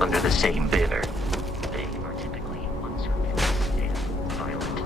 under the same banner. They are typically unscrupulous and violent.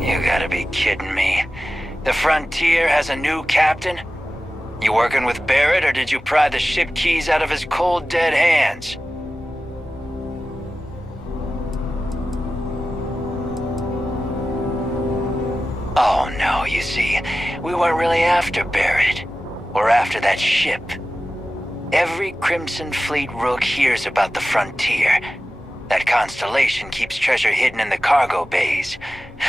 You gotta be kidding me. The Frontier has a new captain? You working with Barrett, or did you pry the ship keys out of his cold, dead hands? Oh no, you see, we weren't really after Barrett. We're after that ship. Every Crimson Fleet rook hears about the Frontier. That constellation keeps treasure hidden in the cargo bays.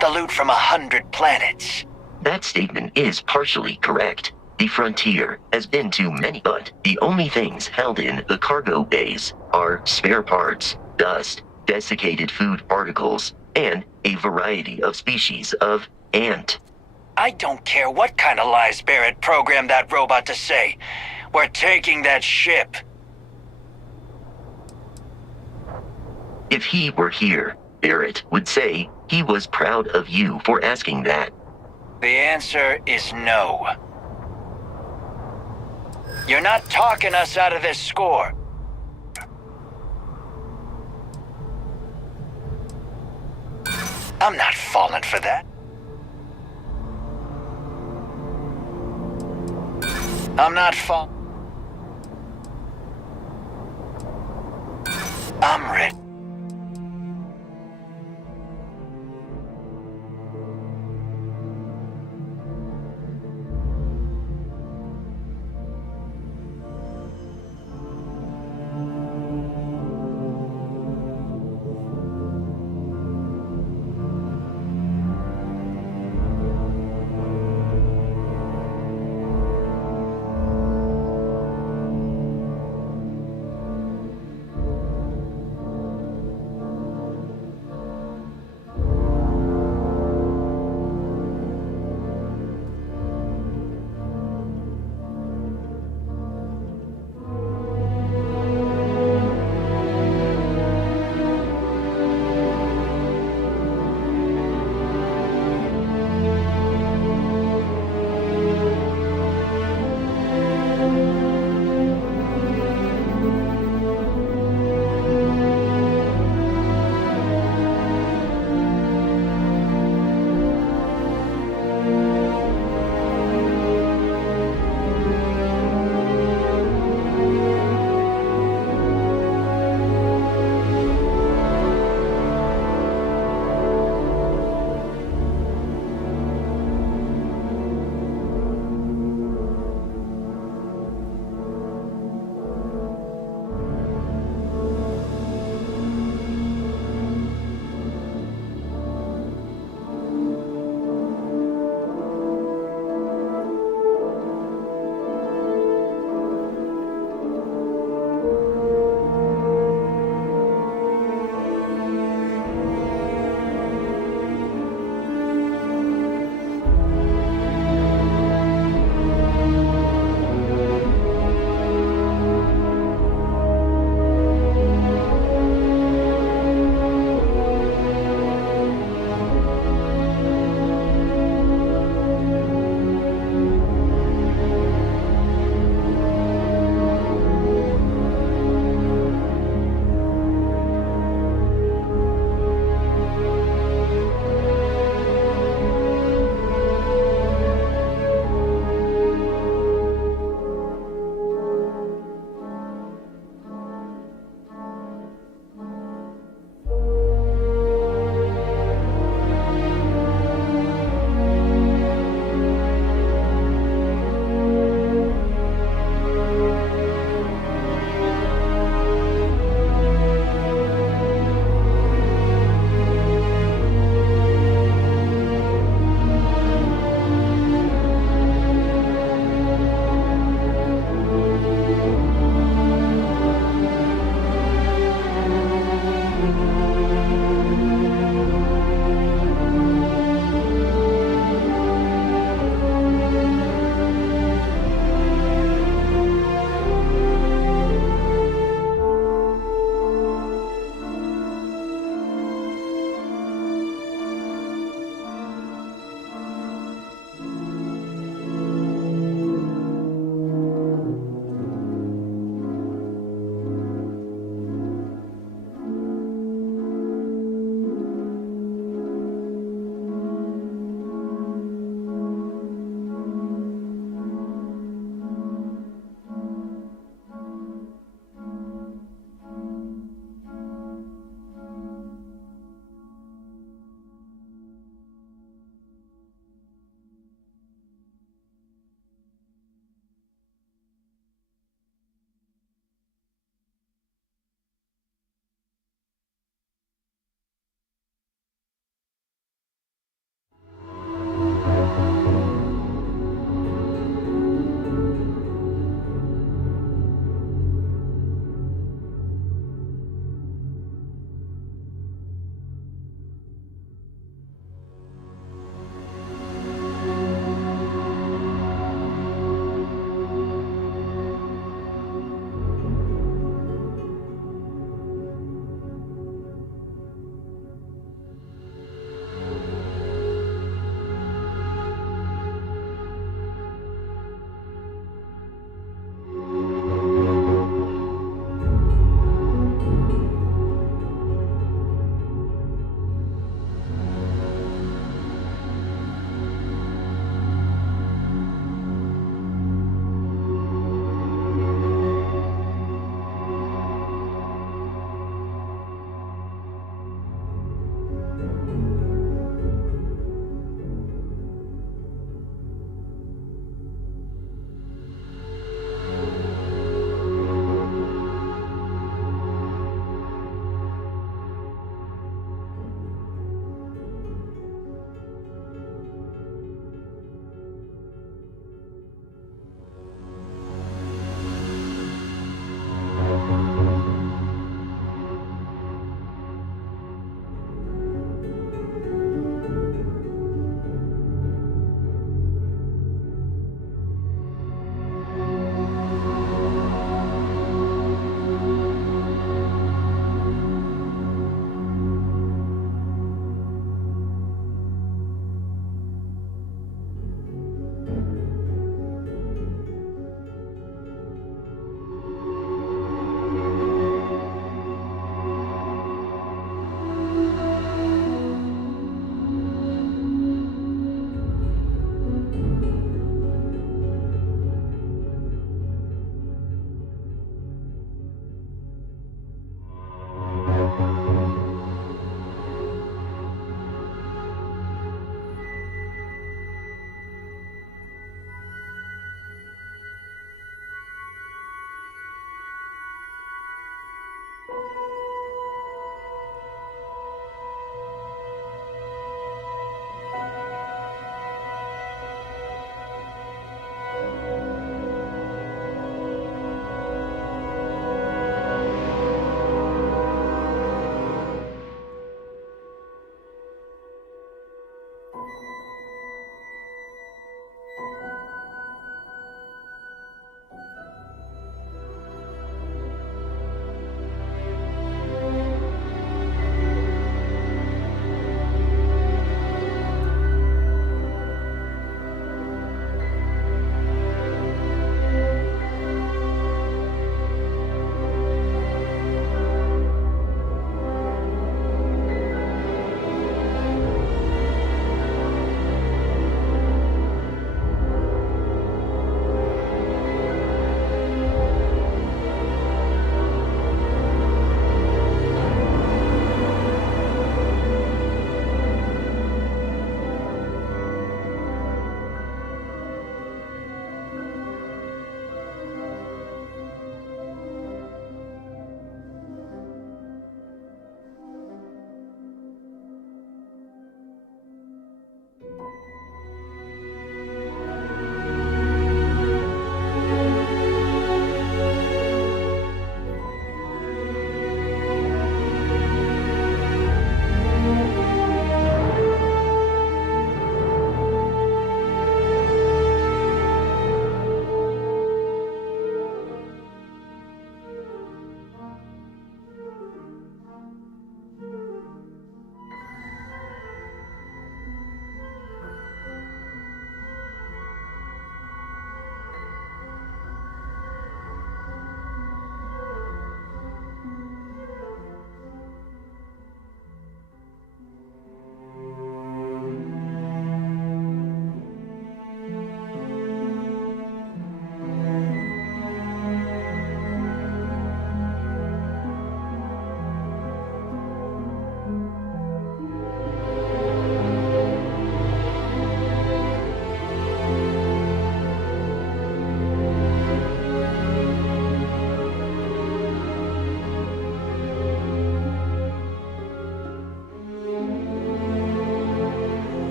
The loot from 100 planets. That statement is partially correct. The Frontier has been to many, but the only things held in the cargo bays are spare parts, dust, desiccated food particles, and a variety of species of ant. I don't care what kind of lies Barrett programmed that robot to say. We're taking that ship. If he were here, Barrett would say he was proud of you for asking that. The answer is no. You're not talking us out of this score. I'm not falling for that. I'm not I'm ready.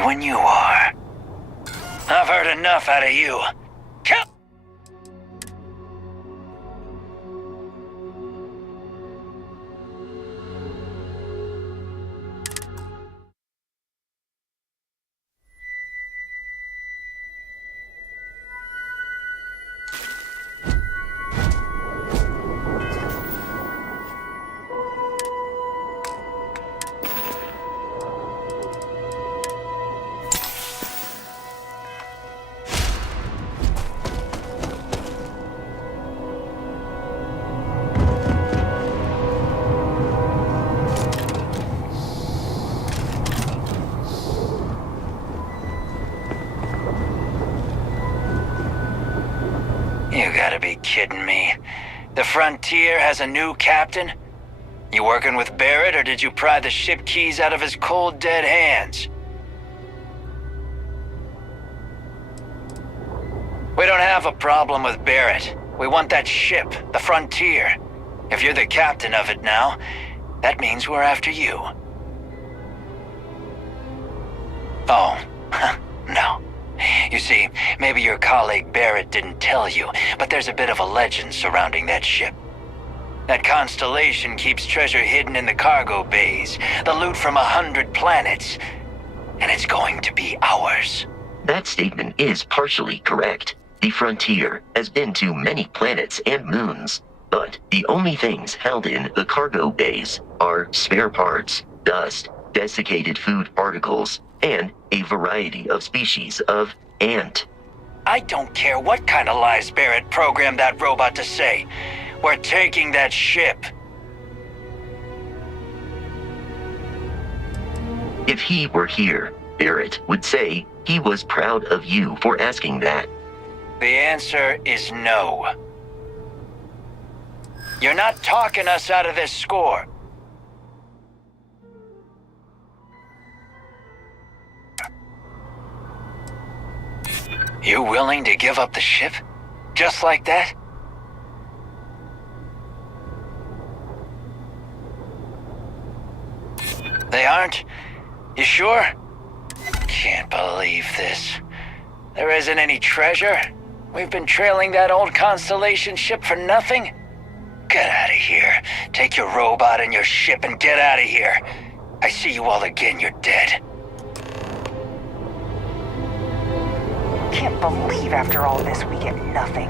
ready when you are. I've heard enough out of you. Come! You gotta be kidding me. The Frontier has a new captain? You working with Barrett, or did you pry the ship keys out of his cold, dead hands? We don't have a problem with Barrett. We want that ship, the Frontier. If you're the captain of it now, that means we're after you. Oh, no. You see, maybe your colleague Barrett didn't tell you, but there's a bit of a legend surrounding that ship. That constellation keeps treasure hidden in the cargo bays, the loot from 100 planets, and it's going to be ours. That statement is partially correct. The Frontier has been to many planets and moons, but the only things held in the cargo bays are spare parts, dust, desiccated food particles, and a variety of species of ant. I don't care what kind of lies Barrett programmed that robot to say. We're taking that ship. If he were here, Barrett would say he was proud of you for asking that. The answer is no. You're not talking us out of this score. You willing to give up the ship? Just like that? They aren't? You sure? Can't believe this. There isn't any treasure? We've been trailing that old Constellation ship for nothing? Get out of here. Take your robot and your ship and get out of here. I see you all again, you're dead. Can't believe after all this we get nothing.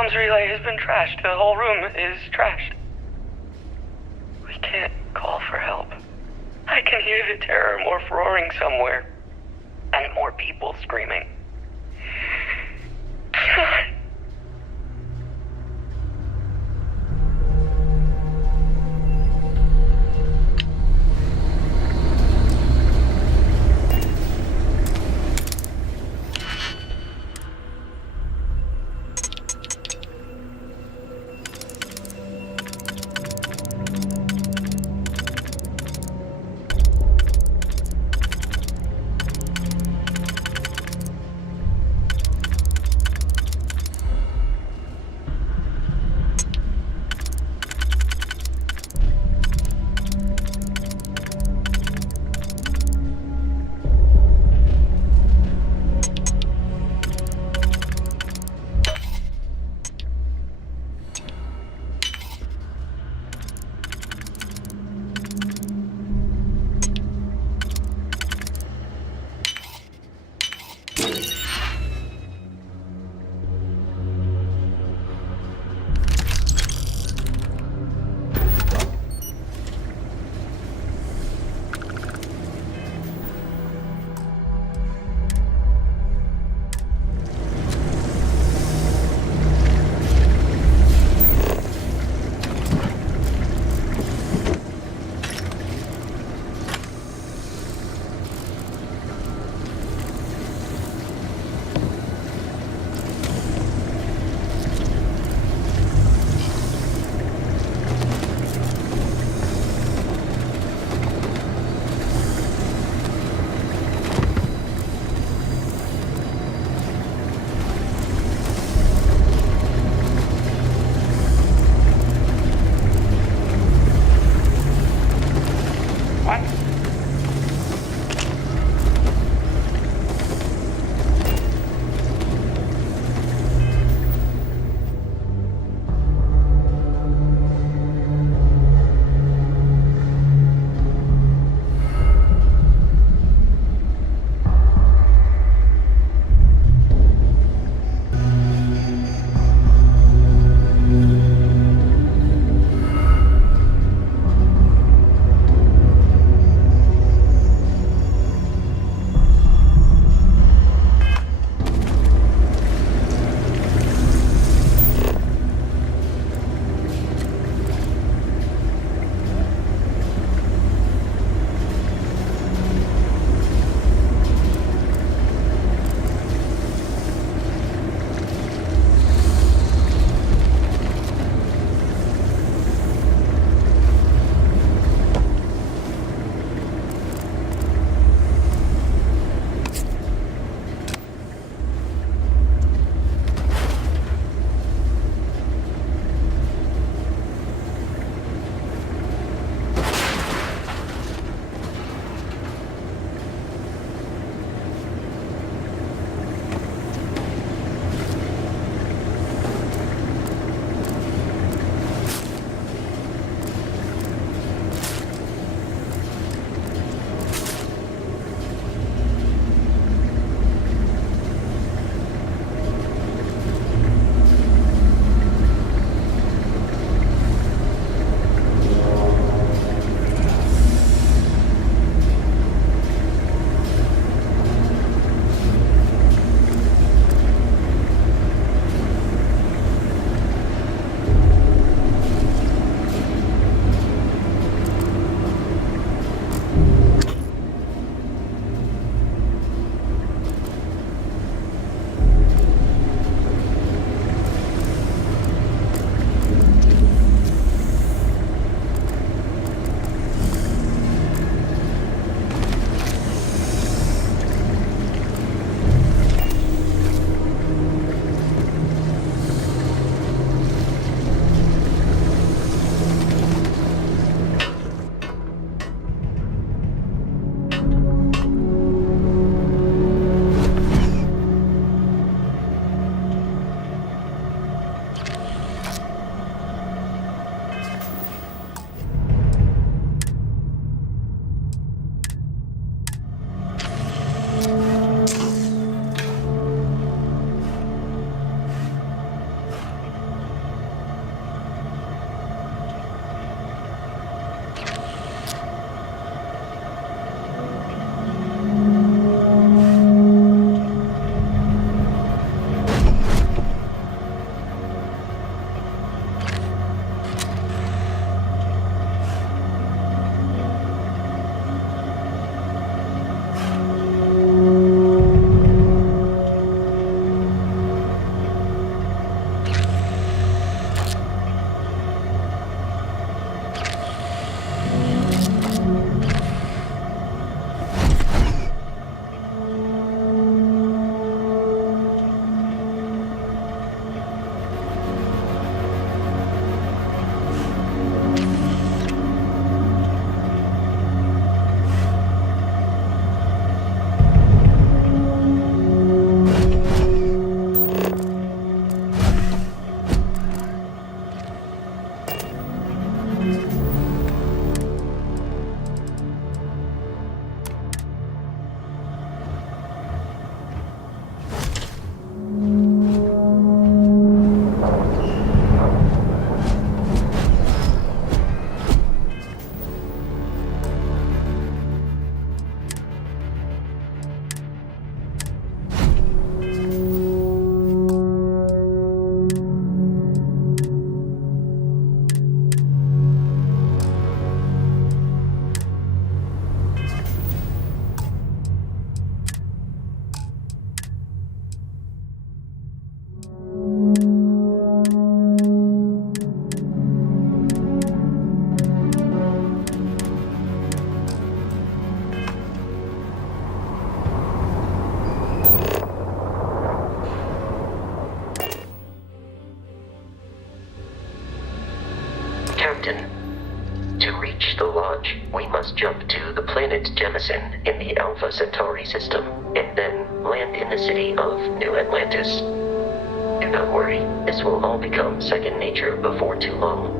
comms relay has been trashed. The whole room is trashed. We can't call for help. I can hear the terror morph roaring somewhere. And more people screaming. God. Captain. To reach the lodge, we must jump to the planet Jemison in the Alpha Centauri system, and then land in the city of New Atlantis. Do not worry, this will all become second nature before too long.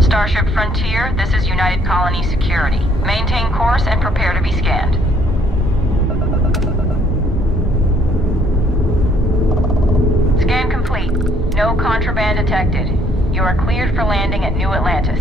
Starship Frontier, this is United Colony Security. Maintain course and prepare to be scanned. Scan complete. No contraband detected. You are cleared for landing at New Atlantis.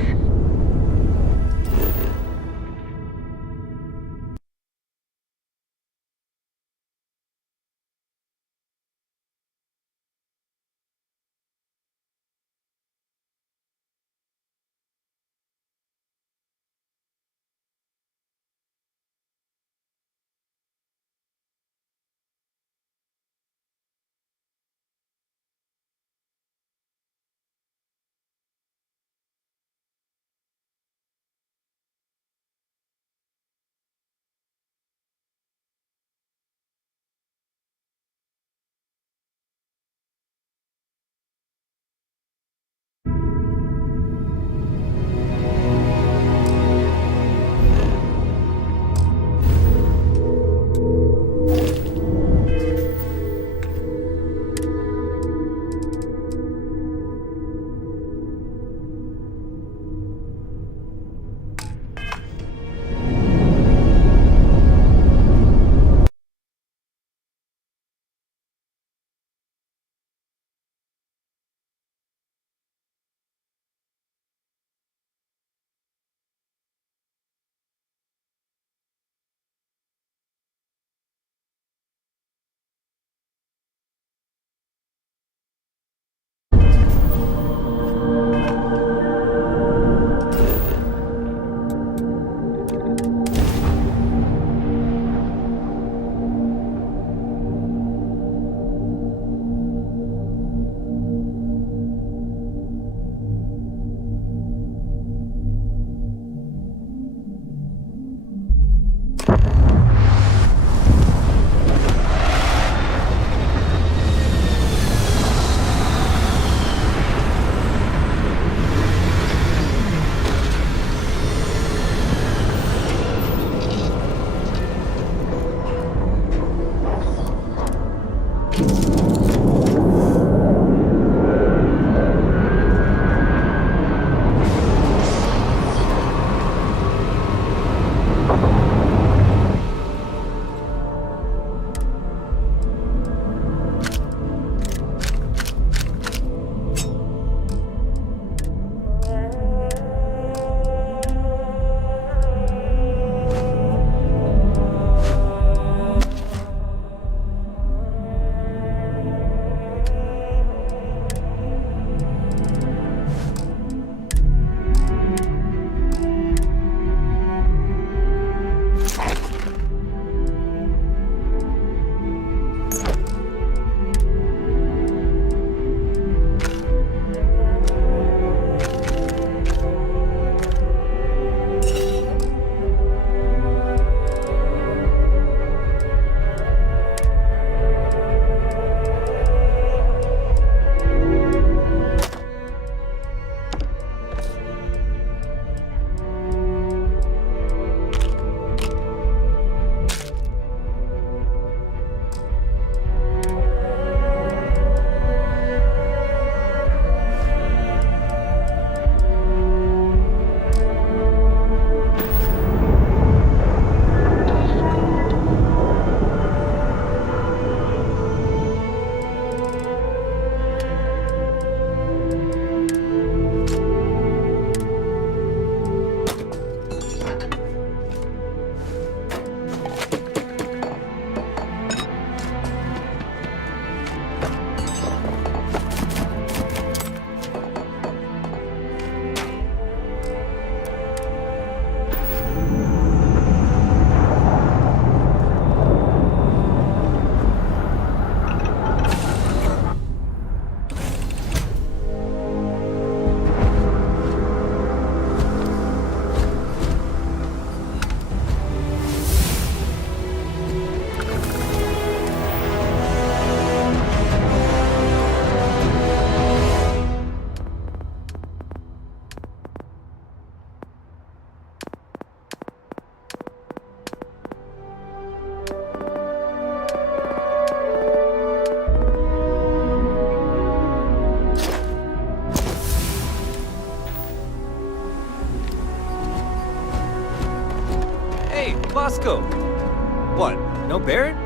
Barrett?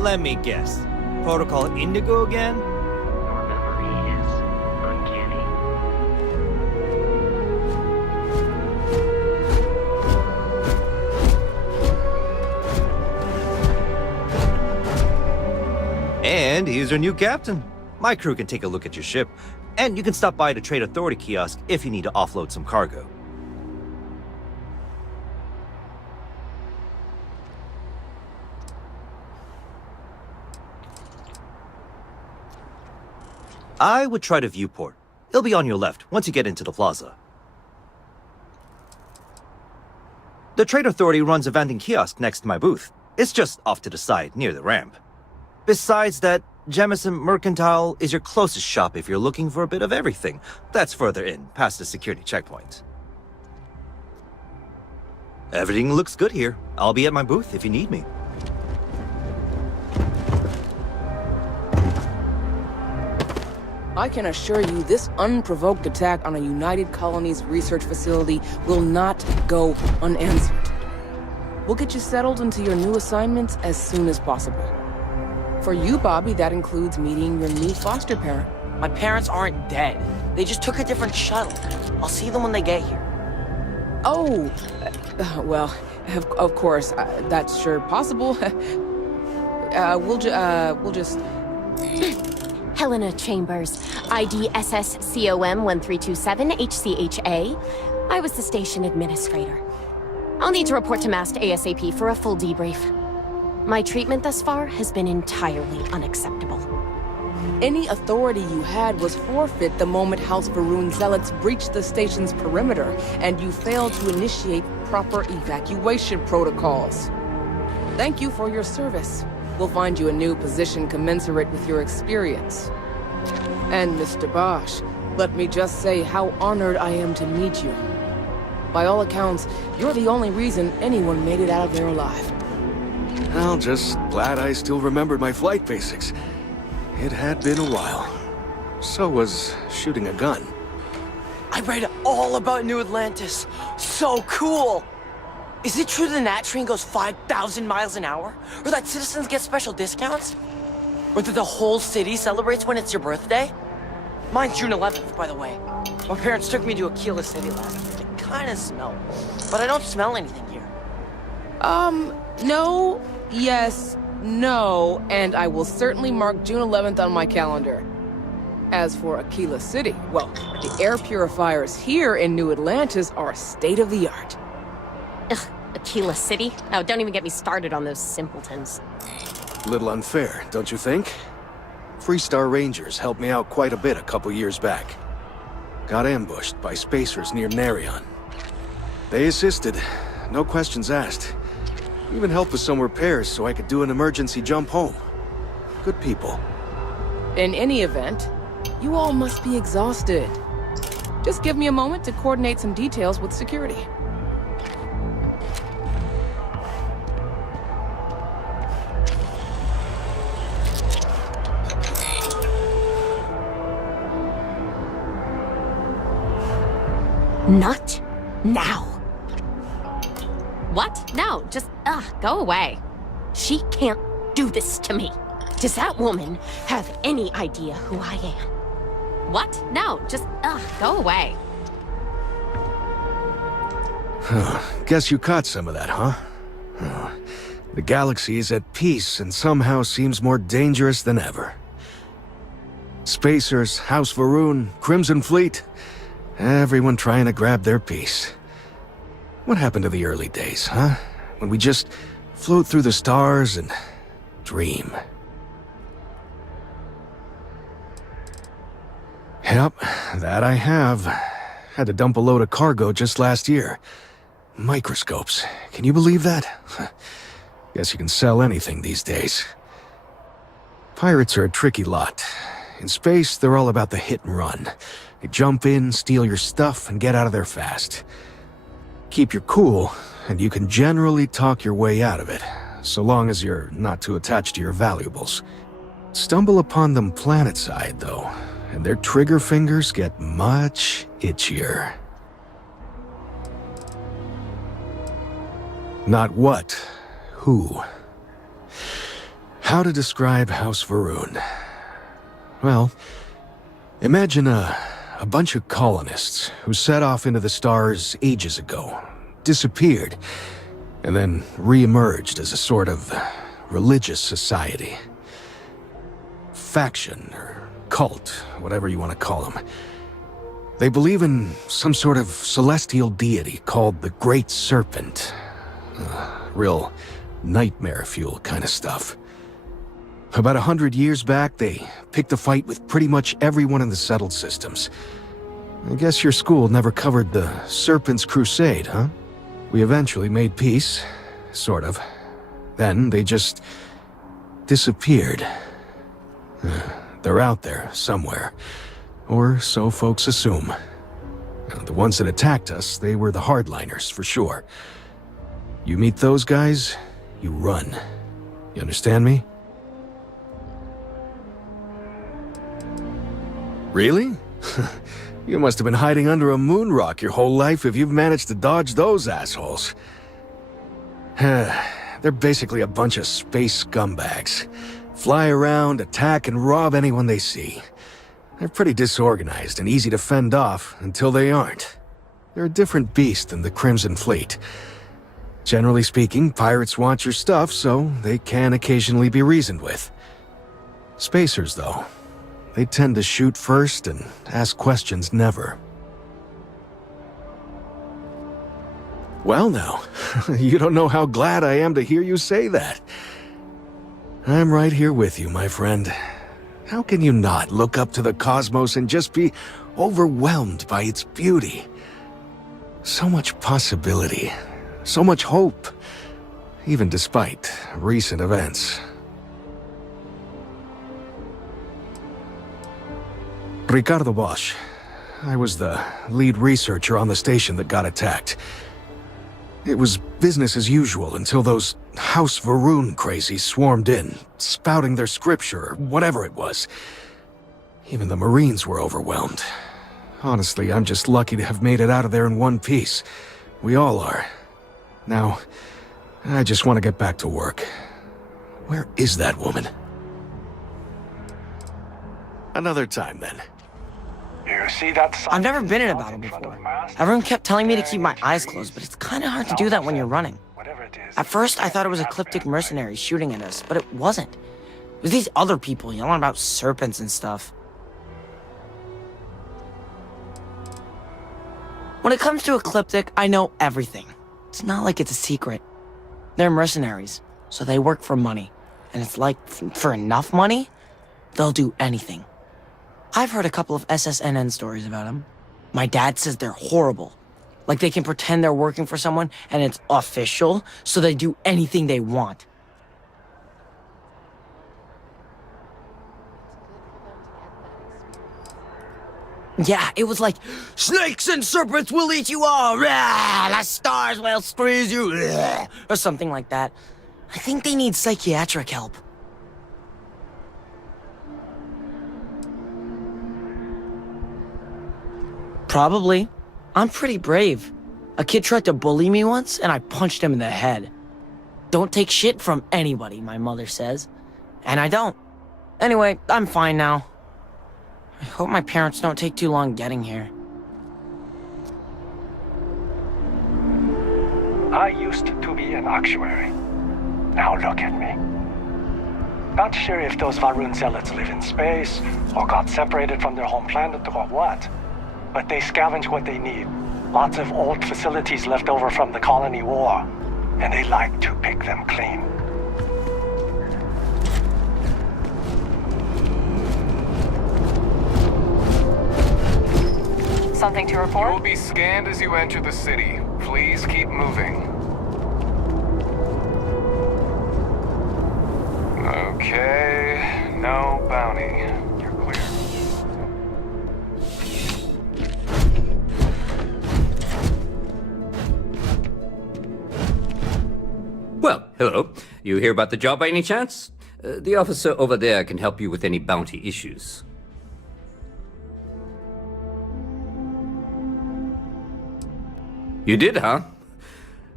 Let me guess. Protocol Indigo again? Your memory is uncanny. And here's your new captain. My crew can take a look at your ship, and you can stop by the Trade Authority kiosk if you need to offload some cargo. I would try the viewport. It'll be on your left once you get into the plaza. The Trade Authority runs a vending kiosk next to my booth. It's just off to the side, near the ramp. Besides that, Jemison Mercantile is your closest shop if you're looking for a bit of everything. That's further in, past the security checkpoint. Everything looks good here. I'll be at my booth if you need me. I can assure you this unprovoked attack on a United Colonies research facility will not go unanswered. We'll get you settled into your new assignments as soon as possible. For you, Bobby, that includes meeting your new foster parent. My parents aren't dead. They just took a different shuttle. I'll see them when they get here. Oh, well, of course, that's sure possible. We'll just... Helena Chambers, ID SSCOM 1327 HCHA. I was the station administrator. I'll need to report to MAST ASAP for a full debrief. My treatment thus far has been entirely unacceptable. Any authority you had was forfeit the moment House Varun zealots breached the station's perimeter, and you failed to initiate proper evacuation protocols. Thank you for your service. We'll find you a new position commensurate with your experience. And Mr. Bosch, let me just say how honored I am to meet you. By all accounts, you're the only reason anyone made it out of there alive. Well, just glad I still remembered my flight basics. It had been a while. So was shooting a gun. I read all about New Atlantis. So cool! Is it true the Nat train goes 5,000 miles an hour? Or that citizens get special discounts? Or that the whole city celebrates when it's your birthday? Mine's June 11th, by the way. My parents took me to Aquila City last year. It kinda smelled. But I don't smell anything here. No, yes, no, and I will certainly mark June 11th on my calendar. As for Aquila City, well, the air purifiers here in New Atlantis are state-of-the-art. Ugh, Aquila City? Oh, don't even get me started on those simpletons. Little unfair, don't you think? Freestar Rangers helped me out quite a bit a couple years back. Got ambushed by spacers near Narion. They assisted, no questions asked. Even helped with some repairs so I could do an emergency jump home. Good people. In any event, you all must be exhausted. Just give me a moment to coordinate some details with security. Not now. What? No, just, go away. She can't do this to me. Does that woman have any idea who I am? What? No, just, go away. Guess you caught some of that, huh? The galaxy is at peace and somehow seems more dangerous than ever. Spacers, House Varun, Crimson Fleet, everyone trying to grab their piece. What happened to the early days, huh? When we just float through the stars and dream. Yep, that I have. Had to dump a load of cargo just last year. Microscopes. Can you believe that? Guess you can sell anything these days. Pirates are a tricky lot. In space, they're all about the hit and run. They jump in, steal your stuff, and get out of there fast. Keep your cool, and you can generally talk your way out of it, so long as you're not too attached to your valuables. Stumble upon them planetside, though, and their trigger fingers get much itchier. Not what, who. How to describe House Varun? Well, imagine a bunch of colonists who set off into the stars ages ago, disappeared, and then re-emerged as a sort of religious society. Faction, or cult, whatever you want to call them. They believe in some sort of celestial deity called the Great Serpent. Real nightmare fuel kind of stuff. About 100 years back, they picked a fight with pretty much everyone in the settled systems. I guess your school never covered the Serpent's Crusade, huh? We eventually made peace, sort of. Then they just disappeared. They're out there somewhere, or so folks assume. The ones that attacked us, they were the hardliners, for sure. You meet those guys, you run. You understand me? Really? You must have been hiding under a moon rock your whole life if you've managed to dodge those assholes. They're basically a bunch of space scumbags. Fly around, attack, and rob anyone they see. They're pretty disorganized and easy to fend off until they aren't. They're a different beast than the Crimson Fleet. Generally speaking, pirates want your stuff, so they can occasionally be reasoned with. Spacers, though, they tend to shoot first and ask questions never. Well now, you don't know how glad I am to hear you say that. I'm right here with you, my friend. How can you not look up to the cosmos and just be overwhelmed by its beauty? So much possibility, so much hope, even despite recent events. Ricardo Bosch. I was the lead researcher on the station that got attacked. It was business as usual until those House Varun crazies swarmed in, spouting their scripture or whatever it was. Even the Marines were overwhelmed. Honestly, I'm just lucky to have made it out of there in one piece. We all are. Now, I just want to get back to work. Where is that woman? Another time, then. You see that? I've never been in a battle before. Everyone kept telling me to keep my eyes closed, but it's kind of hard to do that when you're running. At first, I thought it was ecliptic mercenaries shooting at us, but it wasn't. It was these other people yelling about serpents and stuff. When it comes to ecliptic, I know everything. It's not like it's a secret. They're mercenaries, so they work for money. And it's like, for enough money, they'll do anything. I've heard a couple of SSNN stories about them. My dad says they're horrible. Like they can pretend they're working for someone and it's official, so they do anything they want. Yeah, it was like, snakes and serpents will eat you all, the stars will squeeze you, or something like that. I think they need psychiatric help. Probably. I'm pretty brave. A kid tried to bully me once, and I punched him in the head. Don't take shit from anybody, my mother says. And I don't. Anyway, I'm fine now. I hope my parents don't take too long getting here. I used to be an actuary. Now look at me. Not sure if those Varun zealots live in space, or got separated from their home planet, or what. But they scavenge what they need. Lots of old facilities left over from the colony war. And they like to pick them clean. Something to report? You'll be scanned as you enter the city. Please keep moving. Okay, no bounty. You're clear. Well, hello. You hear about the job by any chance? The officer over there can help you with any bounty issues. You did, huh?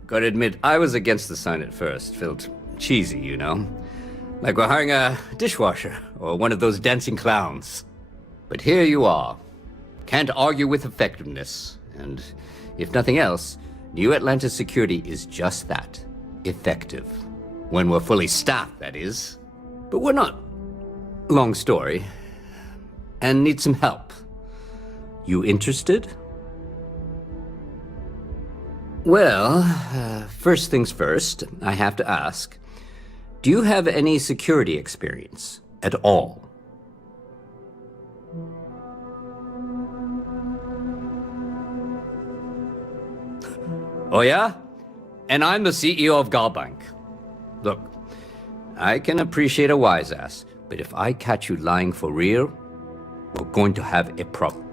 Gotta admit, I was against the sign at first. Felt cheesy, you know? Like we're hiring a dishwasher or one of those dancing clowns. But here you are. Can't argue with effectiveness. And if nothing else, New Atlantis security is just that. Effective. When we're fully staffed, that is. But we're not. Long story. And need some help. You interested? Well, first things first, I have to ask. Do you have any security experience at all? Oh yeah? And I'm the CEO of Galbank. Look, I can appreciate a wise ass, but if I catch you lying for real, we're going to have a problem.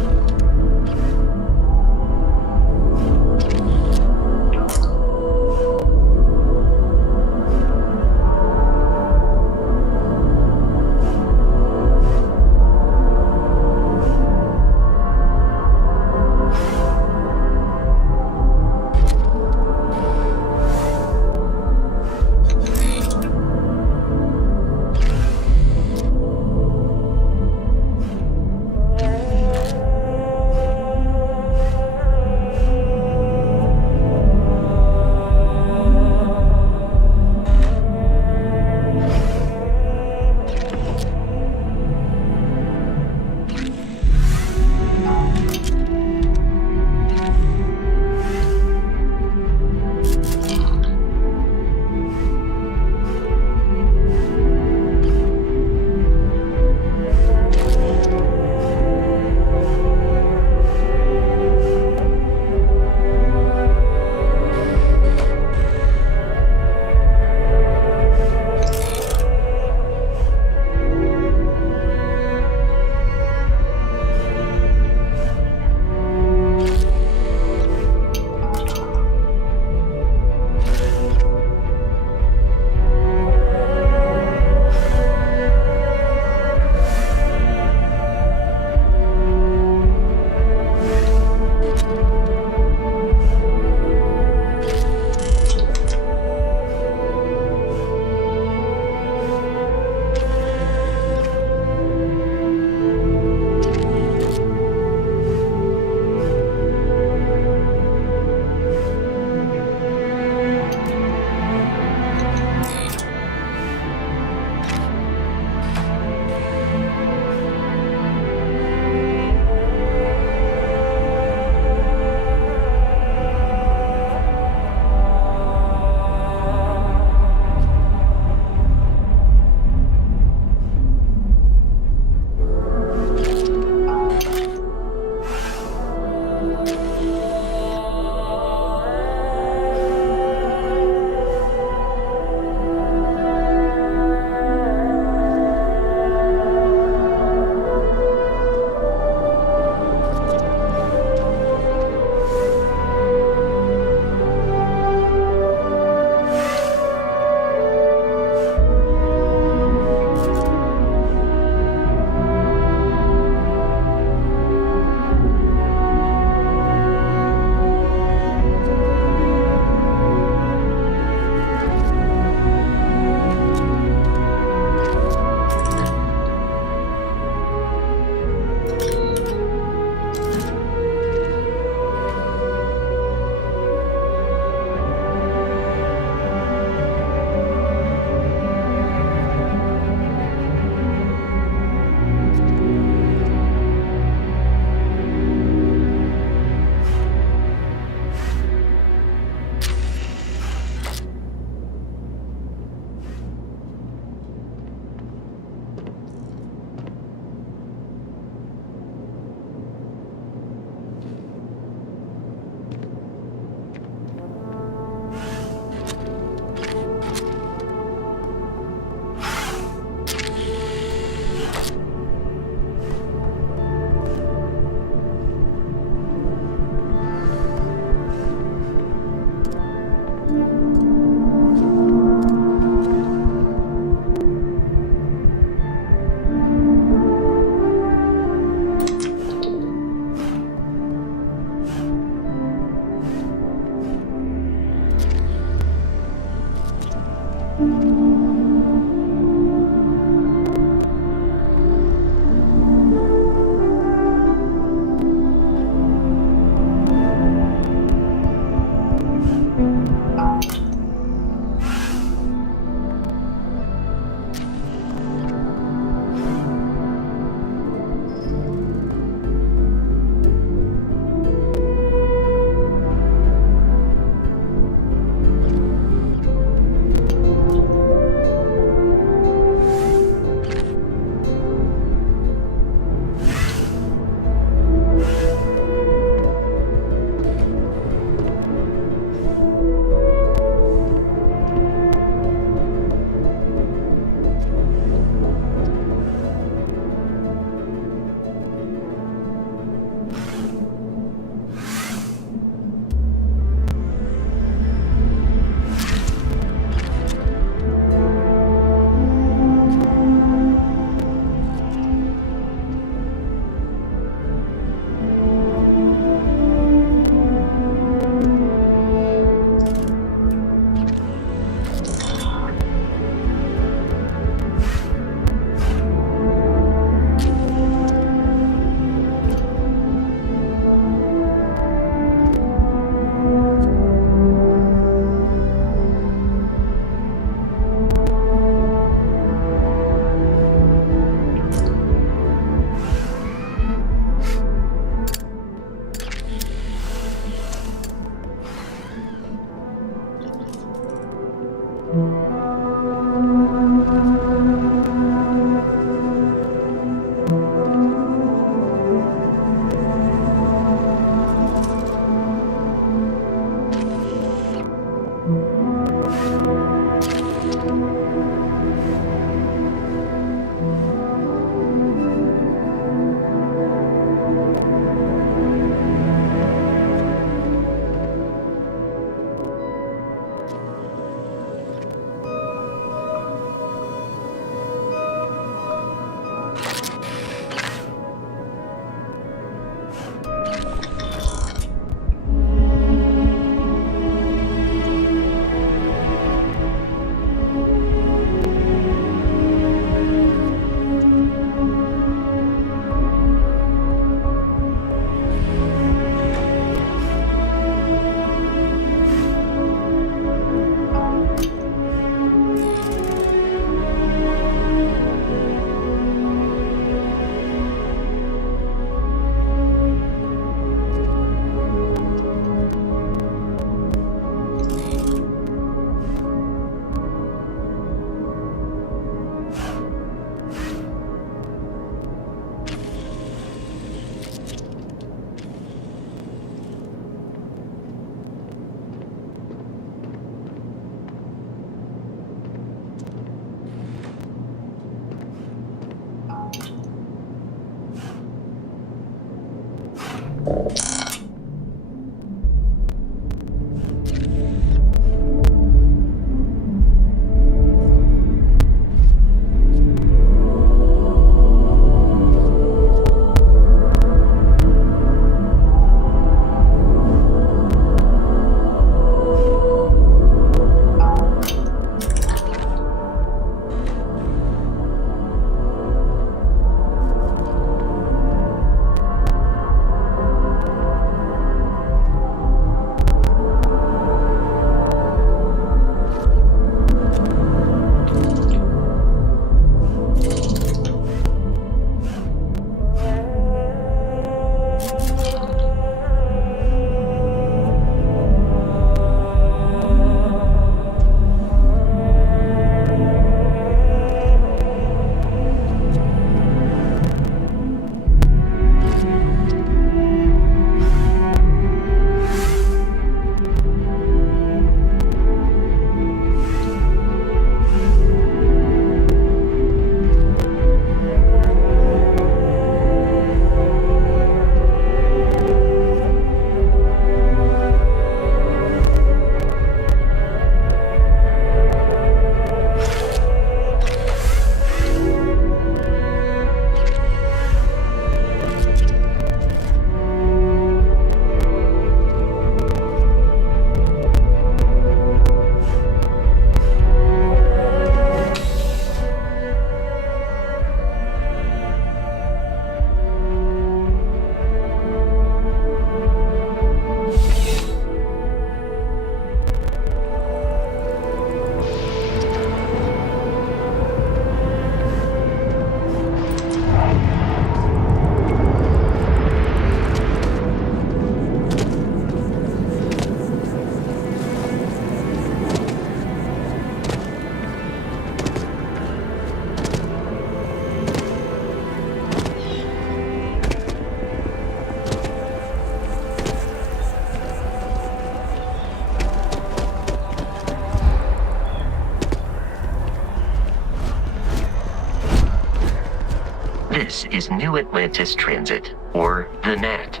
This is New Atlantis Transit, or the NAT.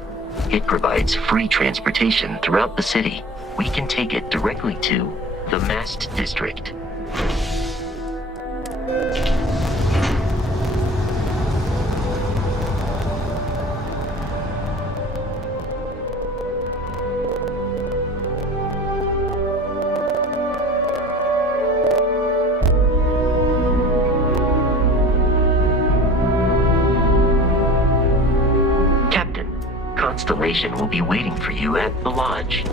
It provides free transportation throughout the city. We can take it directly to the Mast District. Constellation will be waiting for you at the lodge.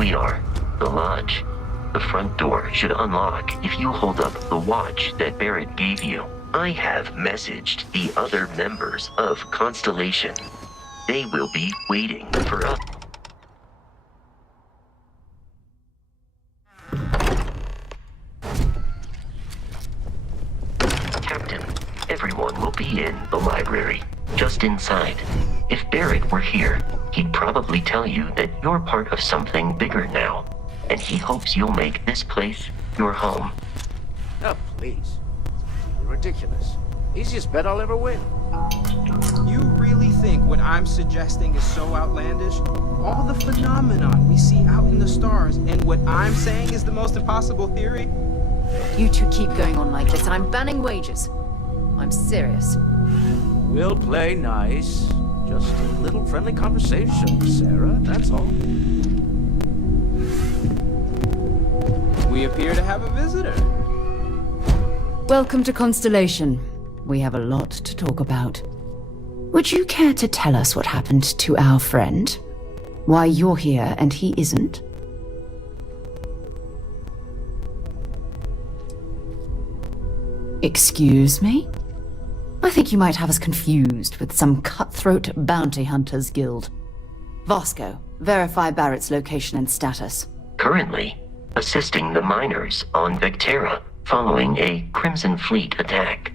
we are. The lodge. The front door should unlock if you hold up the watch that Barrett gave you. I have messaged the other members of Constellation. They will be waiting for us. Captain, everyone will be in the library, just inside. If Barrett were here, he'd probably tell you that you're part of something bigger now, and he hopes you'll make this place your home. Oh, please. You're ridiculous. Easiest bet I'll ever win. You really think what I'm suggesting is so outlandish? All the phenomenon we see out in the stars, and what I'm saying is the most impossible theory? You two keep going on like this, and I'm banning wagers. I'm serious. We'll play nice. Just a little friendly conversation, Sarah, that's all. We appear to have a visitor. Welcome to Constellation. We have a lot to talk about. Would you care to tell us what happened to our friend? Why you're here and he isn't? Excuse me? I think you might have us confused with some cutthroat bounty hunters guild. Vasco, verify Barrett's location and status. Currently, assisting the miners on Vectera following a Crimson Fleet attack.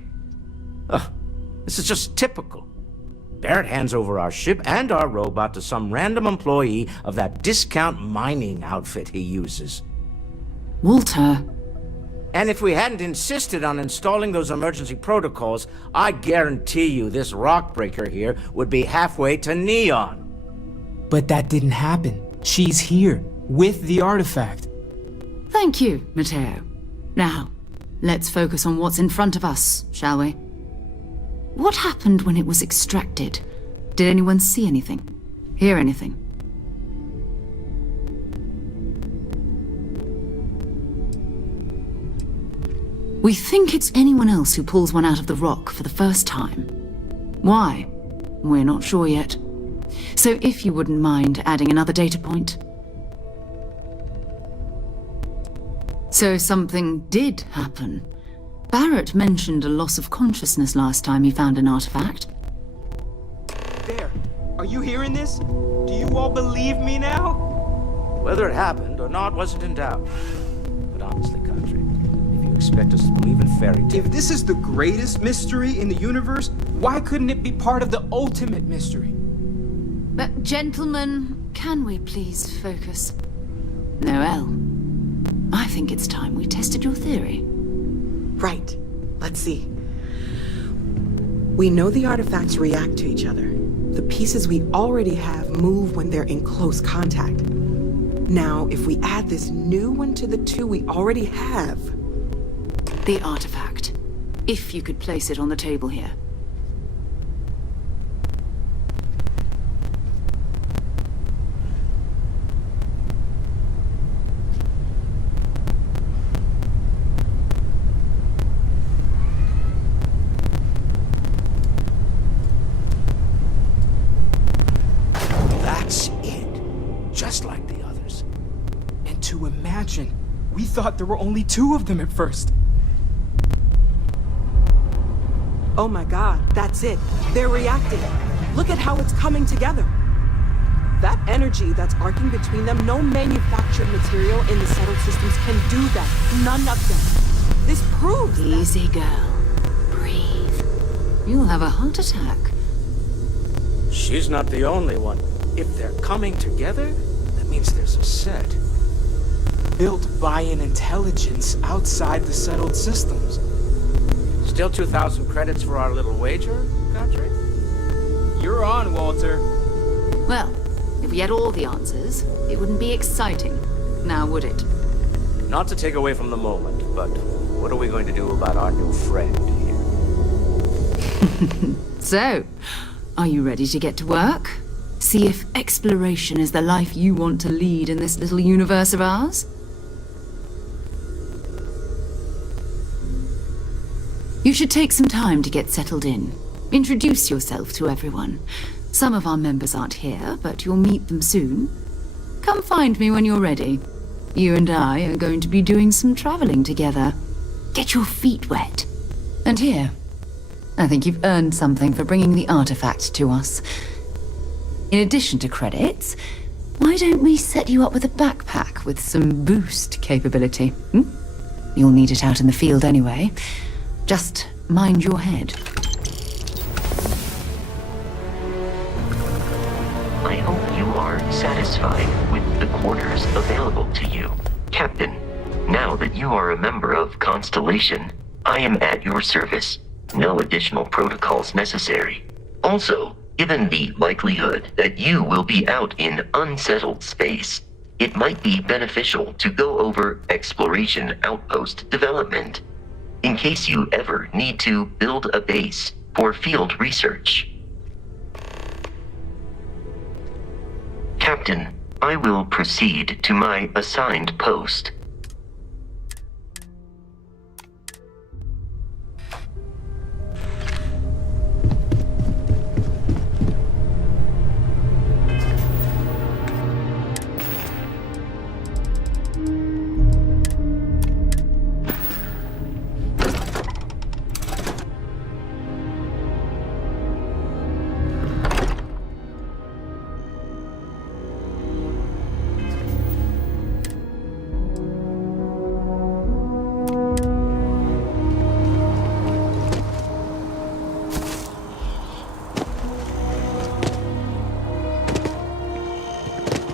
Ugh, this is just typical. Barrett hands over our ship and our robot to some random employee of that discount mining outfit he uses. Walter. And if we hadn't insisted on installing those emergency protocols, I guarantee you this rock breaker here would be halfway to Neon. But that didn't happen. She's here, with the artifact. Thank you, Matteo. Now, let's focus on what's in front of us, shall we? What happened when it was extracted? Did anyone see anything? Hear anything? We think it's anyone else who pulls one out of the rock for the first time. Why? We're not sure yet. So if you wouldn't mind adding another data point. So something did happen. Barrett mentioned a loss of consciousness last time he found an artifact. There. Are you hearing this? Do you all believe me now? Whether it happened or not wasn't in doubt. But honestly, country, if you expect us to believe in fairy tales... If this is the greatest mystery in the universe, why couldn't it be part of the ultimate mystery? But gentlemen, can we please focus? Noel, I think it's time we tested your theory. Right. Let's see. We know the artifacts react to each other. The pieces we already have move when they're in close contact. Now, if we add this new one to the two we already have... The artifact. If you could place it on the table here. We thought there were only two of them at first. Oh my god, that's it. They're reacting. Look at how it's coming together. That energy that's arcing between them, no manufactured material in the settled systems can do that. None of them. This proves Easy, girl. Breathe. You'll have a heart attack. She's not the only one. If they're coming together, that means there's a set. Built by an intelligence outside the settled systems. Still 2,000 credits for our little wager, country? You're on, Walter. Well, if we had all the answers, it wouldn't be exciting, now would it? Not to take away from the moment, but what are we going to do about our new friend here? So, are you ready to get to work? See if exploration is the life you want to lead in this little universe of ours? You should take some time to get settled in. Introduce yourself to everyone. Some of our members aren't here, but you'll meet them soon. Come find me when you're ready. You and I are going to be doing some traveling together. Get your feet wet. And here, I think you've earned something for bringing the artifact to us. In addition to credits, why don't we set you up with a backpack with some boost capability? You'll need it out in the field anyway. Just mind your head. I hope you are satisfied with the quarters available to you, Captain. Now that you are a member of Constellation, I am at your service. No additional protocols necessary. Also, given the likelihood that you will be out in unsettled space, it might be beneficial to go over exploration outpost development, in case you ever need to build a base for field research. Captain, I will proceed to my assigned post.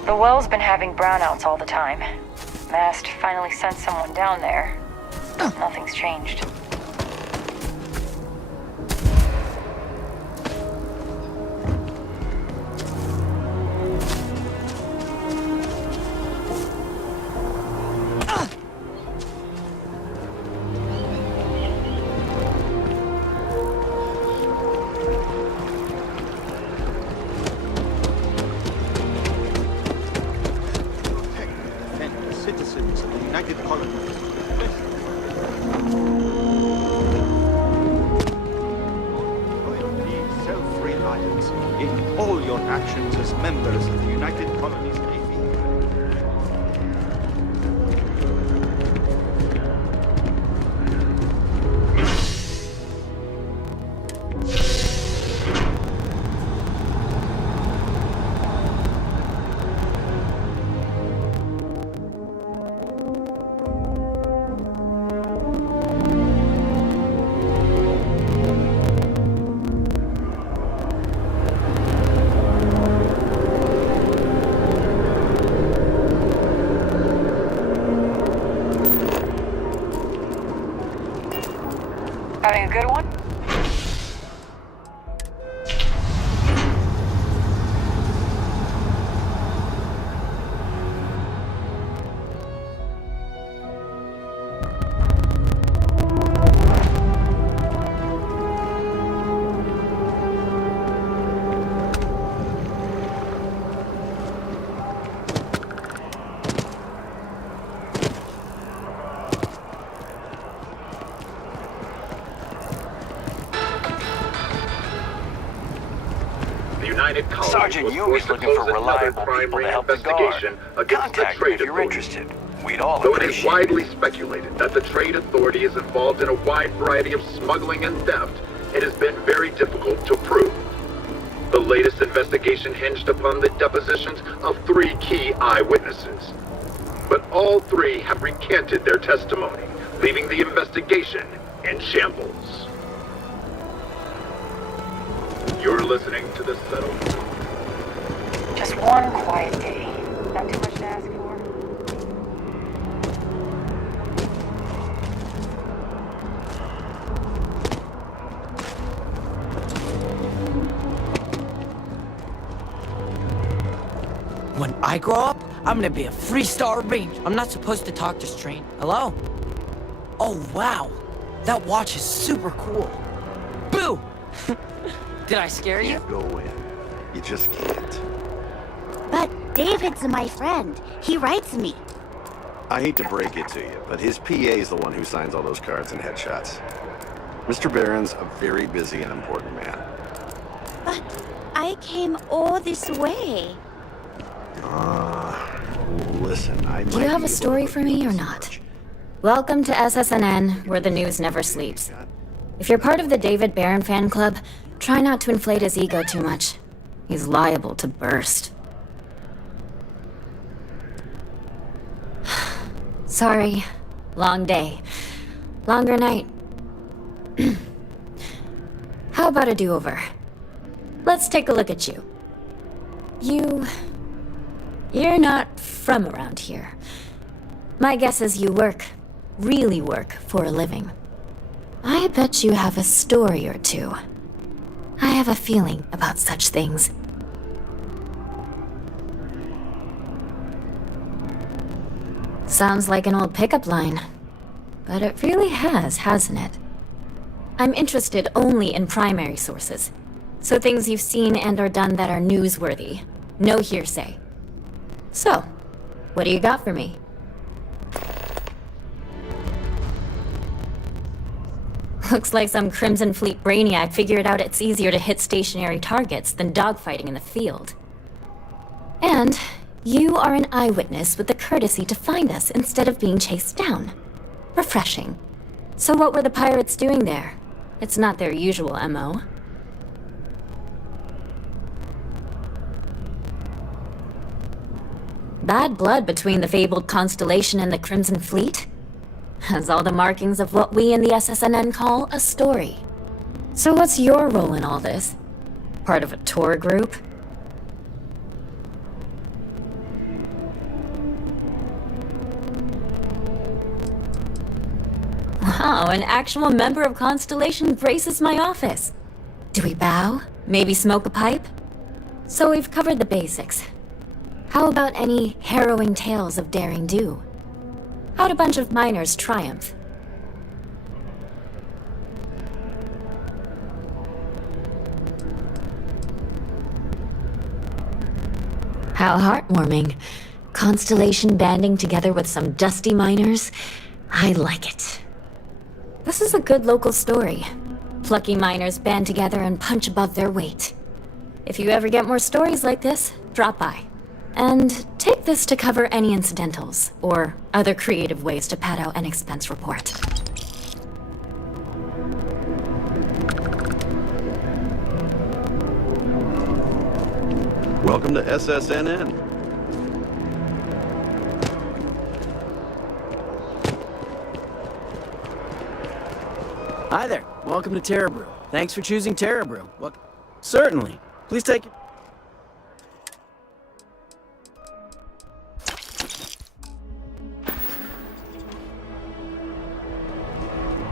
The well's been having brownouts all the time. Mast finally sent someone down there. Nothing's changed. Citizens of the United Colonies. Loyalty, self-reliance in all your actions as members of the United Colonies Navy. Having a good one? Sergeant Yu is looking for reliable people to help the guard. Contact me if you're interested. We'd all Though it is appreciate it. widely speculated that the Trade Authority is involved in a wide variety of smuggling and theft, it has been very difficult to prove. The latest investigation hinged upon the depositions of 3 key eyewitnesses. But all 3 have recanted their testimony, leaving the investigation in shambles. You're listening to the settlement. Just one quiet day. Not too much to ask for. When I grow up, I'm gonna be a 3-star ranger. I'm not supposed to talk to strangers. Hello? Oh, wow. That watch is super cool. Boo! Did I scare you? Go in. You just can't. But David's my friend. He writes me. I hate to break it to you, but his PA is the one who signs all those cards and headshots. Mr. Barron's a very busy and important man. But I came all this way. Listen, Do you have a story for me or not? Welcome to SSNN, where the news never sleeps. If you're part of the David Barron fan club, try not to inflate his ego too much. He's liable to burst. Sorry. Long day. Longer night. How about a do-over? Let's take a look at you. You're not from around here. My guess is you really work for a living. I bet you have a story or two. I have a feeling about such things. Sounds like an old pickup line. But it really has, hasn't it? I'm interested only in primary sources. So things you've seen and or done that are newsworthy. No hearsay. So, what do you got for me? Looks like some Crimson Fleet brainiac figured out it's easier to hit stationary targets than dogfighting in the field. And you are an eyewitness with the courtesy to find us instead of being chased down. Refreshing. So what were the pirates doing there? It's not their usual MO. Bad blood between the fabled Constellation and the Crimson Fleet? Has all the markings of what we in the SSNN call a story. So what's your role in all this? Part of a tour group? Wow, an actual member of Constellation graces my office. Do we bow? Maybe smoke a pipe? So we've covered the basics. How about any harrowing tales of daring do? How'd a bunch of miners triumph? How heartwarming. Constellation banding together with some dusty miners? I like it. This is a good local story. Plucky miners band together and punch above their weight. If you ever get more stories like this, drop by. And take this to cover any incidentals, or other creative ways to pad out an expense report. Welcome to SSNN. Hi there. Welcome to Terra Brew. Thanks for choosing Terra Brew. What? Certainly. Please take it.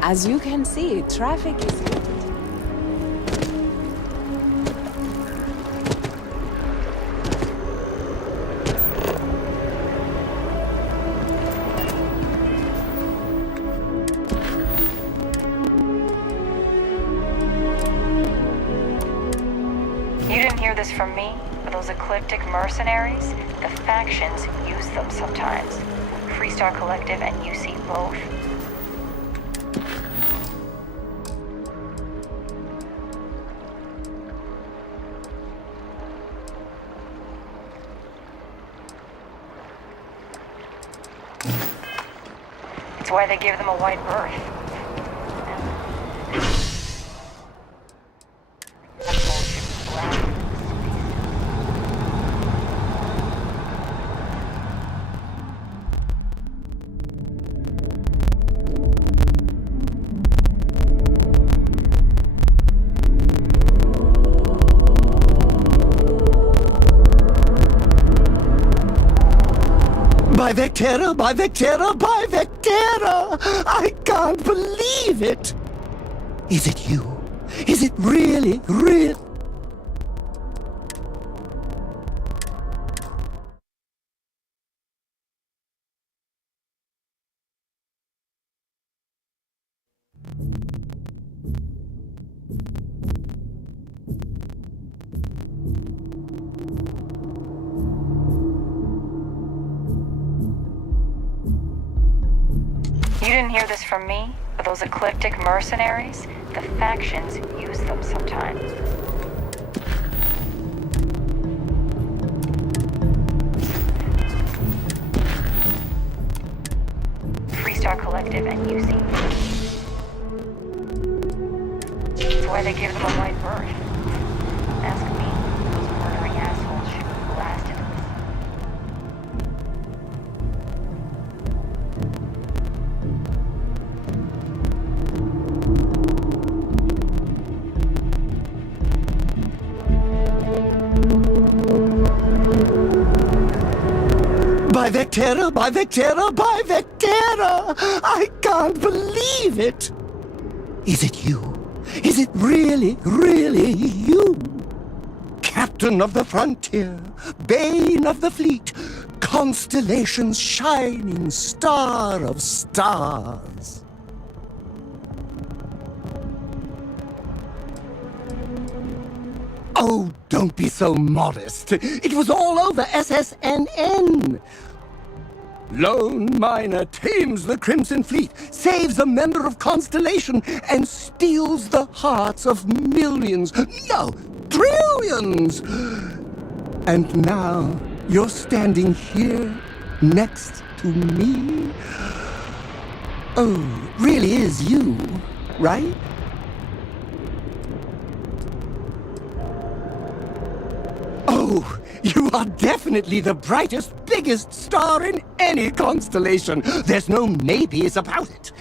As you can see, traffic is good. You didn't hear this from me, but those ecliptic mercenaries, the factions use them sometimes. Freestar Collective and UC both. It's why they give them a wide berth. By Vectera, by Vectera, by Vectera! I can't believe it! Is it you? Is it really, real? You didn't hear this from me, but those ecliptic mercenaries, the factions use them sometimes. By Vectera, by Vectera, by Vectera! I can't believe it! Is it you? Is it really, really you? Captain of the frontier, bane of the fleet, constellation's shining star of stars. Oh, don't be so modest. It was all over SSNN. Lone miner tames the Crimson Fleet, saves a member of Constellation, and steals the hearts of millions, no, trillions! And now you're standing here next to me? Oh, really is you, right? Oh, you are definitely the brightest, biggest star in any constellation. There's no maybes about it.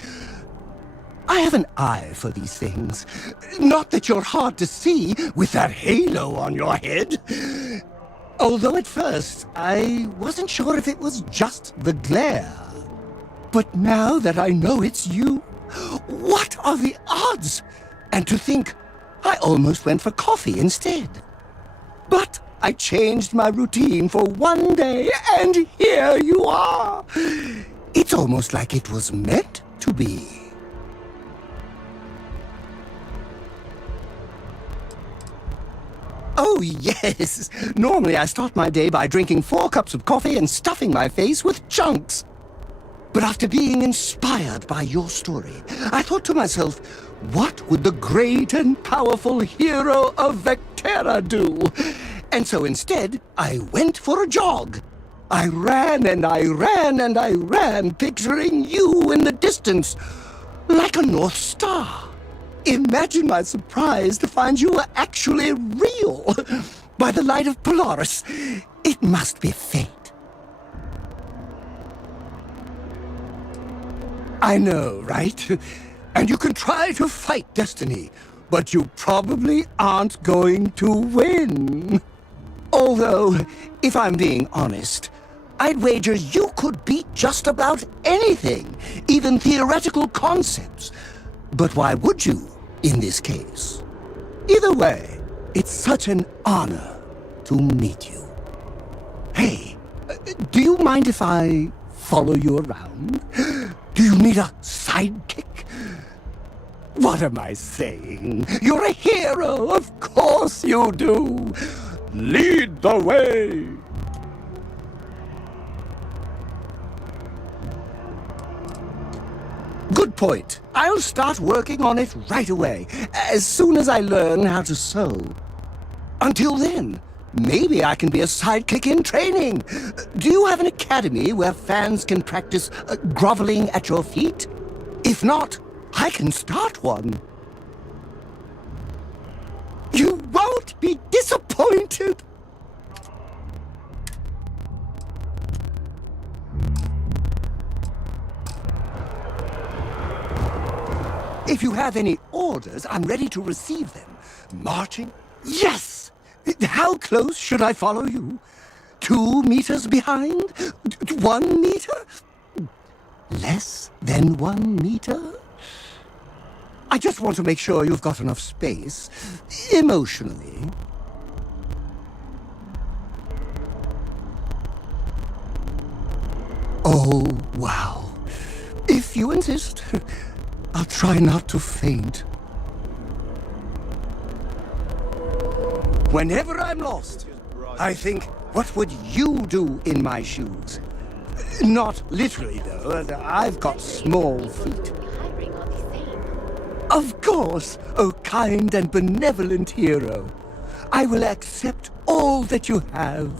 I have an eye for these things. Not that you're hard to see with that halo on your head. Although at first, I wasn't sure if it was just the glare. But now that I know it's you, what are the odds? And to think, I almost went for coffee instead. But I changed my routine for one day, and here you are. It's almost like it was meant to be. Oh, yes. Normally I start my day by drinking 4 cups of coffee and stuffing my face with chunks. But after being inspired by your story, I thought to myself, what would the great and powerful hero of Vectera do? And so instead, I went for a jog. I ran and I ran and I ran, picturing you in the distance, like a North Star. Imagine my surprise to find you were actually real. By the light of Polaris, it must be fate. I know, right? And you can try to fight destiny, but you probably aren't going to win. Although, if I'm being honest, I'd wager you could beat just about anything, even theoretical concepts. But why would you, in this case? Either way, it's such an honor to meet you. Hey, do you mind if I follow you around? Do you need a sidekick? What am I saying? You're a hero, of course you do. Lead the way! Good point. I'll start working on it right away, as soon as I learn how to sew. Until then, maybe I can be a sidekick in training. Do you have an academy where fans can practice groveling at your feet? If not, I can start one. You won't be disappointed. If you have any orders, I'm ready to receive them. Marching? Yes! How close should I follow you? 2 meters behind? 1 meter? Less than 1 meter? I just want to make sure you've got enough space, emotionally. Oh, wow. If you insist, I'll try not to faint. Whenever I'm lost, I think, what would you do in my shoes? Not literally, though. I've got small feet. Of course, oh kind and benevolent hero. I will accept all that you have.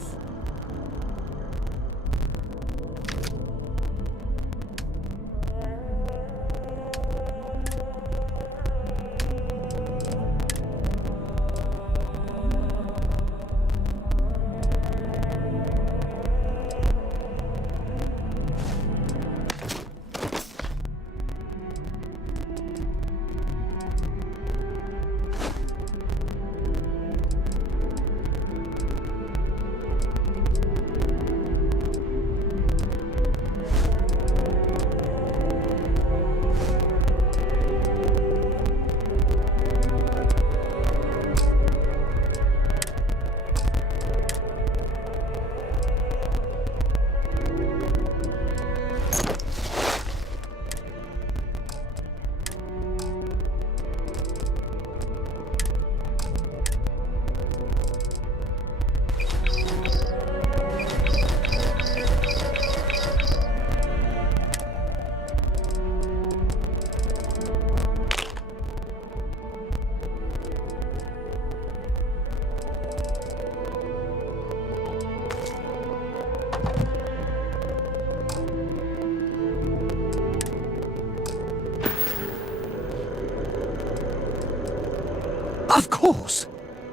course.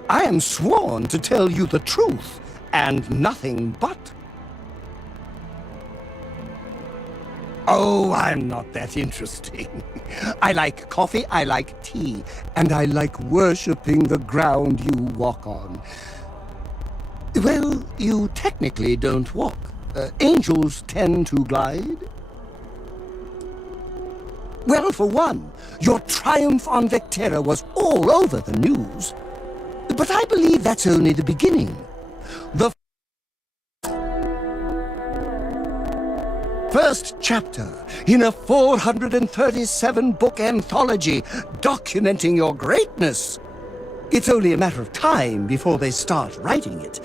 I am sworn to tell you the truth, and nothing but. Oh, I'm not that interesting. I like coffee, I like tea, and I like worshipping the ground you walk on. Well, you technically don't walk. Angels tend to glide. Well, for one, your triumph on Vectera was all over the news. But I believe that's only the beginning. The first chapter in a 437-book anthology documenting your greatness. It's only a matter of time before they start writing it.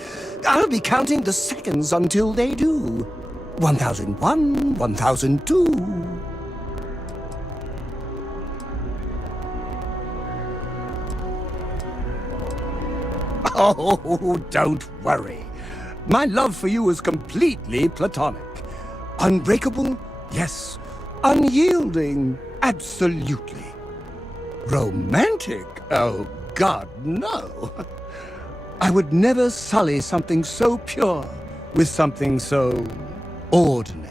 I'll be counting the seconds until they do. 1001, 1002... Oh, don't worry. My love for you is completely platonic. Unbreakable? Yes. Unyielding? Absolutely. Romantic? Oh, God, no. I would never sully something so pure with something so ordinary.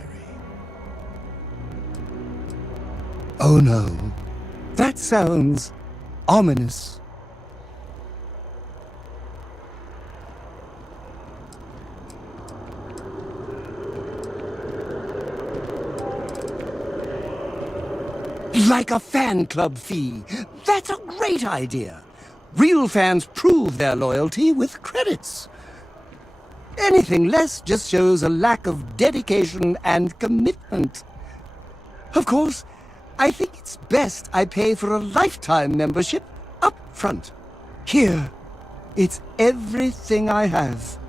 Oh, no. That sounds ominous. Like a fan club fee. That's a great idea. Real fans prove their loyalty with credits. Anything less just shows a lack of dedication and commitment. Of course, I think it's best I pay for a lifetime membership up front. Here, it's everything I have.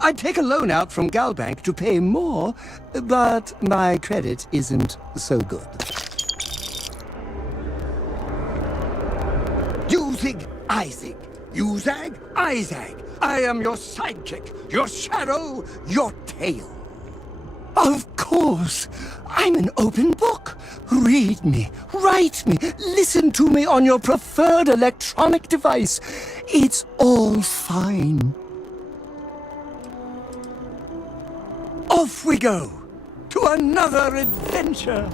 I'd take a loan out from Galbank to pay more, but my credit isn't so good. You zig, I zig. You zag, I zag. I am your sidekick, your shadow, your tail. Of course. I'm an open book. Read me, write me, listen to me on your preferred electronic device. It's all fine. Off we go to another adventure.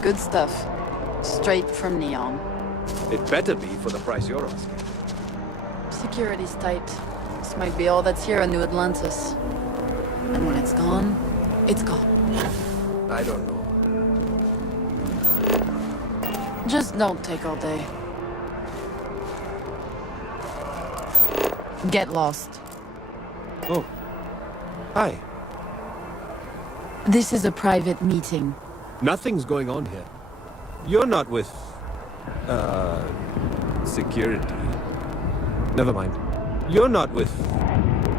Good stuff. Straight from Neon. It better be for the price you're asking. Security's tight. This might be all that's here in New Atlantis. And when it's gone, it's gone. I don't know. Just don't take all day. Get lost. Oh. Hi. This is a private meeting. Nothing's going on here. You're not with... security. Never mind. You're not with...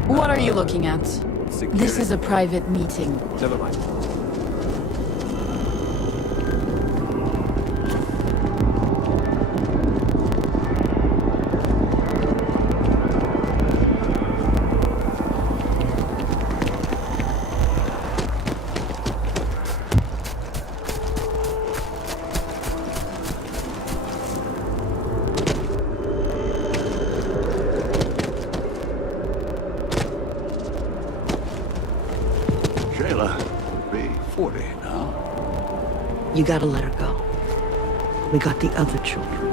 What are you looking at? Security. This is a private meeting. Never mind. You gotta let her go. We got the other children.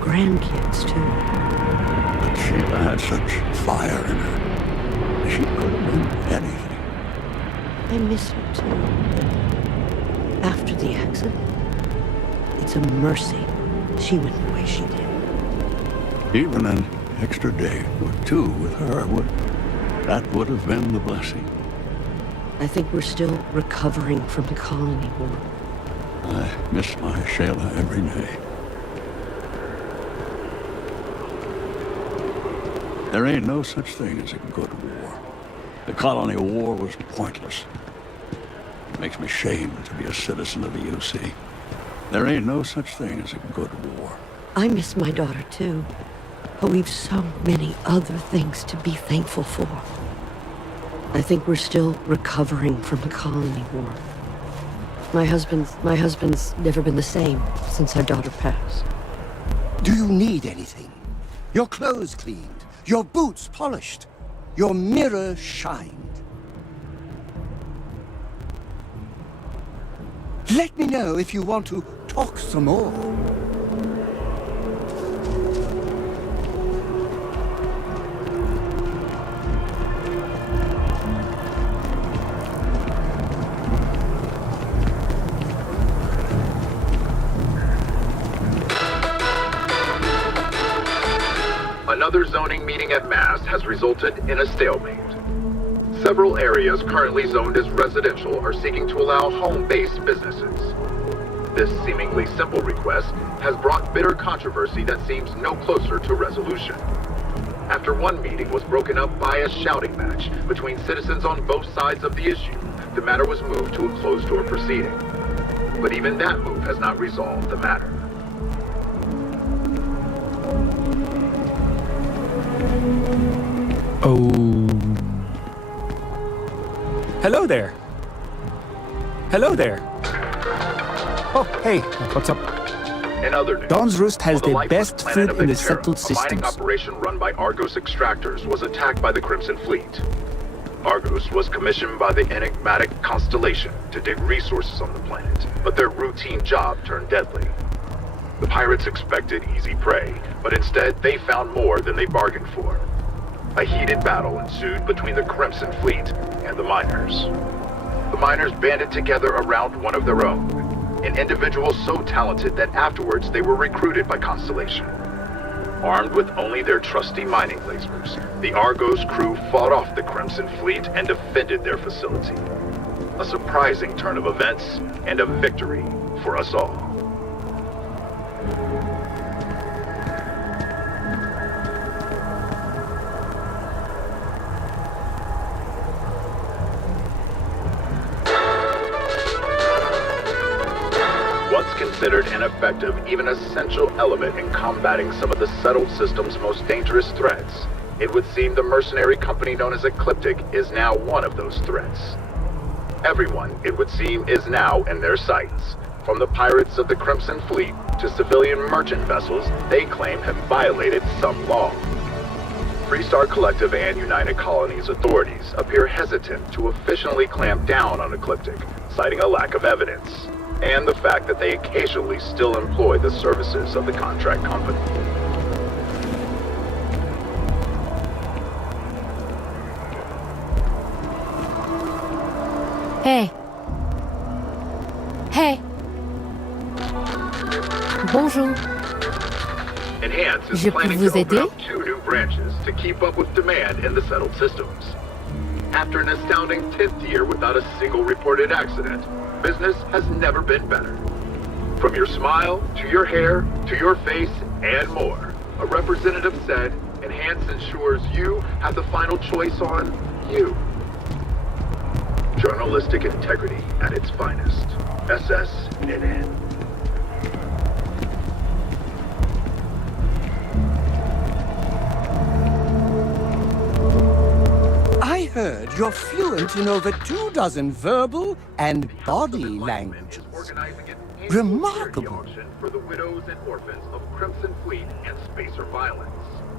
Grandkids, too. But Sheila had such fire in her. She could have been anything. I miss her too. After the accident, it's a mercy she went the way she did. Even an extra day or two with her would have been the blessing. I think we're still recovering from the colony war. I miss my Shayla every day. There ain't no such thing as a good war. The colony war was pointless. It makes me ashamed to be a citizen of the UC. There ain't no such thing as a good war. I miss my daughter too, but we've so many other things to be thankful for. I think we're still recovering from the colony war. My husband's never been the same since our daughter passed. Do you need anything? Your clothes cleaned, your boots polished, your mirror shined. Let me know if you want to talk some more. Another zoning meeting at Mass has resulted in a stalemate. Several areas currently zoned as residential are seeking to allow home-based businesses. This seemingly simple request has brought bitter controversy that seems no closer to resolution. After one meeting was broken up by a shouting match between citizens on both sides of the issue, the matter was moved to a closed-door proceeding. But even that move has not resolved the matter. Oh. Hello there. Hello there. Oh, hey, what's up? In other news, Dawn's Roost has on the lifeless best planet food of in the Ventura, settled a mining systems. operation run by Argos extractors was attacked by the Crimson Fleet. Argos was commissioned by the enigmatic Constellation to dig resources on the planet, but their routine job turned deadly. The pirates expected easy prey, but instead they found more than they bargained for. A heated battle ensued between the Crimson Fleet and the miners. The miners banded together around one of their own, an individual so talented that afterwards they were recruited by Constellation. Armed with only their trusty mining lasers, the Argos crew fought off the Crimson Fleet and defended their facility. A surprising turn of events and a victory for us all. Once considered an effective, even essential element in combating some of the settled system's most dangerous threats, it would seem the mercenary company known as Ecliptic is now one of those threats. Everyone, it would seem, is now in their sights. From the pirates of the Crimson Fleet to civilian merchant vessels they claim have violated some law. Freestar Collective and United Colonies authorities appear hesitant to officially clamp down on Ecliptic, citing a lack of evidence, and the fact that they occasionally still employ the services of the contract company. Hey. Hey. Bonjour. Enhance is Je puis planning vous to open aider? up 2 new branches to keep up with demand in the settled systems. After an astounding 10th year without a single reported accident, business has never been better. From your smile, to your hair, to your face, and more, a representative said, Enhance ensures you have the final choice on you. Journalistic integrity at its finest. SSNN. I heard you're fluent in over 24 verbal and body languages. Remarkable. For the widows and orphans of Crimson Fleet and spacer violence.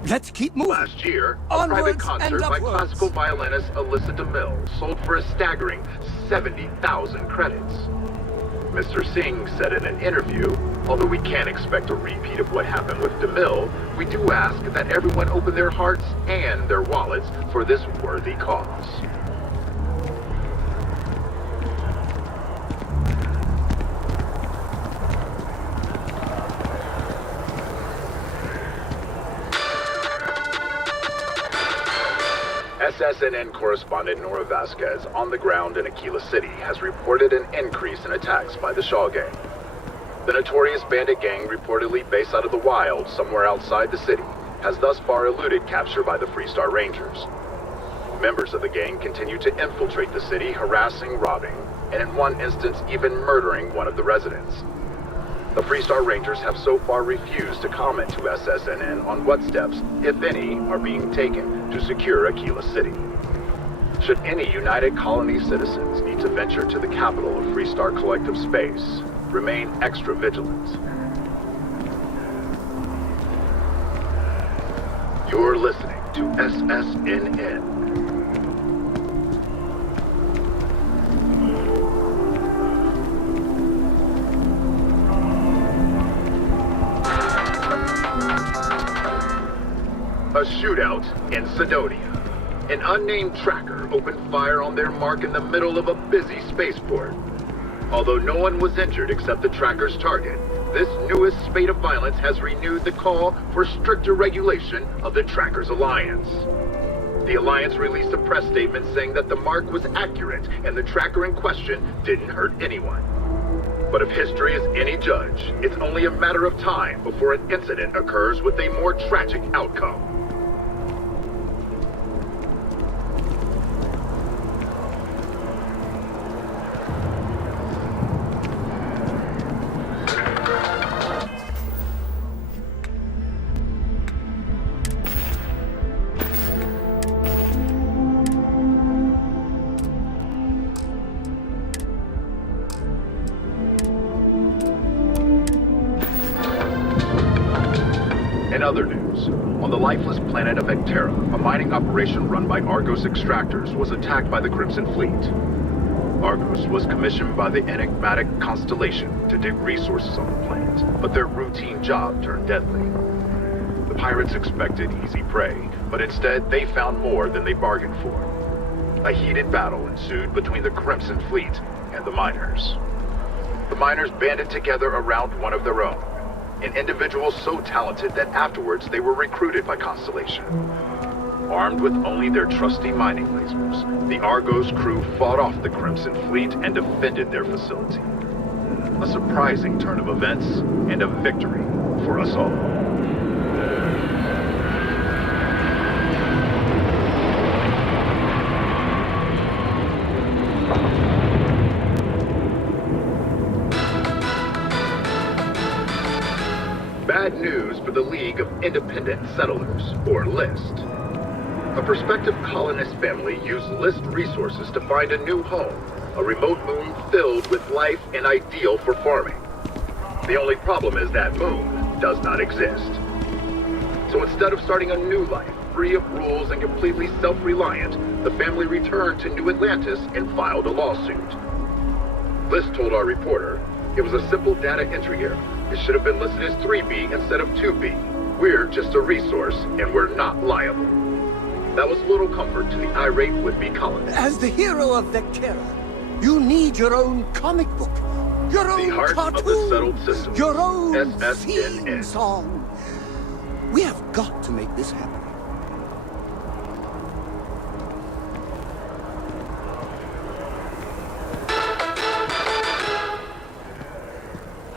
Let's keep moving. Last year, a Onwards private and concert by upwards. classical violinist Alyssa DeMille sold for a staggering 70,000 credits. Mr. Singh said in an interview, although we can't expect a repeat of what happened with DeMille, we do ask that everyone open their hearts and their wallets for this worthy cause. SSNN correspondent Nora Vasquez, on the ground in Aquila City, has reported an increase in attacks by the Shaw Gang. The notorious bandit gang, reportedly based out of the wild somewhere outside the city, has thus far eluded capture by the Freestar Rangers. Members of the gang continue to infiltrate the city, harassing, robbing, and in one instance even murdering one of the residents. The Freestar Rangers have so far refused to comment to SSNN on what steps, if any, are being taken to secure Aquila City. Should any United Colony citizens need to venture to the capital of Freestar Collective Space, remain extra vigilant. You're listening to SSNN. A shootout in Sidonia. An unnamed tracker opened fire on their mark in the middle of a busy spaceport. Although no one was injured except the tracker's target, this newest spate of violence has renewed the call for stricter regulation of the tracker's alliance. The alliance released a press statement saying that the mark was accurate and the tracker in question didn't hurt anyone. But if history is any judge, it's only a matter of time before an incident occurs with a more tragic outcome. In other news, on the lifeless planet of Vectera, a mining operation run by Argos extractors was attacked by the Crimson Fleet. Argos was commissioned by the enigmatic Constellation to dig resources on the planet, but their routine job turned deadly. The pirates expected easy prey, but instead they found more than they bargained for. A heated battle ensued between the Crimson Fleet and the miners. The miners banded together around one of their own, an individual so talented that afterwards they were recruited by Constellation. Armed with only their trusty mining lasers, the Argos crew fought off the Crimson Fleet and defended their facility. A surprising turn of events and a victory for us all. Bad news for the League of Independent Settlers, or LIST. A prospective colonist family used LIST resources to find a new home, a remote moon filled with life and ideal for farming. The only problem is that moon does not exist. So instead of starting a new life, free of rules and completely self-reliant, the family returned to New Atlantis and filed a lawsuit. LIST told our reporter, it was a simple data entry error. It should have been listed as 3B instead of 2B. We're just a resource, and we're not liable. That was little comfort to the irate would-be colonists. As the hero of Vectera, you need your own comic book, your own the heart cartoon, of the settled system, your own SSNN. theme song. We have got to make this happen.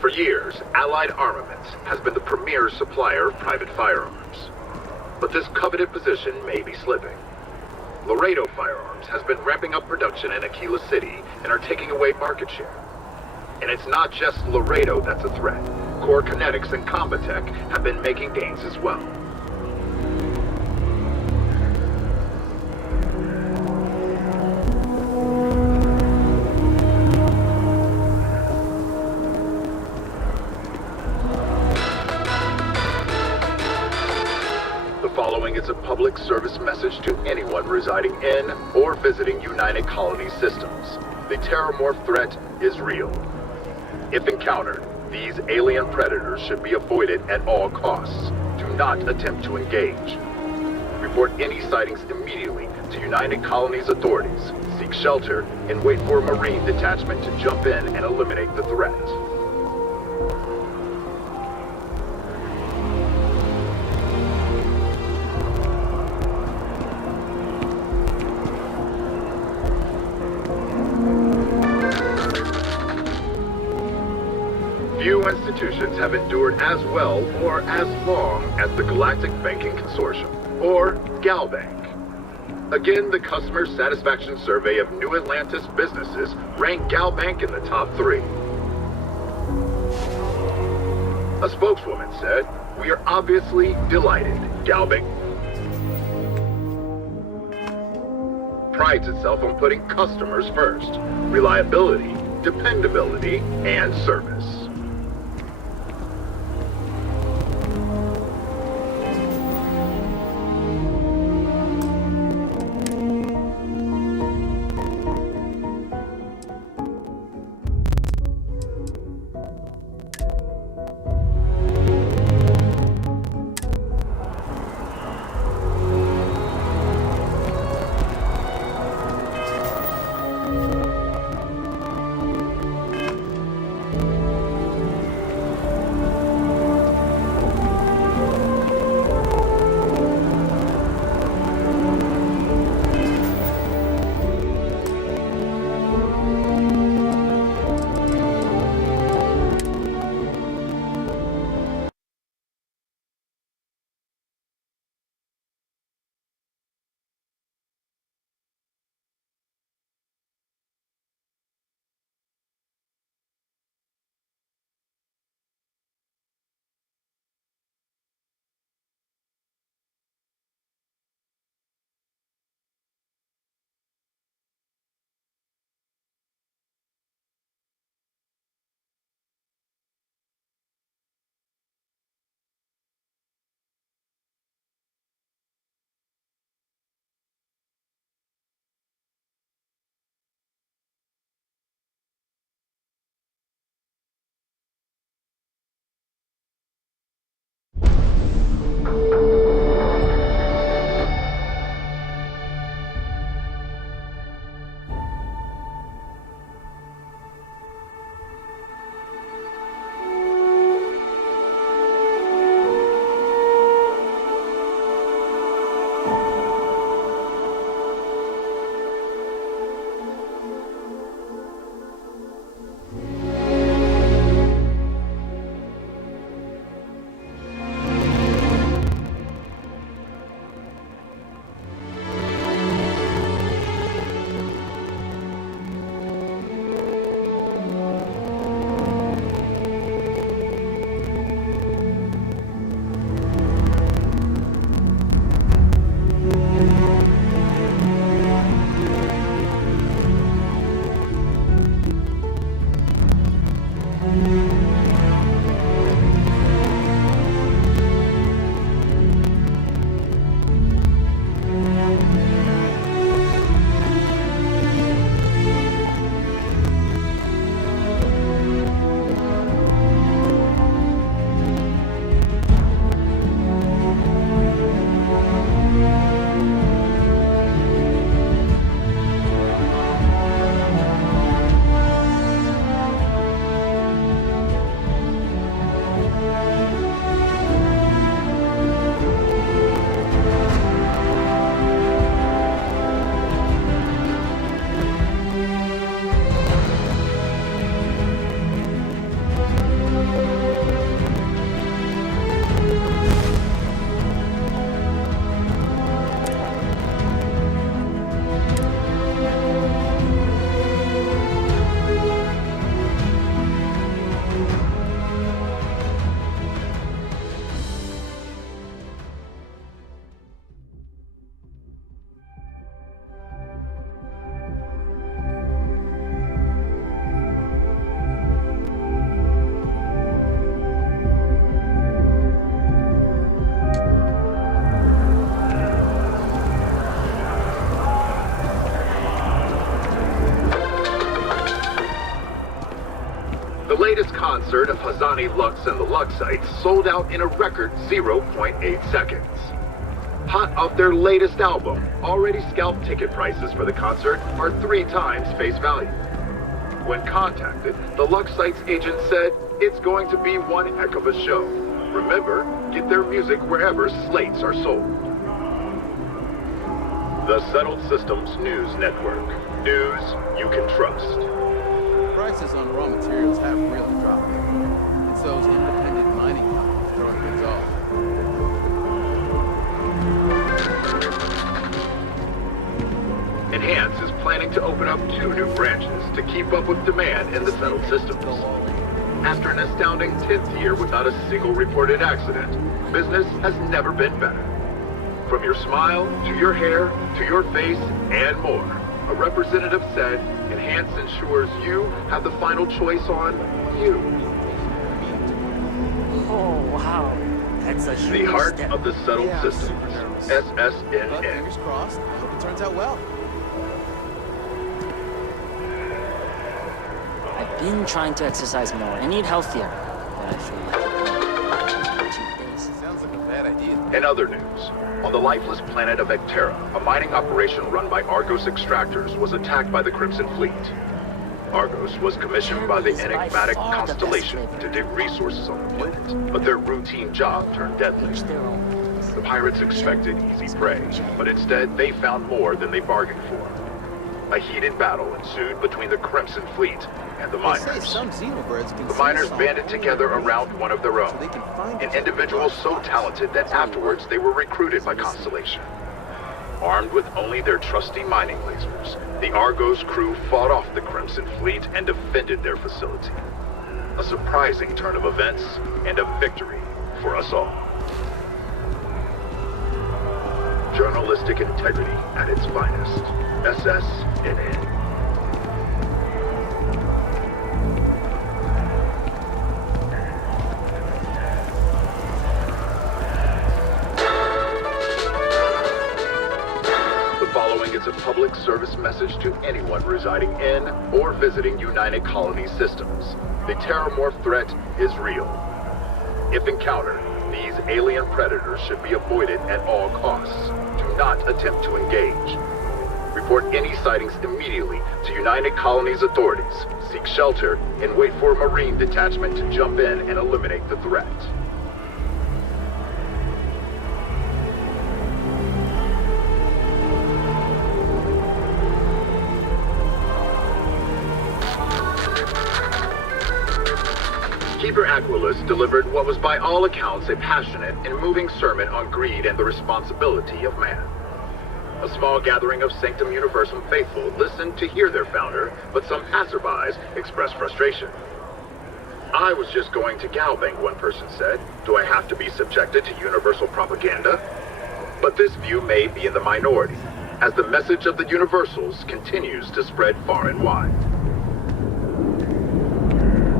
For years, Allied Armaments has been the premier supplier of private firearms. But this coveted position may be slipping. Laredo Firearms has been ramping up production in Aquila City and are taking away market share. And it's not just Laredo that's a threat. Core Kinetics and Combatech have been making gains as well. It's a public service message to anyone residing in or visiting United Colony systems. The Terramorph threat is real. If encountered, these alien predators should be avoided at all costs. Do not attempt to engage. Report any sightings immediately to United Colonies authorities. Seek shelter and wait for a Marine detachment to jump in and eliminate the threat. Few institutions have endured as well or as long as the Galactic Banking Consortium, or GalBank. Again, the Customer Satisfaction Survey of New Atlantis businesses ranked GalBank in the top 3. A spokeswoman said, "We are obviously delighted. GalBank prides itself on putting customers first. Reliability, dependability, and service." latest concert of Hazani Lux and the Luxites sold out in a record 0.8 seconds. Hot off their latest album, already scalped ticket prices for the concert are 3 times face value. When contacted, the Luxites agent said it's going to be one heck of a show. Remember, get their music wherever slates are sold. The Settled Systems News Network. News you can trust. Prices on raw materials have really dropped. It's those independent mining companies throwing things off. Enhance is planning to open up 2 new branches to keep up with demand in the Settled Systems. After an astounding 10th year without a single reported accident, business has never been better. From your smile, to your hair, to your face, and more, a representative said, Enhance ensures you have the final choice on you. Oh, wow. That's a huge The heart step. of the Settled Systems, But SSNN. fingers crossed. I hope it turns out well. I've been trying to exercise more. I need healthier. But I feel like Sounds like a bad idea. In other news, on the lifeless planet of Vectera, a mining operation run by Argos extractors was attacked by the Crimson Fleet. Argos was commissioned by the enigmatic Constellation to dig resources on the planet, but their routine job turned deadly. The pirates expected easy prey, but instead they found more than they bargained for. A heated battle ensued between the Crimson Fleet and the They say miners. some xenobirds can The see miners us all banded together around one of their own, an individual so talented that afterwards they were recruited by Constellation. Armed with only their trusty mining lasers, the Argos crew fought off the Crimson Fleet and defended their facility. A surprising turn of events and a victory for us all. Journalistic integrity at its finest. SSNN. The following is a public service message to anyone residing in or visiting United Colony systems. The terramorph threat is real. If encountered, these alien predators should be avoided at all costs. Do not attempt to engage. Report any sightings immediately to United Colony's authorities. Seek shelter and wait for a Marine detachment to jump in and eliminate the threat. Keeper Aquilus delivered what was by all accounts a passionate and moving sermon on greed and the responsibility of man. A small gathering of Sanctum Universum faithful listened to hear their founder, but some passerbys expressed frustration. I was just going to Galbank, one person said. Do I have to be subjected to universal propaganda? But this view may be in the minority, as the message of the Universals continues to spread far and wide.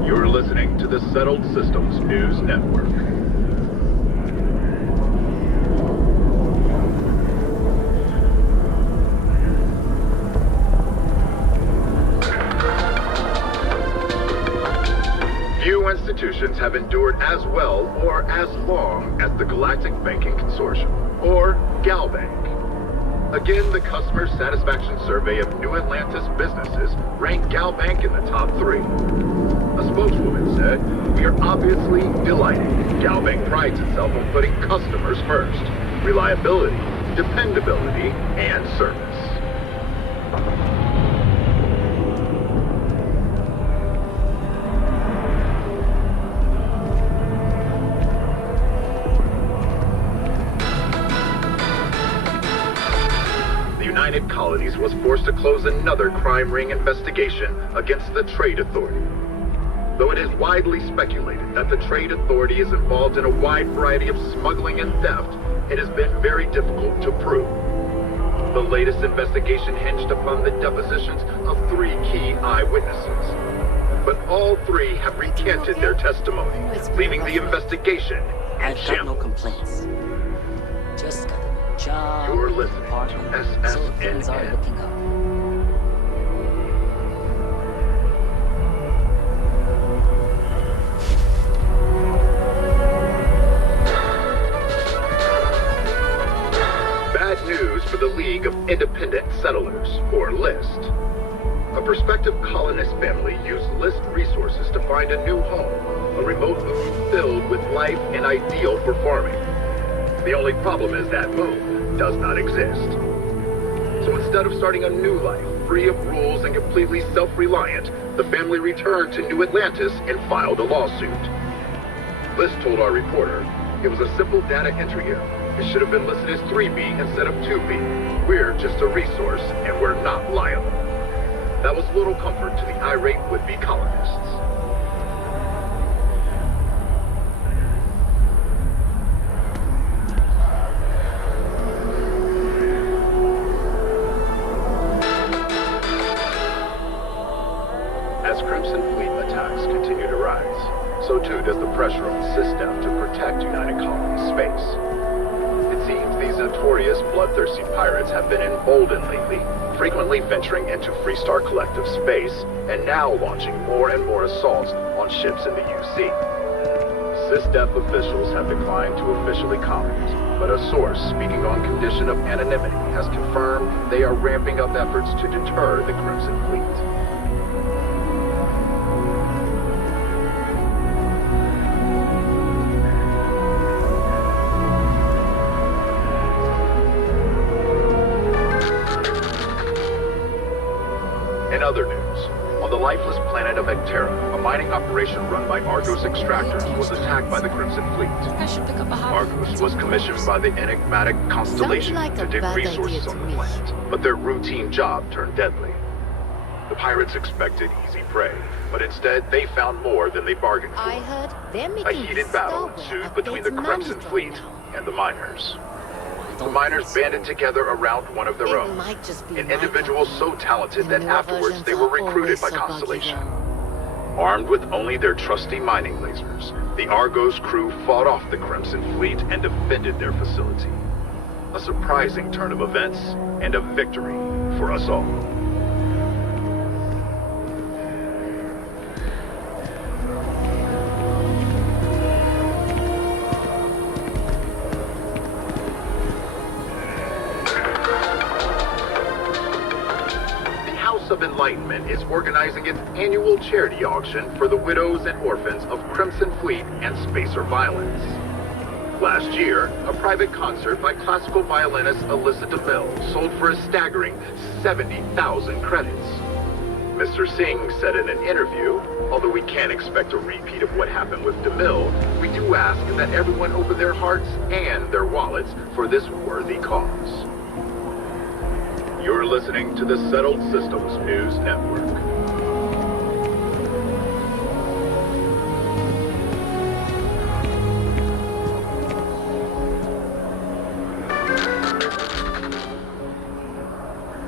You're listening to the Settled Systems News Network. Few institutions have endured as well or as long as the Galactic Banking Consortium, or GalBank. Again, the Customer Satisfaction Survey of New Atlantis businesses ranked GalBank in the top 3. A spokeswoman said, "We are obviously delighted. GalBank prides itself on putting customers first. Reliability, dependability, and service." The United Colonies was forced to close another crime ring investigation against the Trade Authority. Though it is widely speculated that the Trade Authority is involved in a wide variety of smuggling and theft, it has been very difficult to prove. The latest investigation hinged upon the depositions of 3 key eyewitnesses. But all 3 have recanted their testimony, leaving the investigation in I've got no shambles. complaints. Just got a job. You're listening to so things are SSNN. looking up. A prospective colonist family used list resources to find a new home, a remote moon filled with life and ideal for farming. The only problem is that moon does not exist. So instead of starting a new life, free of rules and completely self-reliant, the family returned to New Atlantis and filed a lawsuit. List told our reporter it was a simple data entry error. It should have been listed as 3B instead of 2B. We're just a resource, and we're not liable. That was little comfort to the irate would-be colonists. As Crimson Fleet attacks continue to rise, so too does the pressure on SysDef to protect United Colonies space. It seems these notorious bloodthirsty pirates have been emboldened lately, frequently venturing into Freestar Collective space, and now launching more and more assaults on ships in the UC. SysDef officials have declined to officially comment, but a source speaking on condition of anonymity has confirmed they are ramping up efforts to deter the Crimson Fleet. In other news, on the lifeless planet of Ecterra, a mining operation run by Argos extractors was attacked by the Crimson Fleet. Argos was commissioned by the enigmatic Constellation to dig resources on the planet, but their routine job turned deadly. The pirates expected easy prey, but instead they found more than they bargained for. I heard they're A making heated battle ensued between the Crimson Fleet and the miners. The miners banded together around one of their own, an individual so talented that afterwards they were recruited by Constellation. Armed with only their trusty mining lasers, the Argos crew fought off the Crimson Fleet and defended their facility. A surprising turn of events and a victory for us all. Of Enlightenment is organizing its annual charity auction for the widows and orphans of Crimson Fleet and spacer violence. Last year, a private concert by classical violinist Alyssa DeMille sold for a staggering 70,000 credits. Mr. Singh said in an interview, although we can't expect a repeat of what happened with DeMille, we do ask that everyone open their hearts and their wallets for this worthy cause. You're listening to the Settled Systems News Network.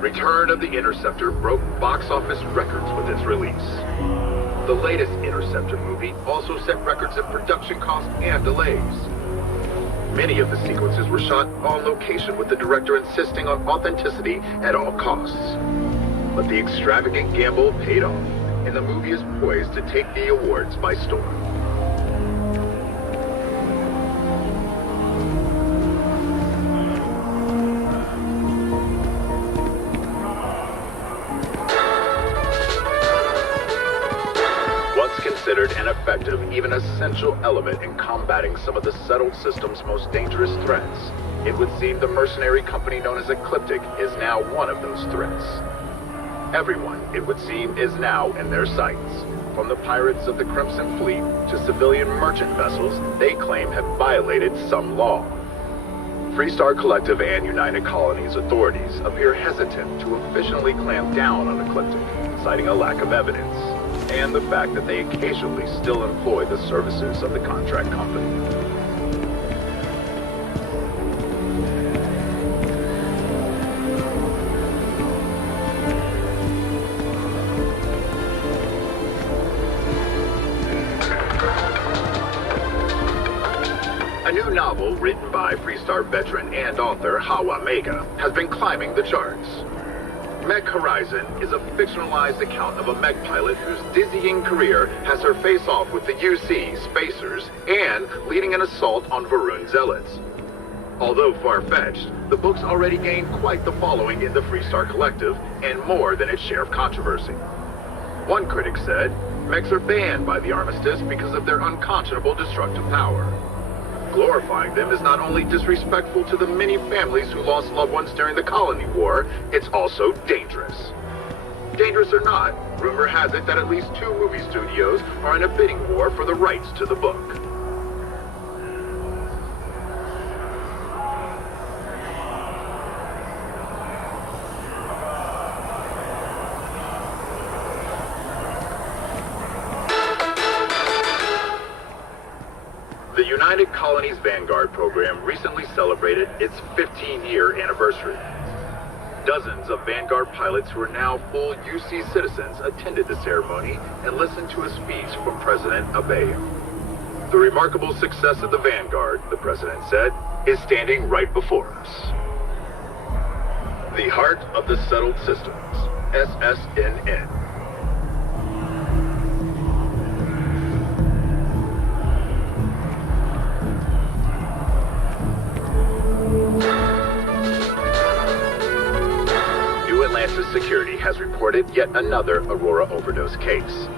Return of the Interceptor broke box office records with its release. The latest Interceptor movie also set records in production costs and delays. Many of the sequences were shot on location with the director insisting on authenticity at all costs. But the extravagant gamble paid off, and the movie is poised to take the awards by storm. Considered an effective, even essential element in combating some of the settled system's most dangerous threats, it would seem the mercenary company known as Ecliptic is now one of those threats. Everyone, it would seem, is now in their sights. From the pirates of the Crimson Fleet to civilian merchant vessels they claim have violated some law. Freestar Collective and United Colonies authorities appear hesitant to officially clamp down on Ecliptic, citing a lack of evidence, and the fact that they occasionally still employ the services of the contract company. A new novel written by Freestar veteran and author Hawa Mega has been climbing the charts. Mech Horizon is a fictionalized account of a mech pilot whose dizzying career has her face off with the UC Spacers and leading an assault on Varun Zealots. Although far-fetched, the book's already gained quite the following in the Freestar Collective, and more than its share of controversy. One critic said, mechs are banned by the Armistice because of their unconscionable destructive power. Glorifying them is not only disrespectful to the many families who lost loved ones during the Colony War, it's also dangerous. Dangerous or not, rumor has it that at least 2 movie studios are in a bidding war for the rights to the book. The United Colonies Vanguard program recently celebrated its 15-year anniversary. Dozens of Vanguard pilots who are now full UC citizens attended the ceremony and listened to a speech from President Abe. The remarkable success of the Vanguard, the president said, is standing right before us. The heart of the settled systems, SSNN. Security has reported yet another Aurora overdose case.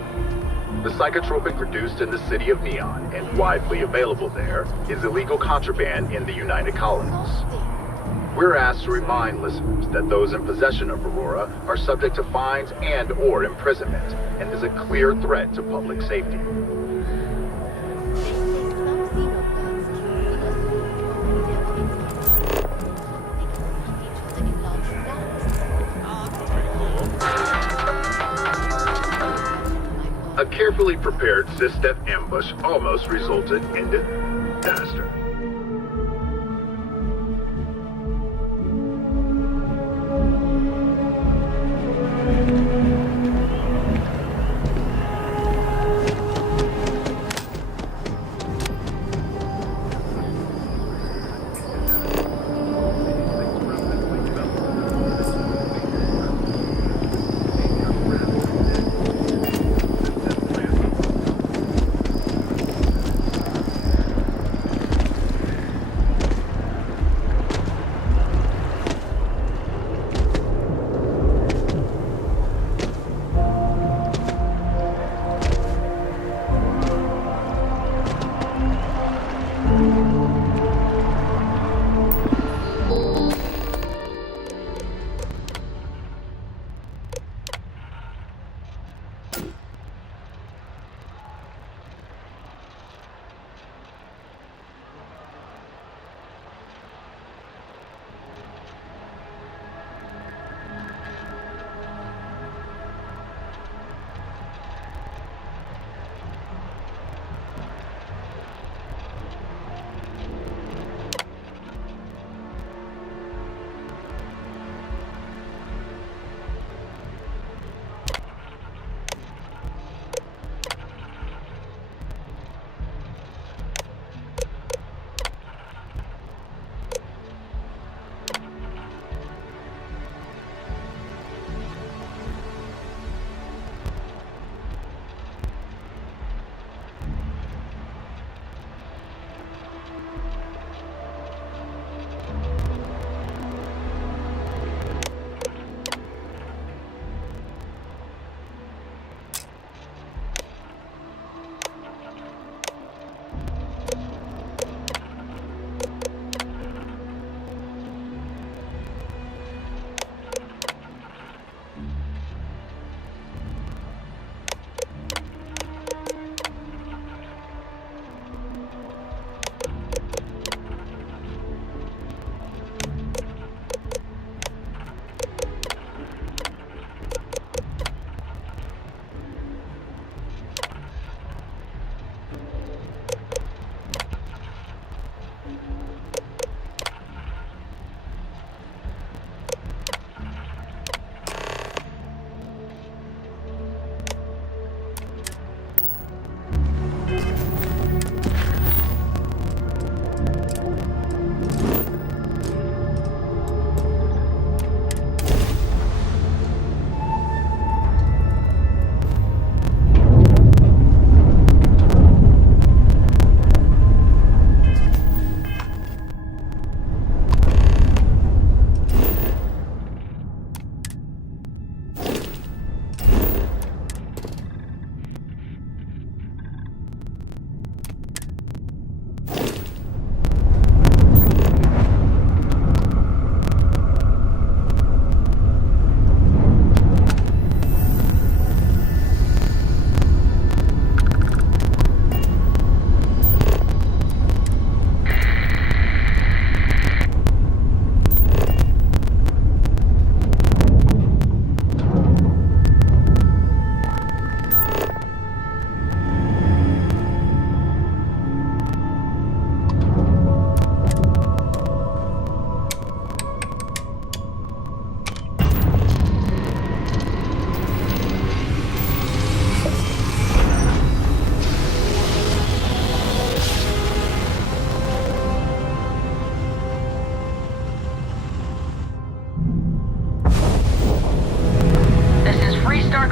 The psychotropic produced in the city of Neon and widely available there is illegal contraband in the United Colonies. We're asked to remind listeners that those in possession of Aurora are subject to fines and/or imprisonment and is a clear threat to public safety. A carefully prepared Systef ambush almost resulted in disaster.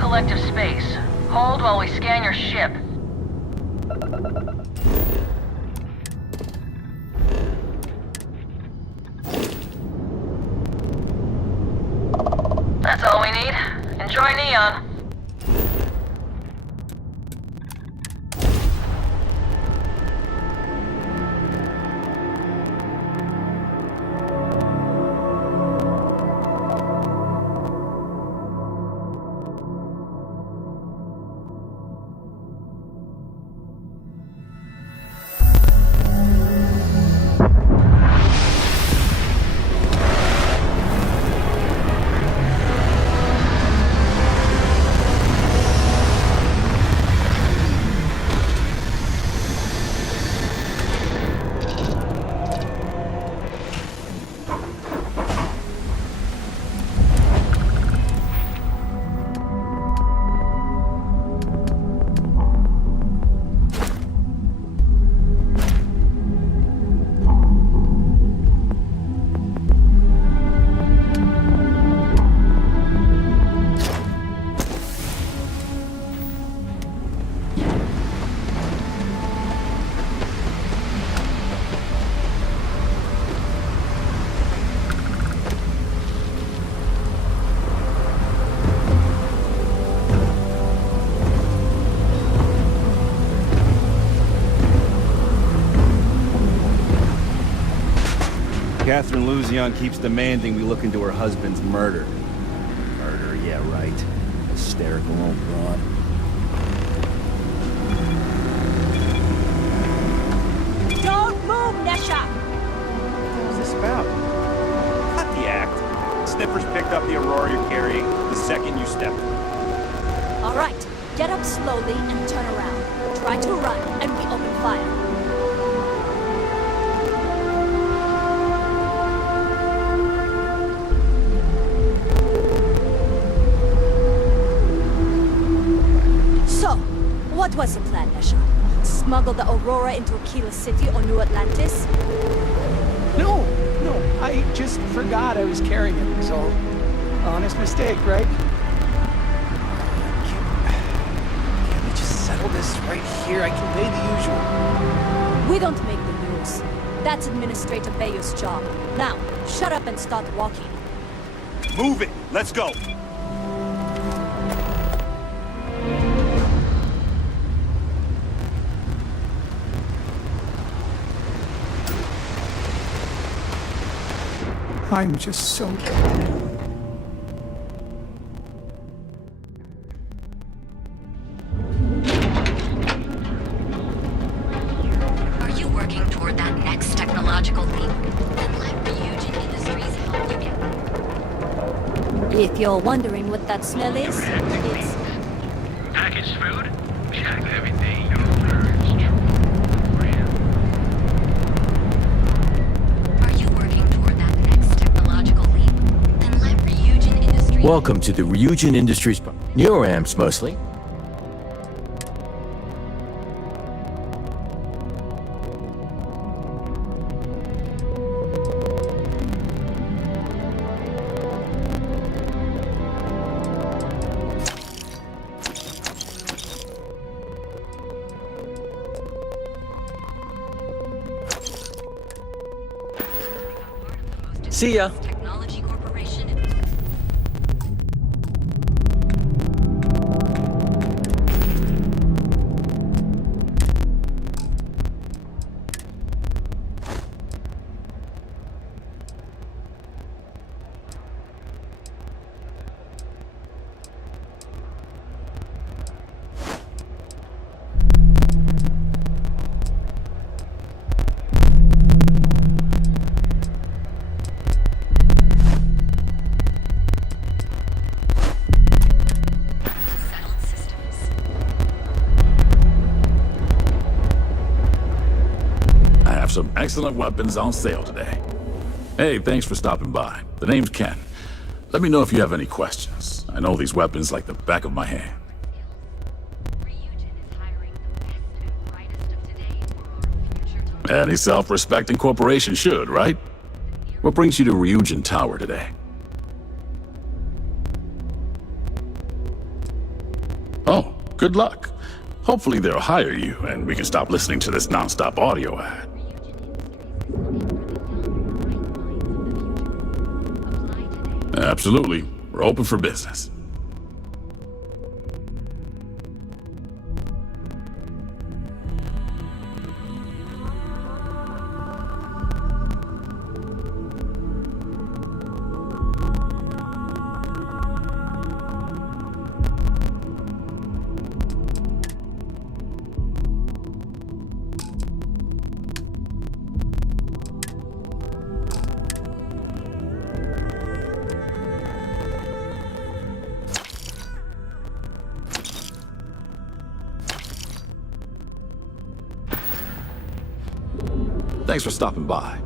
collective space. Hold while we scan your ship. That's all we need. Enjoy Neon. Catherine Luzion keeps demanding we look into her husband's murder. Murder, yeah, right. Hysterical old broad. Don't move, Nesha! What's this about? Cut the act. Sniffers picked up the Aurora you're carrying the second you stepped. All right, get up slowly and turn around. Try to run, and we open fire. So, what was the plan, Nesha? Smuggle the Aurora into Aquila City or New Atlantis? No, I just forgot I was carrying it, so honest mistake, right? Can we just settle this right here? I convey the usual. We don't make the rules. That's Administrator Bayo's job. Now, shut up and start walking. Move it! Let's go! I'm just so... Are you working toward that next technological leap? Then let Ryujin Industries help you get. If you're wondering what that smell is, it's... Packaged food? Check everything your nerds Are you working toward that next technological leap? Then let Ryujin Industries... Welcome to the Ryujin Industries... Neuroamps, mostly. See ya. Some excellent weapons on sale today. Hey, thanks for stopping by. The name's Ken. Let me know if you have any questions. I know these weapons like the back of my hand. Any self-respecting corporation should, right? What brings you to Ryujin Tower today? good luck. Hopefully they'll hire you, and we can stop listening to this non-stop audio ad. Absolutely. We're open for business. Thanks for stopping by.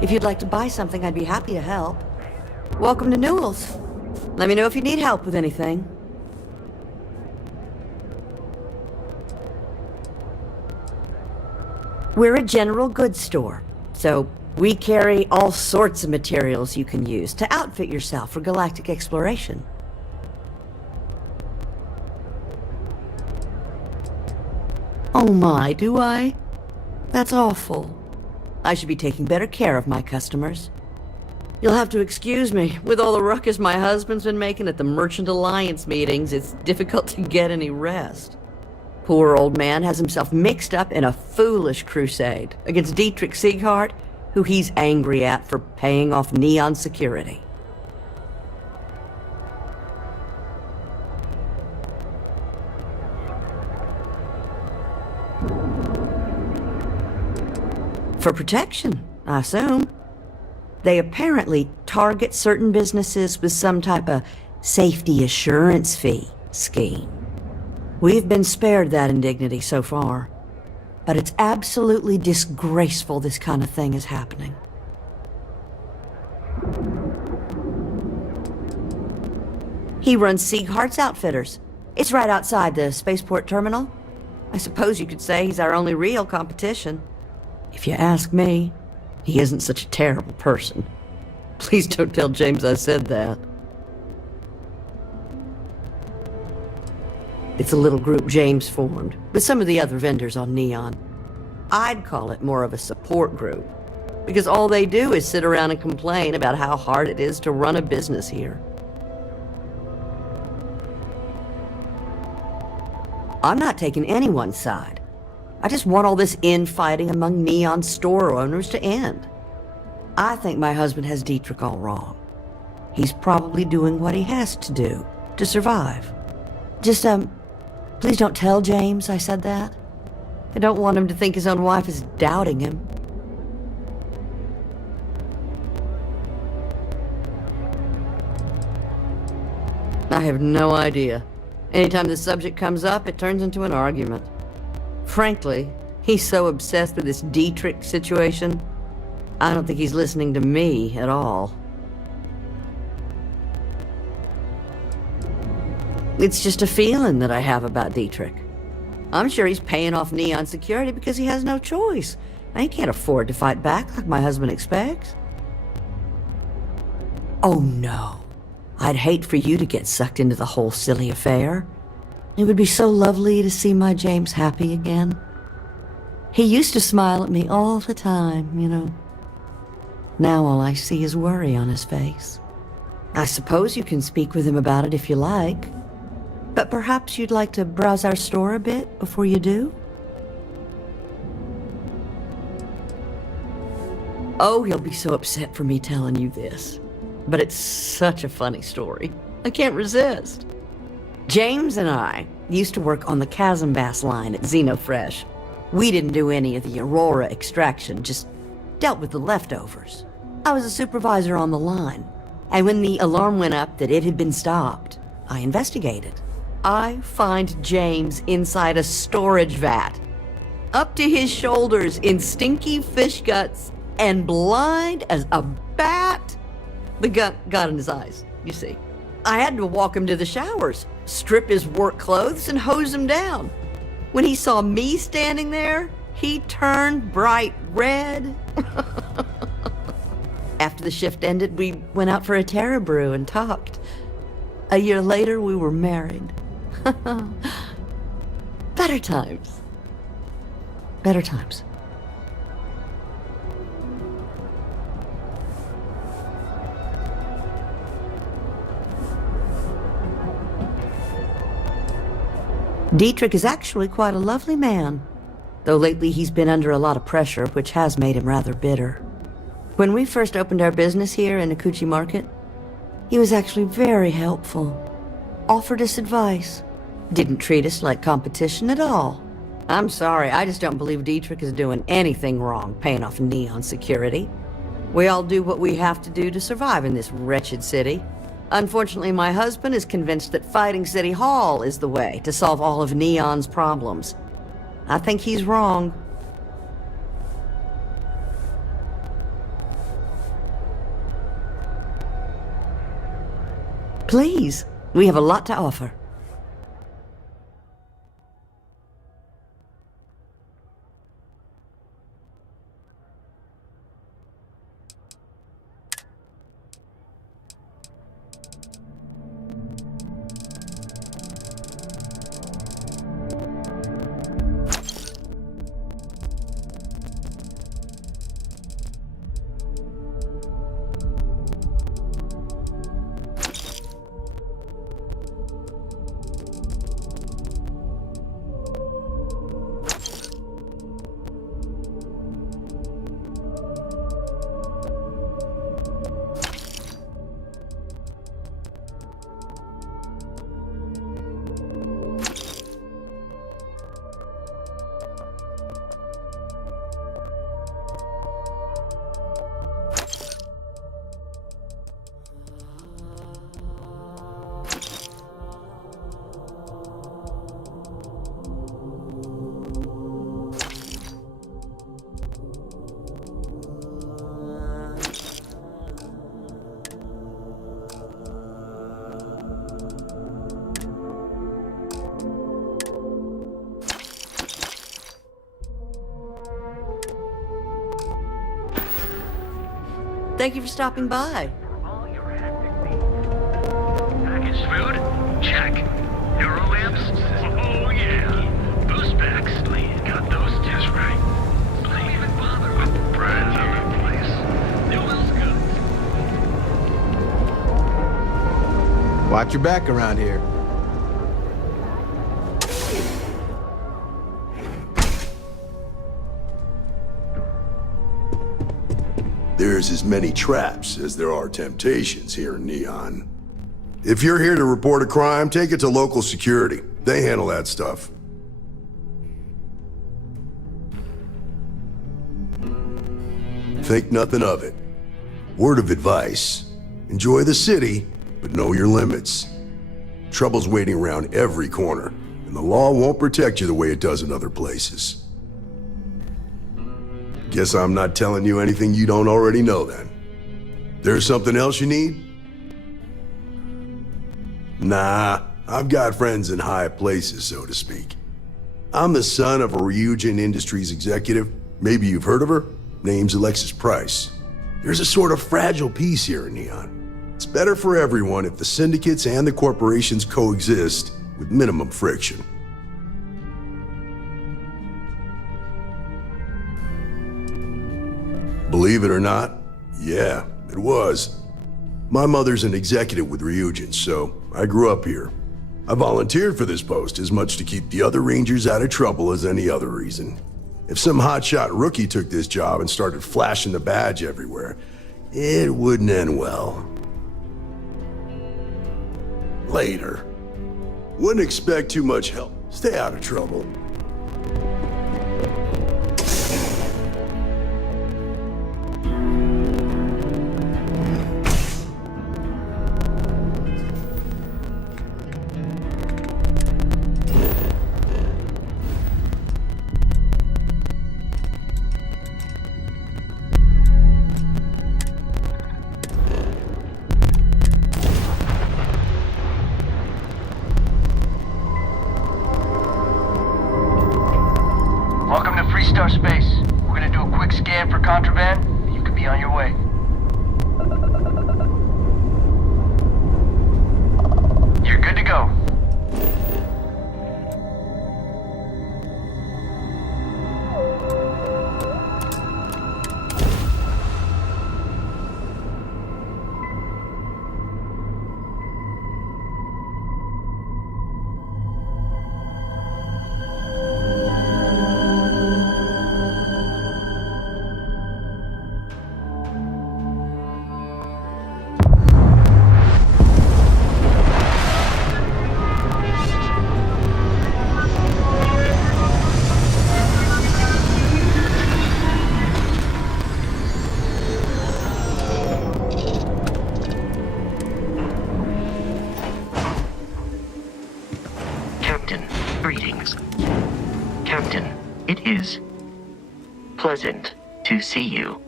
If you'd like to buy something, I'd be happy to help. Welcome to Newell's. Let me know if you need help with anything. We're a general goods store, so we carry all sorts of materials you can use to outfit yourself for galactic exploration. Oh my, do I? That's awful. I should be taking better care of my customers. You'll have to excuse me. With all the ruckus my husband's been making at the Merchant Alliance meetings, it's difficult to get any rest. Poor old man has himself mixed up in a foolish crusade against Dietrich Sieghart, who he's angry at for paying off Neon security. For protection, I assume. They apparently target certain businesses with some type of safety assurance fee scheme. We've been spared that indignity so far, but it's absolutely disgraceful this kind of thing is happening. He runs Sieghart's Outfitters. It's right outside the spaceport terminal. I suppose you could say he's our only real competition. If you ask me, he isn't such a terrible person. Please don't tell James I said that. It's a little group James formed, with some of the other vendors on Neon. I'd call it more of a support group, because all they do is sit around and complain about how hard it is to run a business here. I'm not taking anyone's side. I just want all this infighting among Neon store owners to end. I think my husband has Dietrich all wrong. He's probably doing what he has to do to survive. Just, please don't tell James I said that. I don't want him to think his own wife is doubting him. I have no idea. Anytime the subject comes up, it turns into an argument. Frankly, he's so obsessed with this Dietrich situation, I don't think he's listening to me at all. It's just a feeling that I have about Dietrich. I'm sure he's paying off Neon security because he has no choice. He can't afford to fight back like my husband expects. Oh no. I'd hate for you to get sucked into the whole silly affair. It would be so lovely to see my James happy again. He used to smile at me all the time, you know. Now all I see is worry on his face. I suppose you can speak with him about it if you like. But perhaps you'd like to browse our store a bit before you do? Oh, he'll be so upset for me telling you this. But it's such a funny story. I can't resist. James and I used to work on the Chasm Bass line at Xenofresh. We didn't do any of the Aurora extraction, just dealt with the leftovers. I was a supervisor on the line, and when the alarm went up that it had been stopped, I investigated. I find James inside a storage vat, up to his shoulders in stinky fish guts, and blind as a bat. The gun got in his eyes, you see. I had to walk him to the showers, strip his work clothes, and hose him down. When he saw me standing there, he turned bright red. After the shift ended, we went out for a Terra brew and talked. A year later, we were married. Better times. Better times. Dietrich is actually quite a lovely man, though lately he's been under a lot of pressure, which has made him rather bitter. When we first opened our business here in Akuchi Market, he was actually very helpful. Offered us advice. Didn't treat us like competition at all. I'm sorry, I just don't believe Dietrich is doing anything wrong paying off Neon security. We all do what we have to do to survive in this wretched city. Unfortunately, my husband is convinced that fighting City Hall is the way to solve all of Neon's problems. I think he's wrong. Please, we have a lot to offer. Thank you for stopping by. Packaged food? Check. Neural amps? Oh yeah. Boost packs? Got those just right. Don't even bother with the brands on the place. New well's good. Watch your back around here. There's as many traps as there are temptations here in Neon. If you're here to report a crime, take it to local security. They handle that stuff. Think nothing of it. Word of advice. Enjoy the city, but know your limits. Trouble's waiting around every corner, and the law won't protect you the way it does in other places. Guess I'm not telling you anything you don't already know then. There's something else you need? Nah, I've got friends in high places, so to speak. I'm the son of a Ryujin Industries executive. Maybe you've heard of her? Name's Alexis Price. There's a sort of fragile peace here in Neon. It's better for everyone if the syndicates and the corporations coexist with minimum friction. Believe it or not, yeah, it was. My mother's an executive with Ryujin, so I grew up here. I volunteered for this post as much to keep the other Rangers out of trouble as any other reason. If some hotshot rookie took this job and started flashing the badge everywhere, it wouldn't end well. Later. Wouldn't expect too much help. Stay out of trouble. contraband, you could be on your way. You're good to go. Greetings. Captain, it is pleasant to see you.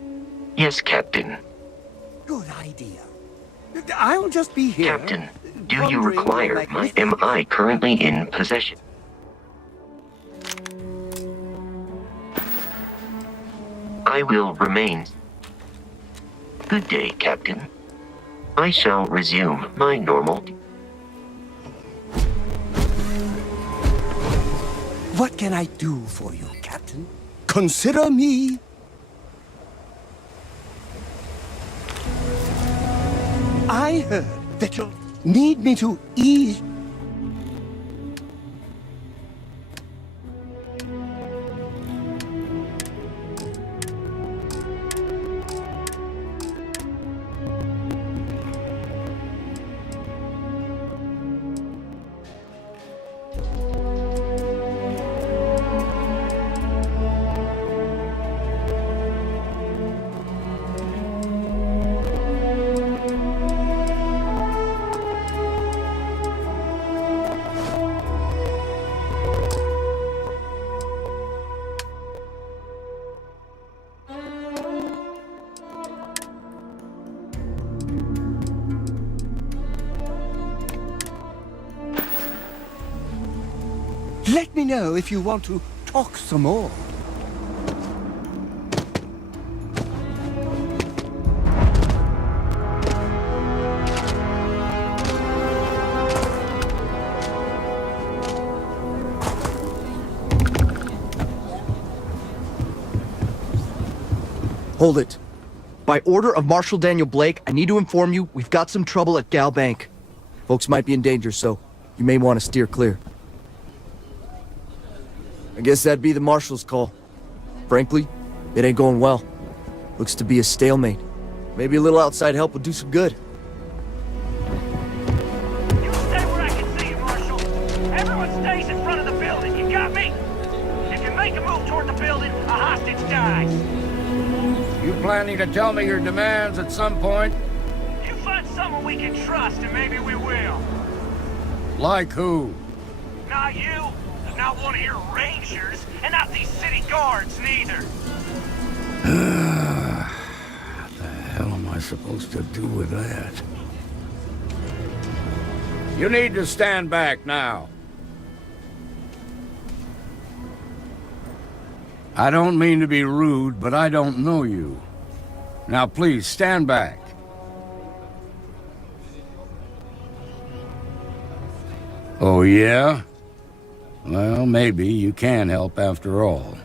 Yes, Captain. Good idea. I'll just be here. Captain, do you require my... Am I currently in possession? I will remain. Good day, Captain. I shall resume my normal... What can I do for you, Captain? Consider me. I heard that you'll need me to ease... Let me know if you want to talk some more. Hold it. By order of Marshal Daniel Blake, I need to inform you we've got some trouble at Gal Bank. Folks might be in danger, so you may want to steer clear. I guess that'd be the Marshal's call. Frankly, it ain't going well. Looks to be a stalemate. Maybe a little outside help would do some good. You stay where I can see you, Marshal. Everyone stays in front of the building, you got me? If you make a move toward the building, a hostage dies. You planning to tell me your demands at some point? You find someone we can trust, and maybe we will. Like who? Not you, not one of your rangers, and not these city guards, neither. What the hell am I supposed to do with that? You need to stand back now. I don't mean to be rude, but I don't know you. Now please, stand back. Oh, yeah? Well, maybe you can help after all.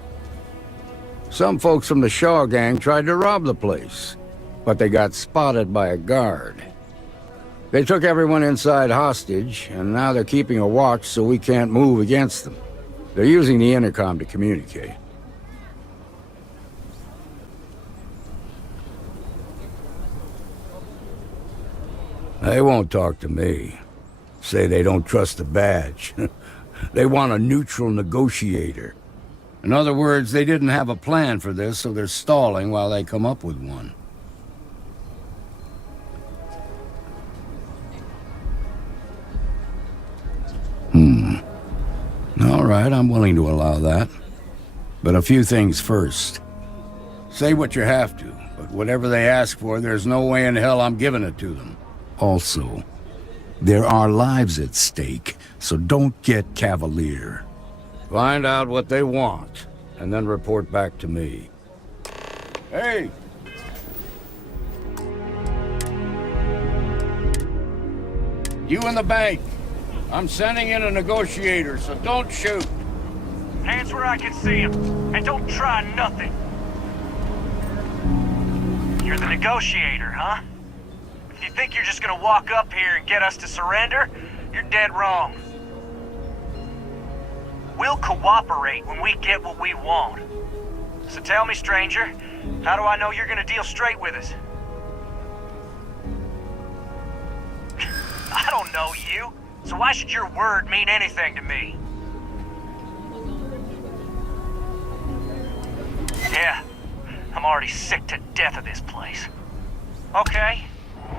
Some folks from the Shaw gang tried to rob the place, but they got spotted by a guard. They took everyone inside hostage, and now they're keeping a watch so we can't move against them. They're using the intercom to communicate. They won't talk to me. Say they don't trust the badge. They want a neutral negotiator. In other words, they didn't have a plan for this, so they're stalling while they come up with one. All right, I'm willing to allow that. But a few things first. Say what you have to, but whatever they ask for, there's no way in hell I'm giving it to them. Also, there are lives at stake, so don't get cavalier. Find out what they want, and then report back to me. Hey! You in the bank. I'm sending in a negotiator, so don't shoot. Hands where I can see him. And don't try nothing. You're the negotiator, huh? If you think you're just gonna walk up here and get us to surrender, you're dead wrong. We'll cooperate when we get what we want. So tell me, stranger, how do I know you're gonna deal straight with us? I don't know you, so why should your word mean anything to me? Yeah, I'm already sick to death of this place. Okay,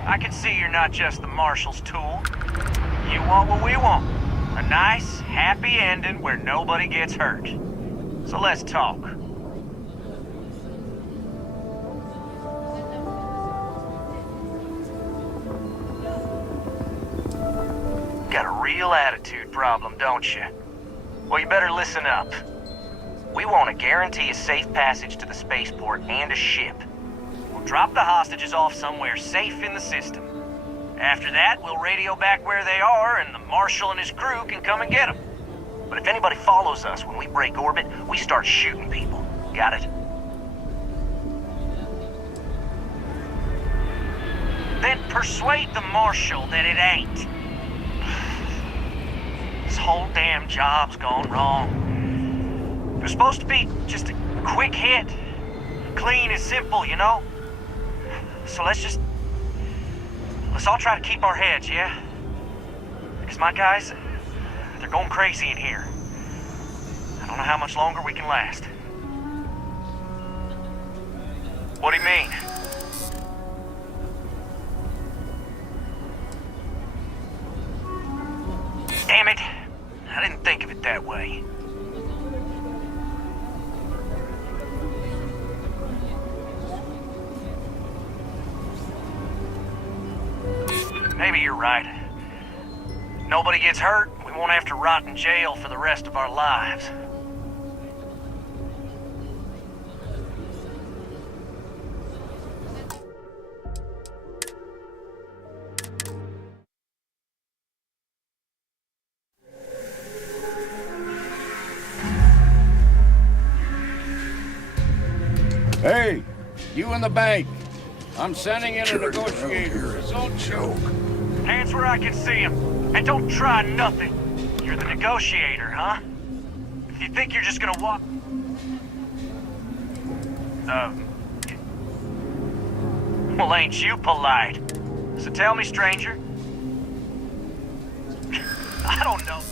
I can see you're not just the Marshal's tool. You want what we want. A nice, happy ending where nobody gets hurt. So let's talk. Got a real attitude problem, don't you? Well, you better listen up. We want to guarantee a safe passage to the spaceport and a ship. We'll drop the hostages off somewhere safe in the system. After that, we'll radio back where they are, and the Marshal and his crew can come and get them. But if anybody follows us when we break orbit, we start shooting people. Got it? Then persuade the Marshal that it ain't. This whole damn job's gone wrong. It was supposed to be just a quick hit. Clean and simple, you know? So let's all try to keep our heads, yeah? Because my guys, they're going crazy in here. I don't know how much longer we can last. What do you mean? Damn it! I didn't think of it that way. Maybe you're right. Nobody gets hurt, we won't have to rot in jail for the rest of our lives. Hey, you in the bank. I'm sending in a negotiator. Don't choke. Hands where I can see him. And don't try nothing. You're the negotiator, huh? If you think you're just gonna walk... Well, ain't you polite? So tell me, stranger. I don't know.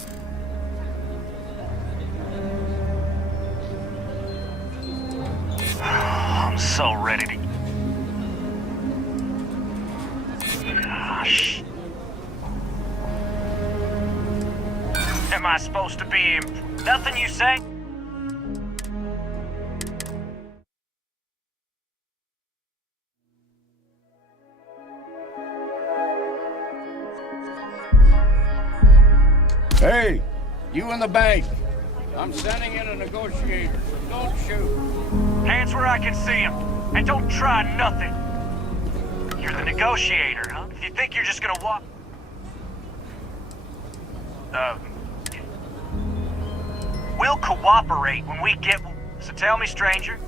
I'm so ready to... Gosh. Am I supposed to be... Nothing you say? Hey, you in the bank. I'm sending in a negotiator. Don't shoot. Hands where I can see him. And don't try nothing. You're the negotiator, huh? If you think you're just gonna walk... We'll cooperate when we get... So tell me, stranger.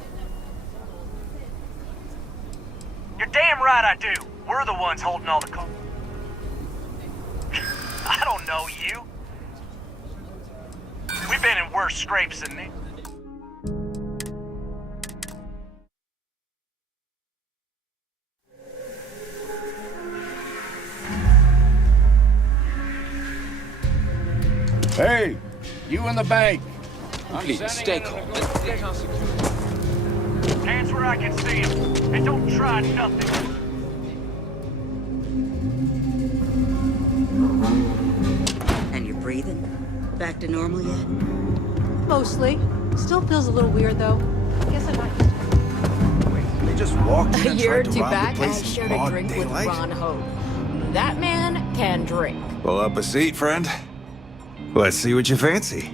You're damn right I do. We're the ones holding all the cards. I don't know you. We've been in worse scrapes than this. Hey, you in the bank. Please, stay calm. Hands where I can see him. And don't try nothing. And you're breathing? Back to normal yet? Mostly. Still feels a little weird, though. Guess I'm not used to it. They just walked in A and year or tried to two rob back, the I place in shared a broad drink with daylight? Ron Hope. That man can drink. Pull up a seat, friend. Let's see what you fancy.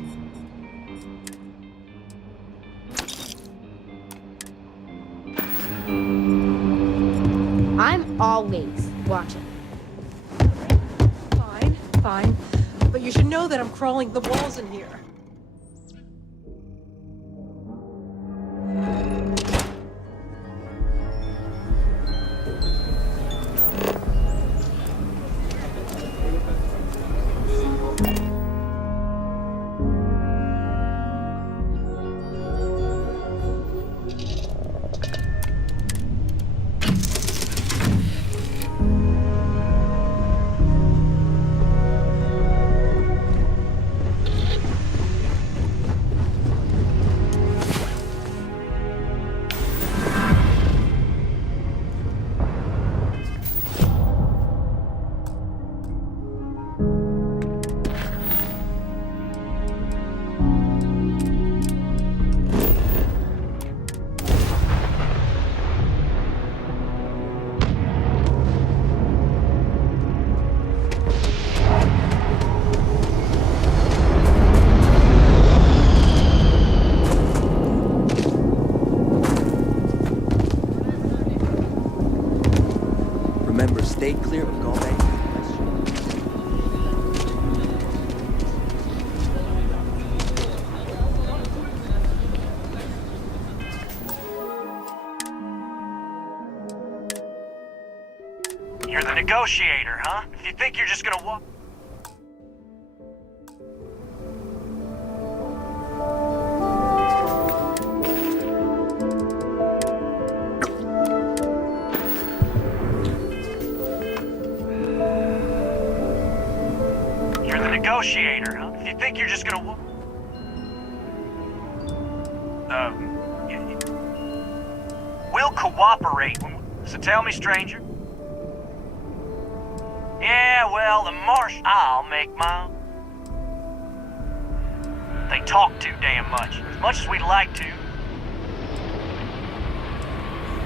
I'm always watching. Fine, fine. But you should know that I'm crawling the walls in here. Remember, stay clear of Galbank. You're the negotiator, huh? If you think you're just gonna walk... You're the negotiator, huh? If you think you're just gonna walk... We'll cooperate. So tell me, stranger. Yeah, well, the marsh... I'll make my own. They talk too damn much. As much as we'd like to.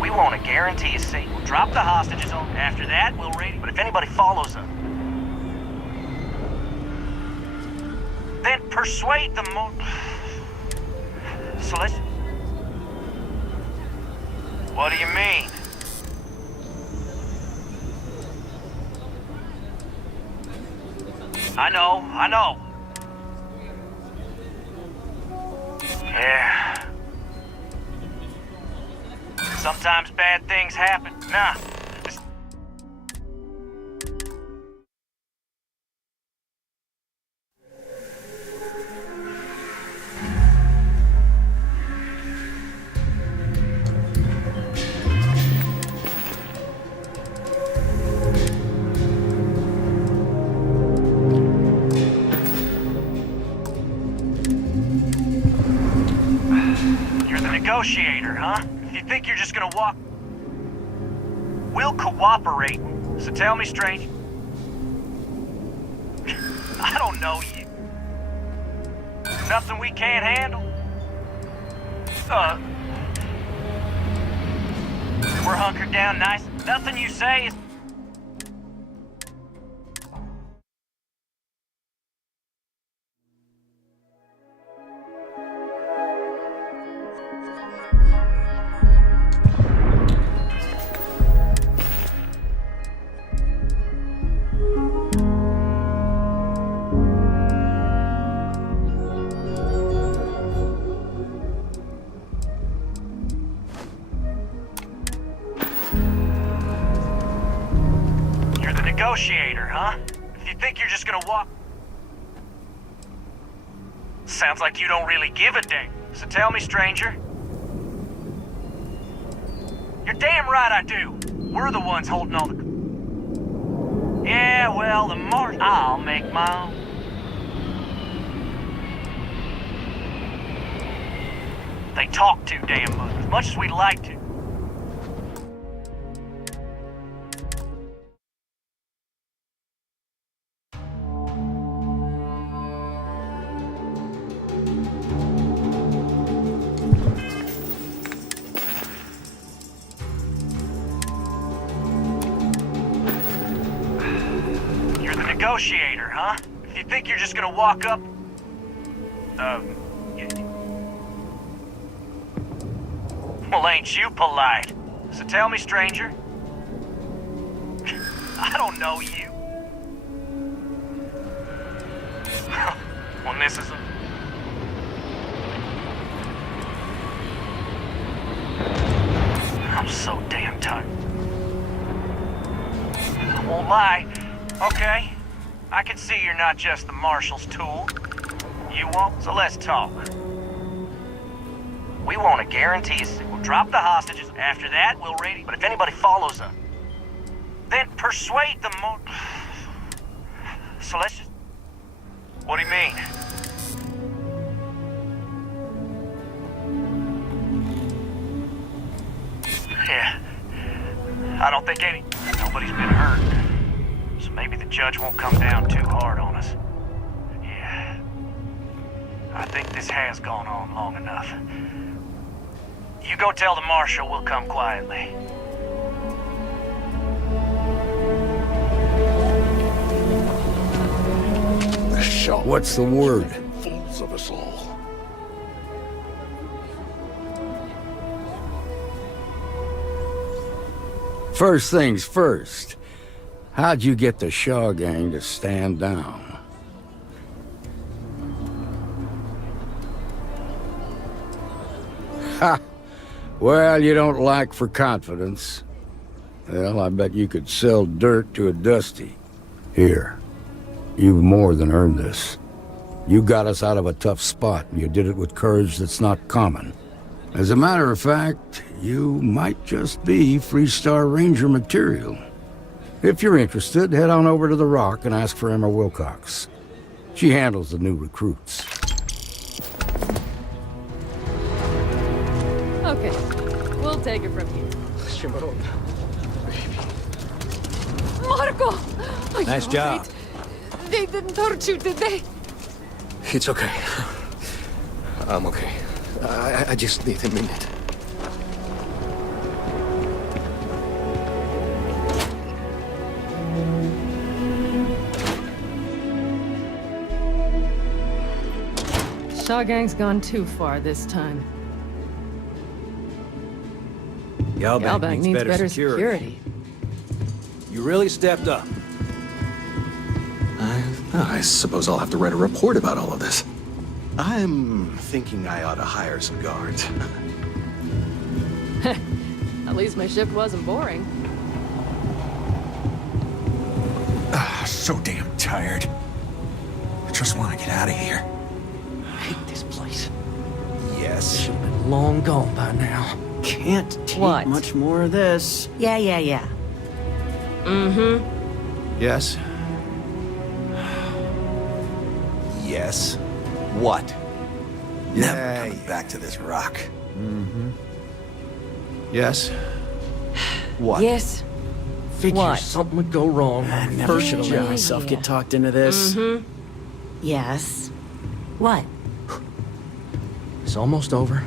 We want to guarantee a seat. We'll drop the hostages on. After that, we'll raid it. But if anybody follows us, then persuade them more. So let's... What do you mean? I know. Yeah. Sometimes bad things happen. Nah. Negotiator, huh? If you think you're just gonna walk... We'll cooperate. So tell me, stranger. I don't know you. Nothing we can't handle? We're hunkered down nice. Nothing you say is... Negotiator, huh? If you think you're just gonna walk... Sounds like you don't really give a damn. So tell me, stranger. You're damn right I do. We're the ones holding all the... Yeah, well, the marsh... I'll make my own. They talk too damn much. As much as we'd like to. Negotiator, huh? If you think you're just gonna walk up... Well, ain't you polite? So tell me, stranger. I don't know you. Well, this is a... I'm so damn tired. I won't lie. Okay, I can see you're not just the Marshal's tool. You won't, so let's talk. We want a guarantee. We'll drop the hostages. After that, we'll raid it. But if anybody follows us, then persuade them more. So let's just... What do you mean? Yeah. I don't think nobody's been hurt. So maybe the judge won't come down too hard on us. Yeah. I think this has gone on long enough. You go tell the marshal we'll come quietly. The Shaw. What's the word? Fools of us all. First things first. How'd you get the Shaw gang to stand down? Ha! Well, you don't lack for confidence. Well, I bet you could sell dirt to a Dusty. Here, you've more than earned this. You got us out of a tough spot, and you did it with courage that's not common. As a matter of fact, you might just be Freestar Ranger material. If you're interested, head on over to the Rock and ask for Emma Wilcox. She handles the new recruits. Okay, we'll take it from here. Shimon, Marco! Are you Nice job. alright? They didn't hurt you, did they? it's okay. I'm okay. I just need a minute. Shaw Gang's gone too far this time. Galbank needs better security. You really stepped up. I suppose I'll have to write a report about all of this. I'm thinking I ought to hire some guards. At least my shift wasn't boring. So damn tired. I just want to get out of here. I hate this place. Yes. Should have been long gone by now. Can't take What? much more of this. Yeah. Mm-hmm. Yes? Yes. What? Never coming back to this rock. Mm-hmm. Yes? What? Yes. Figure What? something would go wrong. I never First should have job. let myself get talked into this. Mm-hmm. Yes. What? It's almost over.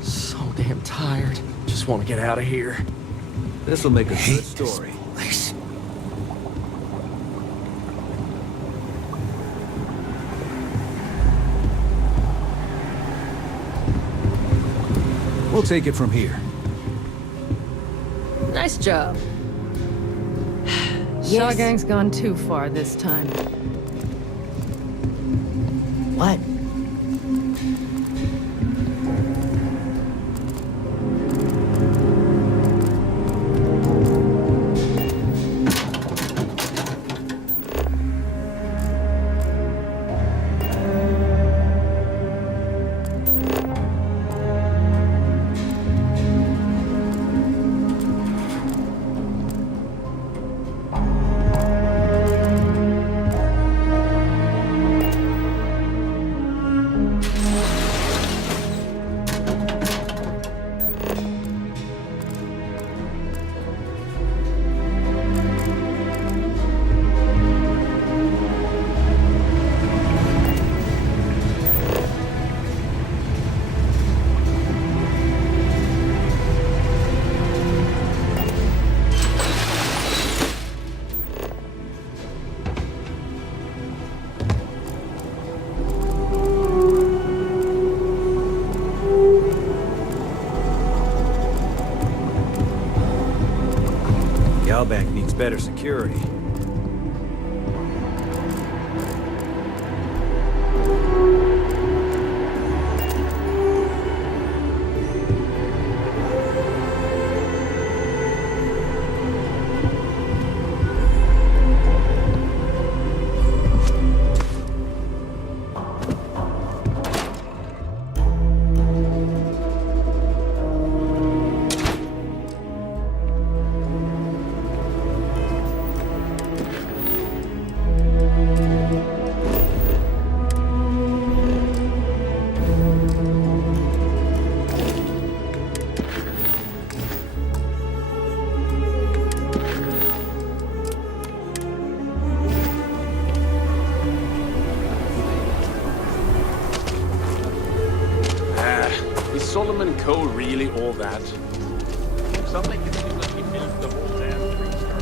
So damn tired. Just want to get out of here. This'll make a good story. Place. We'll take it from here. Nice job. Shaw Gang's gone too far this time. What? Galbank needs better security. Is Solomon Co. really all that? Some make it seem like he built the whole damn three-star.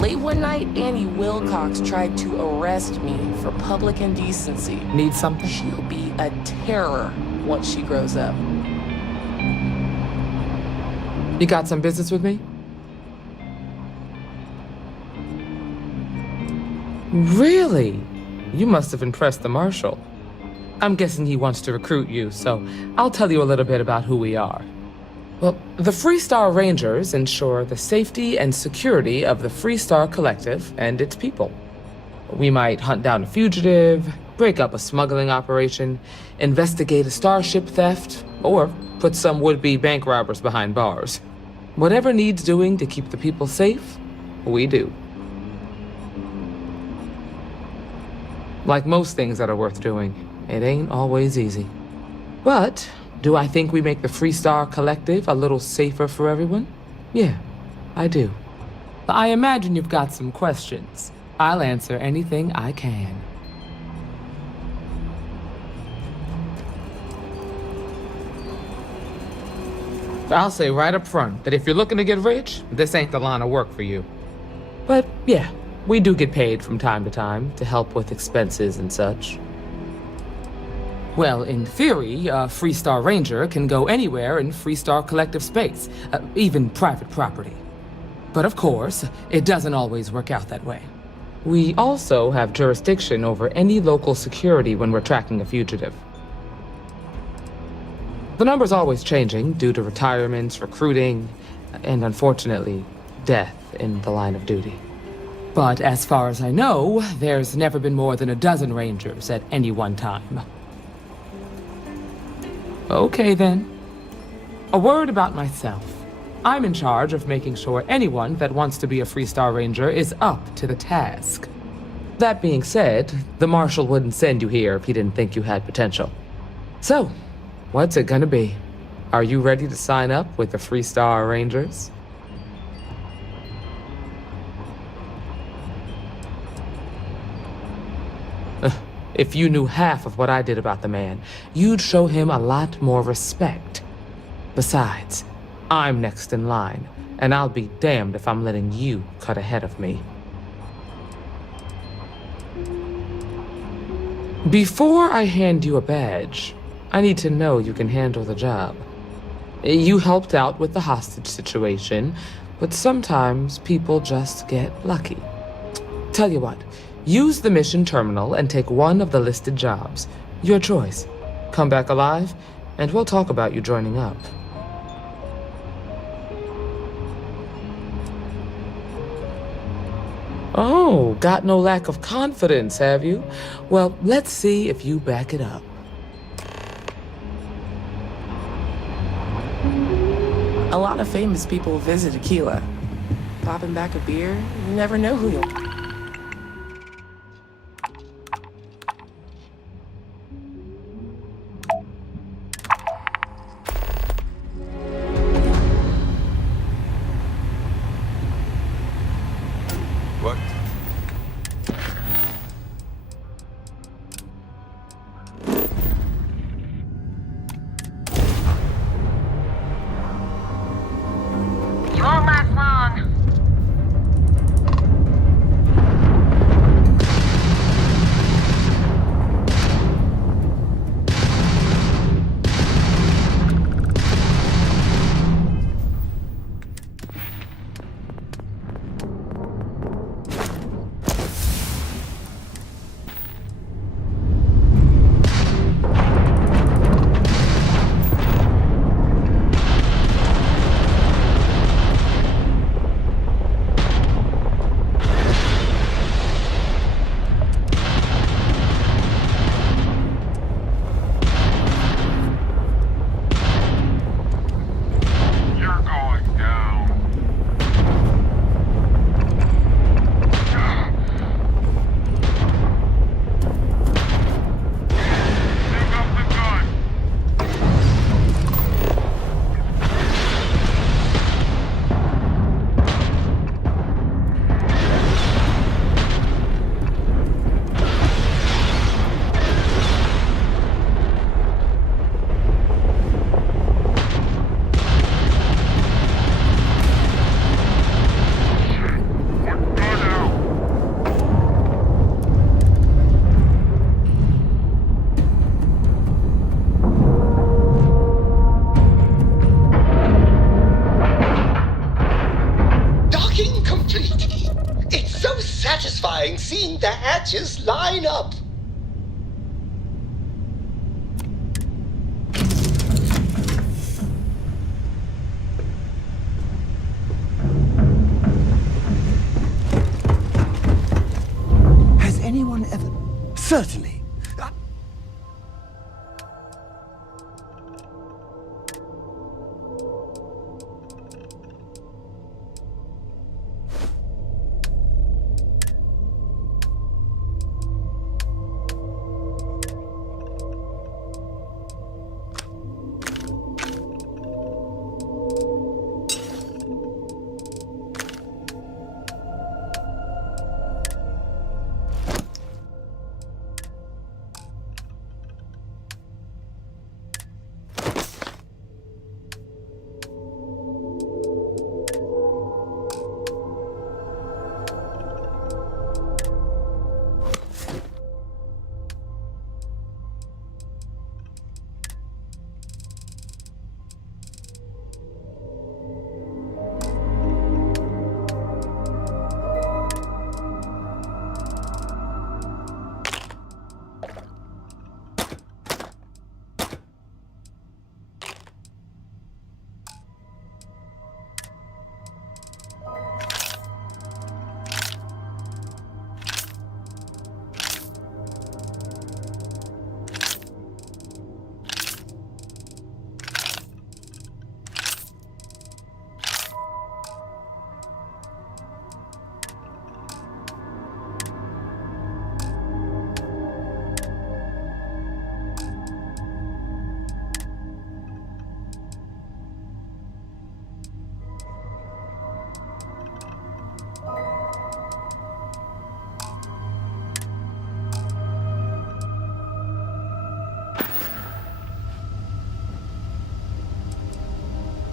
Late one night, Annie Wilcox tried to arrest me for public indecency. Need something? She'll be a terror once she grows up. You got some business with me? Really? You must have impressed the Marshal. I'm guessing he wants to recruit you, so I'll tell you a little bit about who we are. Well, the Freestar Rangers ensure the safety and security of the Freestar Collective and its people. We might hunt down a fugitive, break up a smuggling operation, investigate a starship theft, or put some would-be bank robbers behind bars. Whatever needs doing to keep the people safe, we do. Like most things that are worth doing, it ain't always easy. But do I think we make the Freestar Collective a little safer for everyone? Yeah, I do. I imagine you've got some questions. I'll answer anything I can. I'll say right up front that if you're looking to get rich, this ain't the line of work for you. But yeah, we do get paid from time to time to help with expenses and such. Well, in theory, a Freestar Ranger can go anywhere in Freestar Collective space, even private property. But of course, it doesn't always work out that way. We also have jurisdiction over any local security when we're tracking a fugitive. The number's always changing due to retirements, recruiting, and unfortunately, death in the line of duty. But as far as I know, there's never been more than a dozen Rangers at any one time. Okay then. A word about myself. I'm in charge of making sure anyone that wants to be a Freestar Ranger is up to the task. That being said, the Marshal wouldn't send you here if he didn't think you had potential. So, what's it gonna be? Are you ready to sign up with the Freestar Rangers? If you knew half of what I did about the man, you'd show him a lot more respect. Besides, I'm next in line, and I'll be damned if I'm letting you cut ahead of me. Before I hand you a badge, I need to know you can handle the job. You helped out with the hostage situation, but sometimes people just get lucky. Tell you what, use the mission terminal and take one of the listed jobs. Your choice. Come back alive, and we'll talk about you joining up. Oh, got no lack of confidence, have you? Well, let's see if you back it up. A lot of famous people visit Aquila. Popping back a beer, you never know who you'll... What? You won't last long. satisfying seeing the hatches line up. Has anyone ever... Certainly.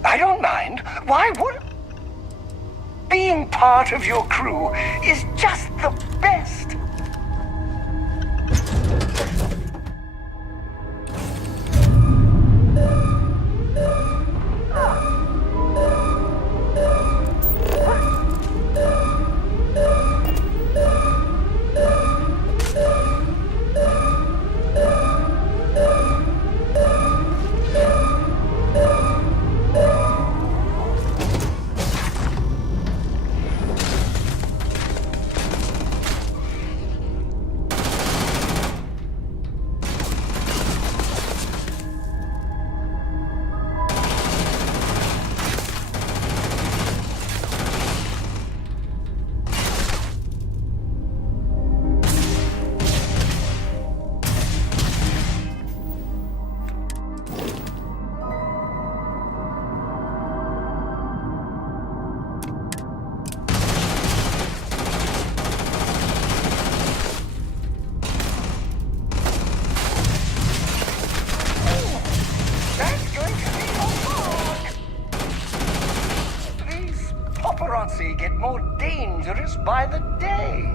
I don't mind. Why would... Being part of your crew is just the best. Get more dangerous by the day.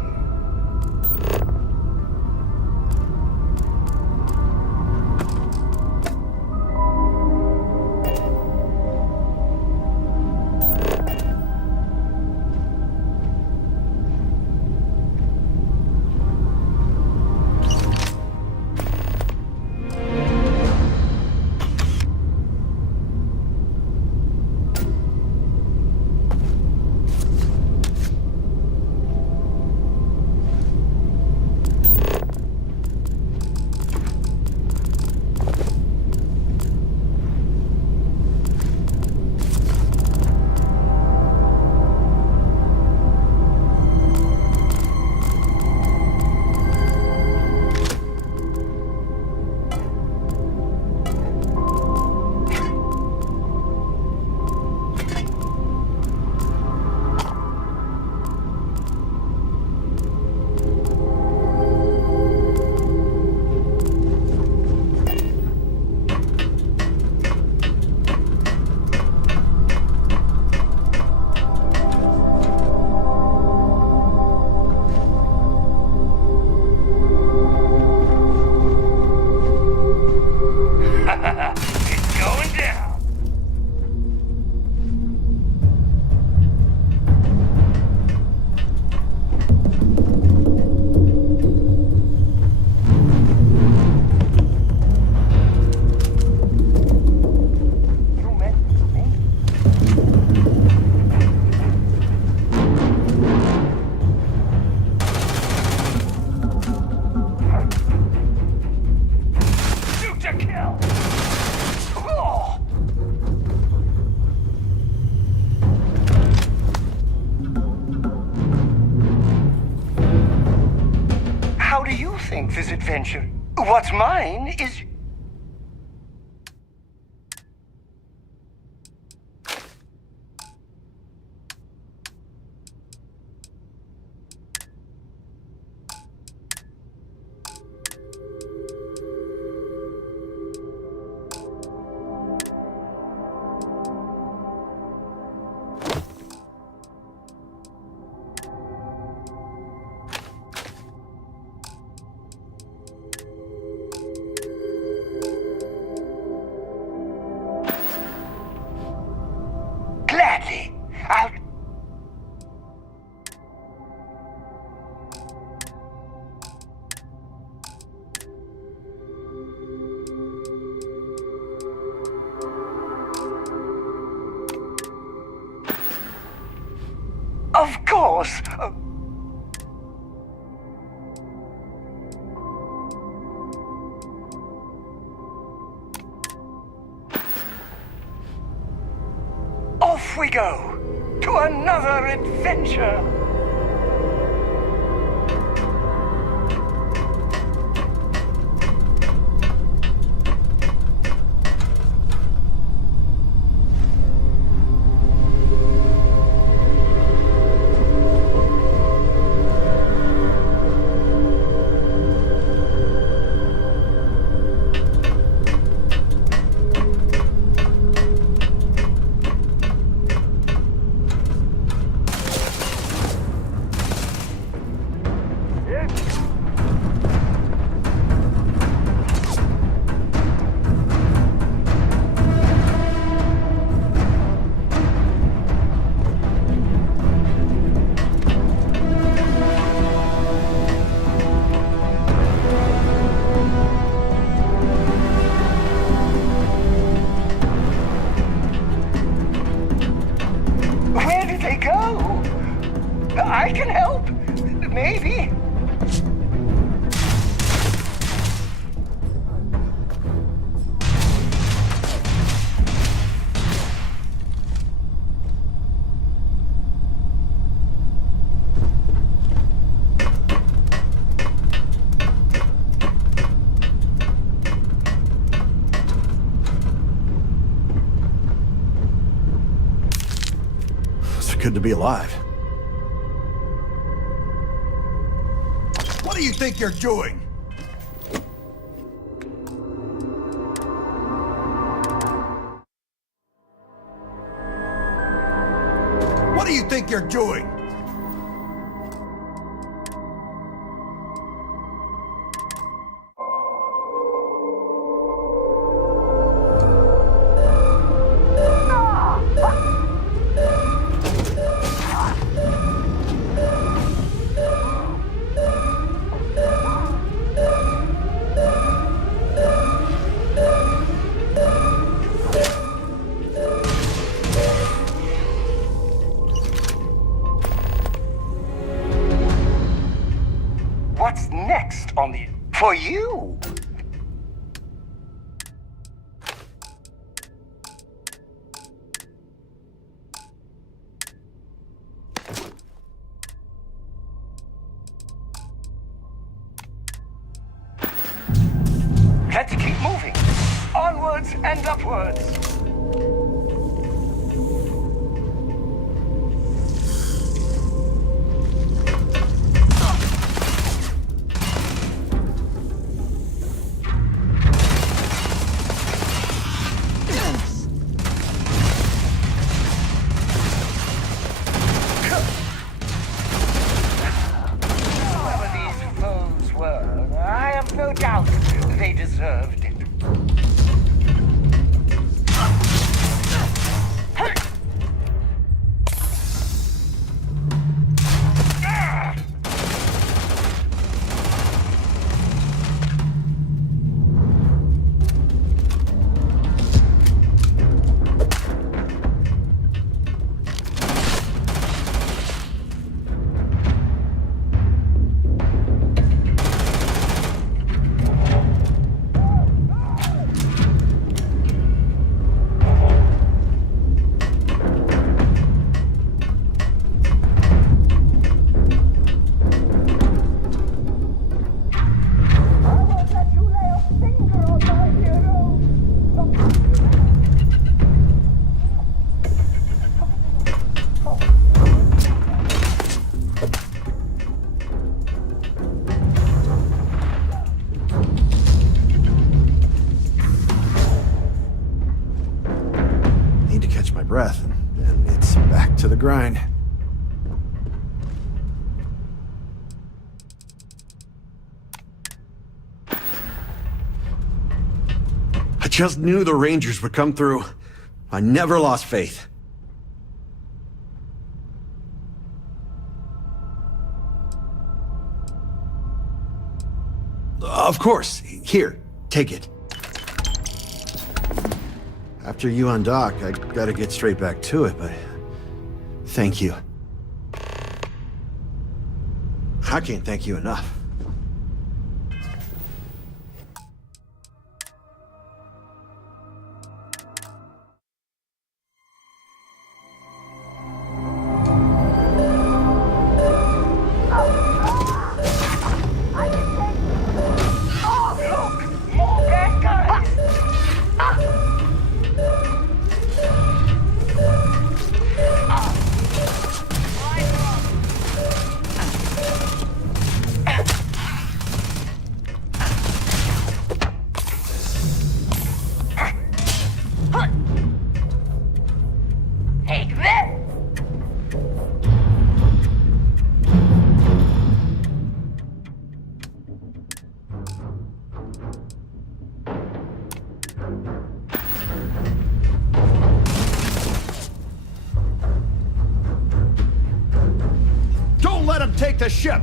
think this adventure? What's mine is... Gladly. I'll... Of course. Off we go to another adventure. Where did they go? I can help. Maybe. It's good to be alive. What do you think you're doing? What do you think you're doing? What's next on the... for you? Let's keep moving. Onwards and upwards. Whoever these foes were, I have no doubt they deserved it. just knew the Rangers would come through. I never lost faith. Of course. Here, take it. After you undock, I gotta get straight back to it, but thank you. I can't thank you enough. Take the ship!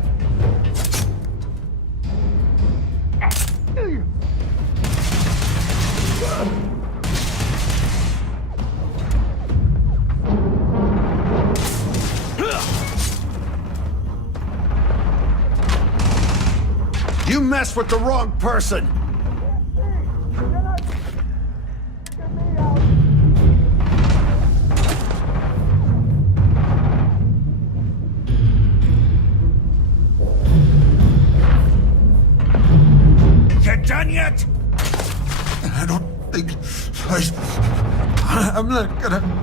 You messed with the wrong person! Done yet? I don't think I'm not gonna.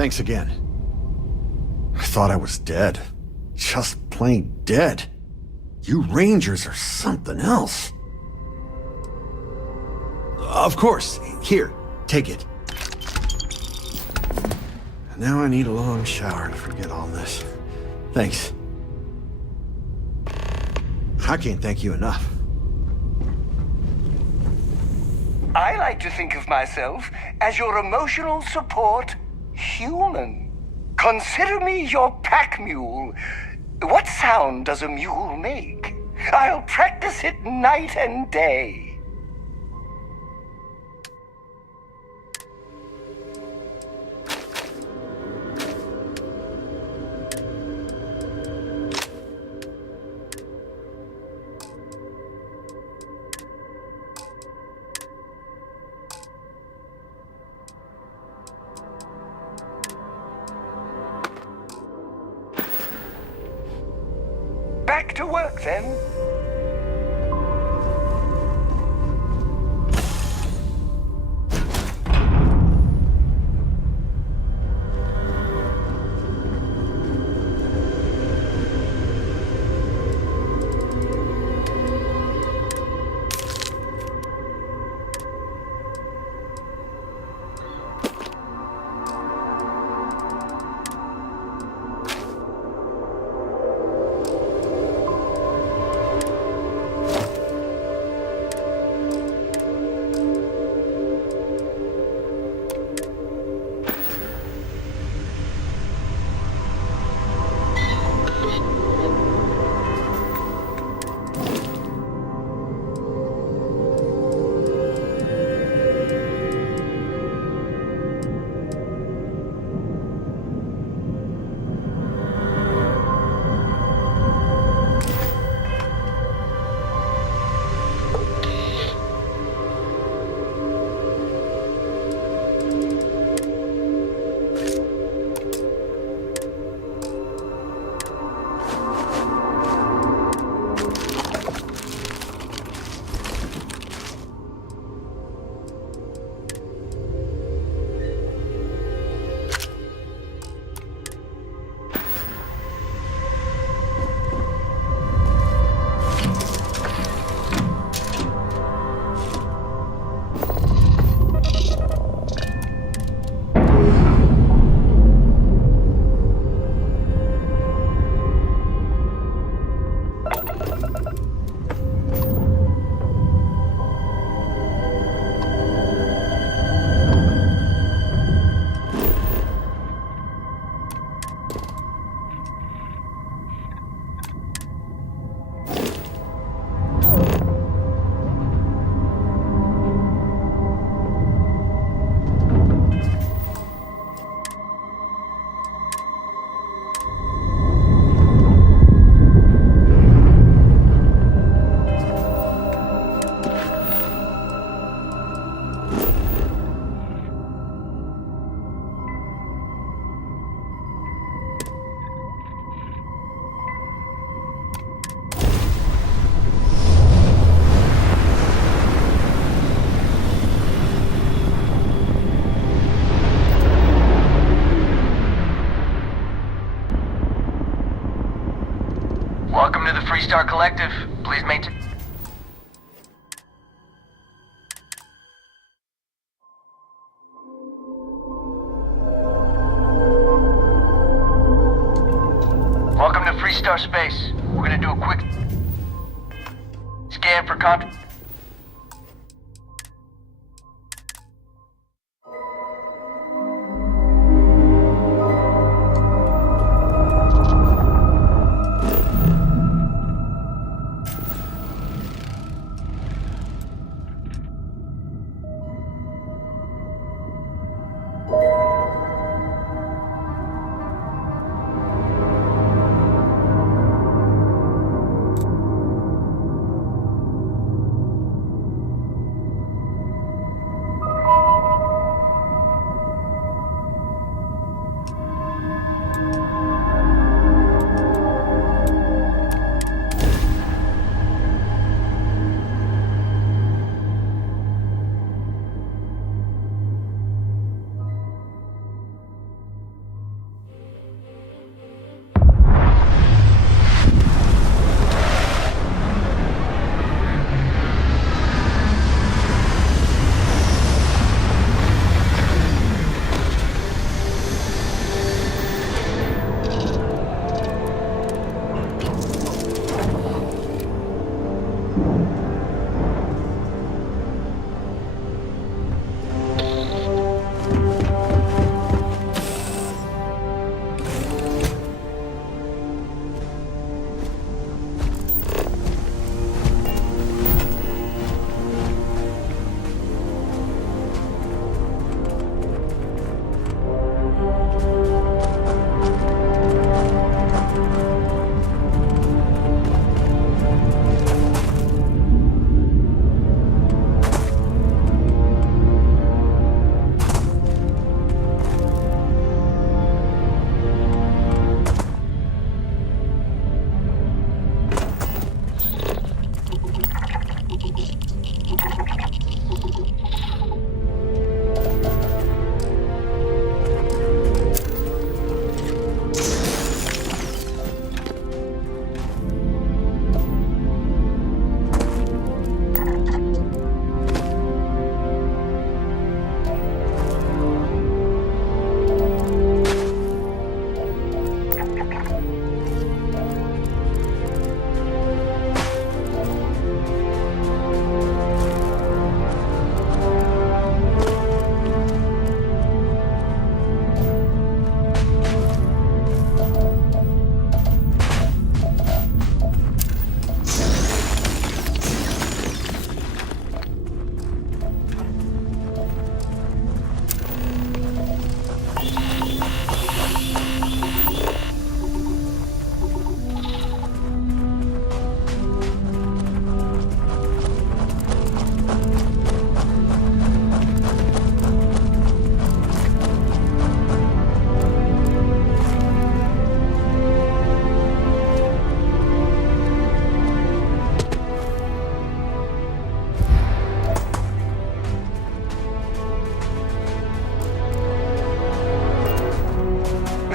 Thanks again. I thought I was dead. Just plain dead. You Rangers are something else. Of course. Here, take it. Now I need a long shower to forget all this. Thanks. I can't thank you enough. I like to think of myself as your emotional support human. Consider me your pack mule. What sound does a mule make? I'll practice it night and day. Back to work, then. Freestar Collective, please maintain... Welcome to Freestar Space. We're gonna do a quick scan for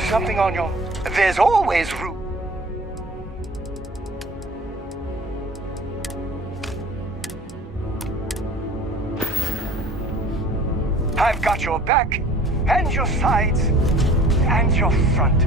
Something on your... There's always room. I've got your back, and your sides, and your front.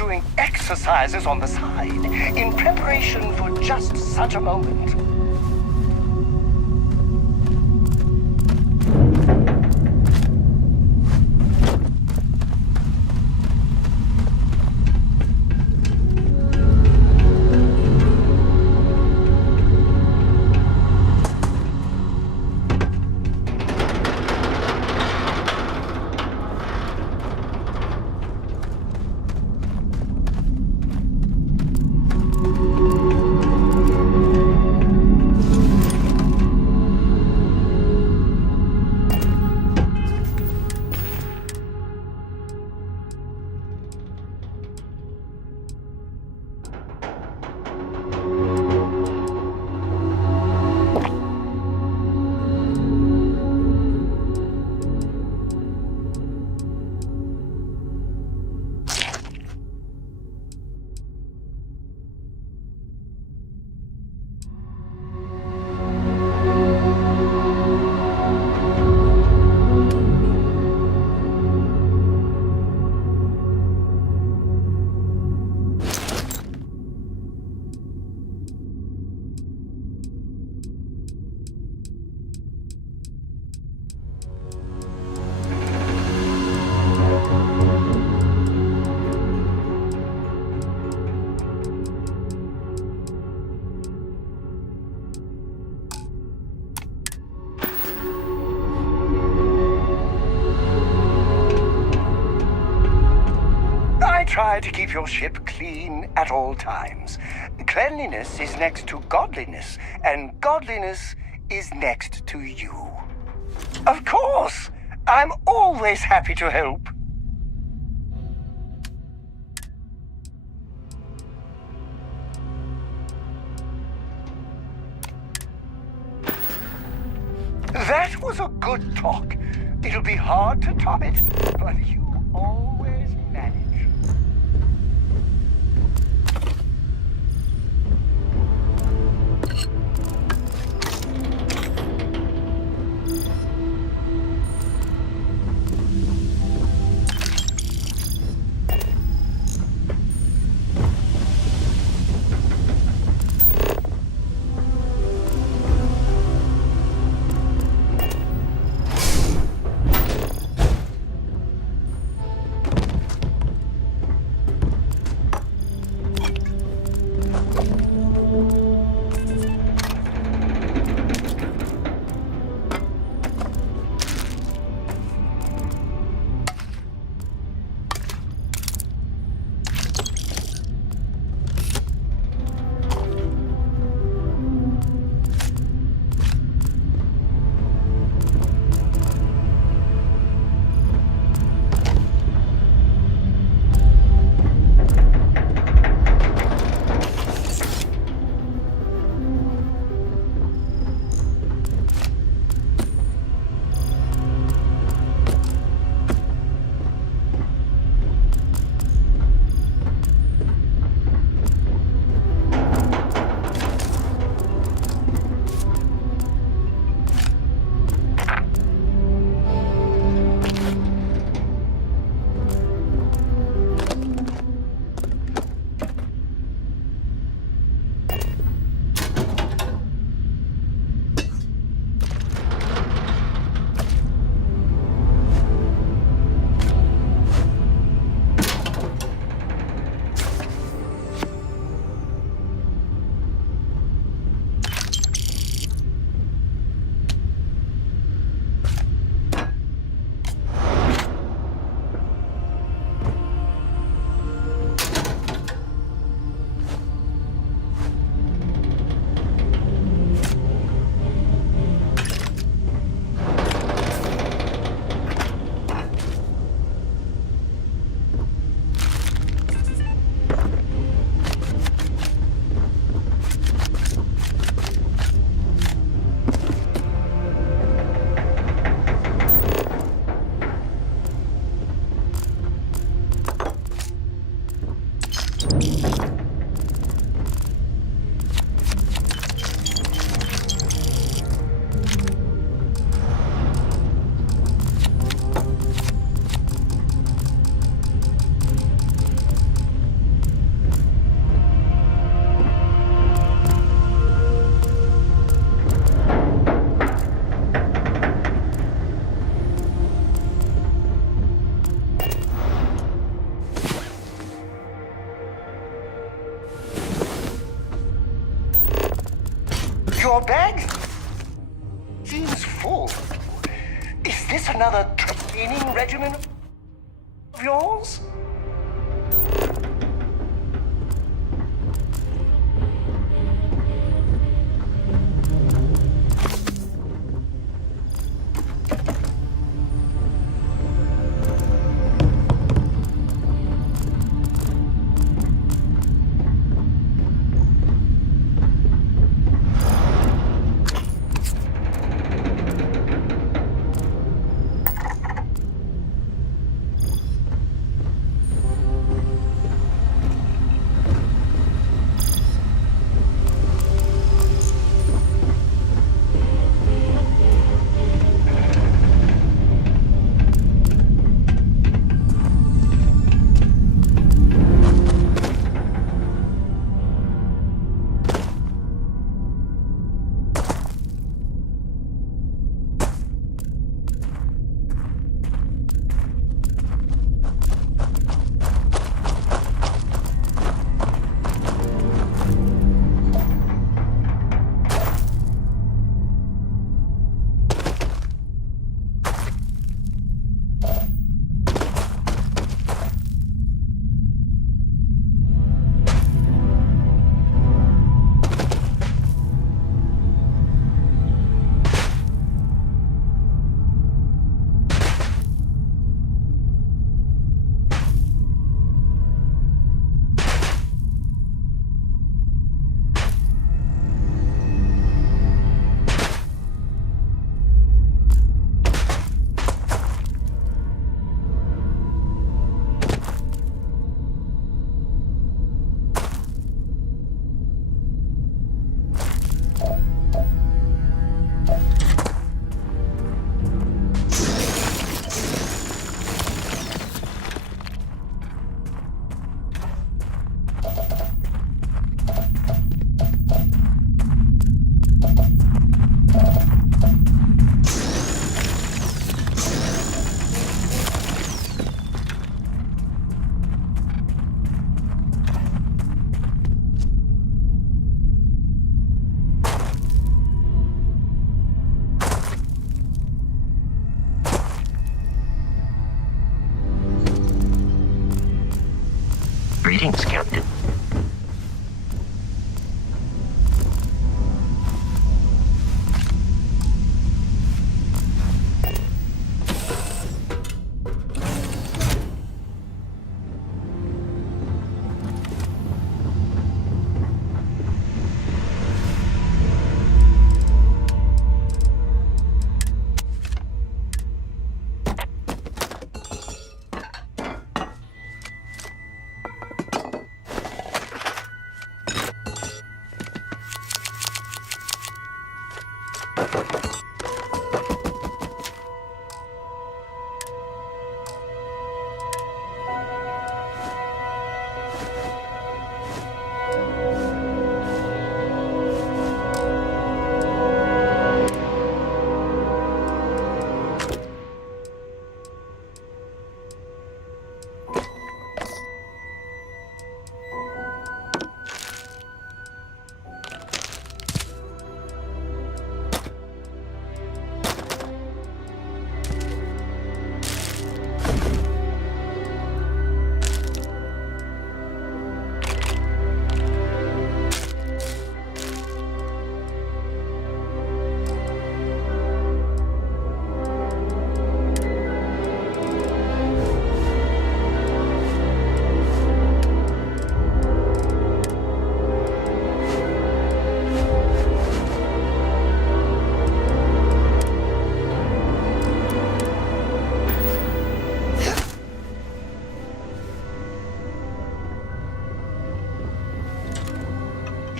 doing exercises on the side in preparation for just such a moment. Try to keep your ship clean at all times. Cleanliness is next to godliness, and godliness is next to you. Of course! I'm always happy to help. That was a good talk. It'll be hard to top it, but you always manage. Your bag seems full. Is this another training regimen of yours? Greetings, Captain.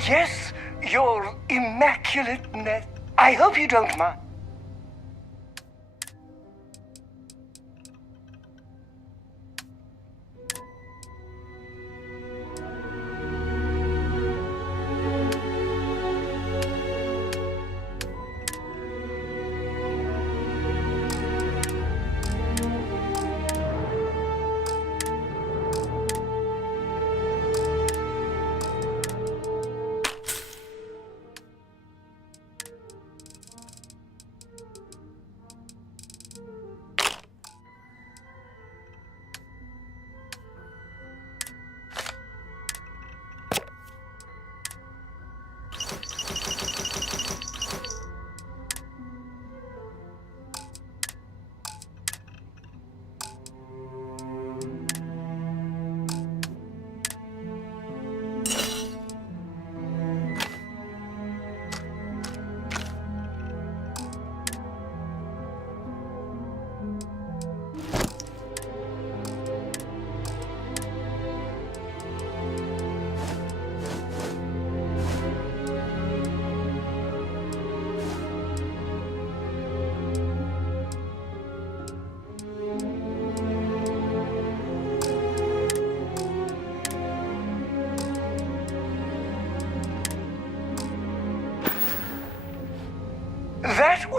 Yes, your immaculate net. I hope you don't mind.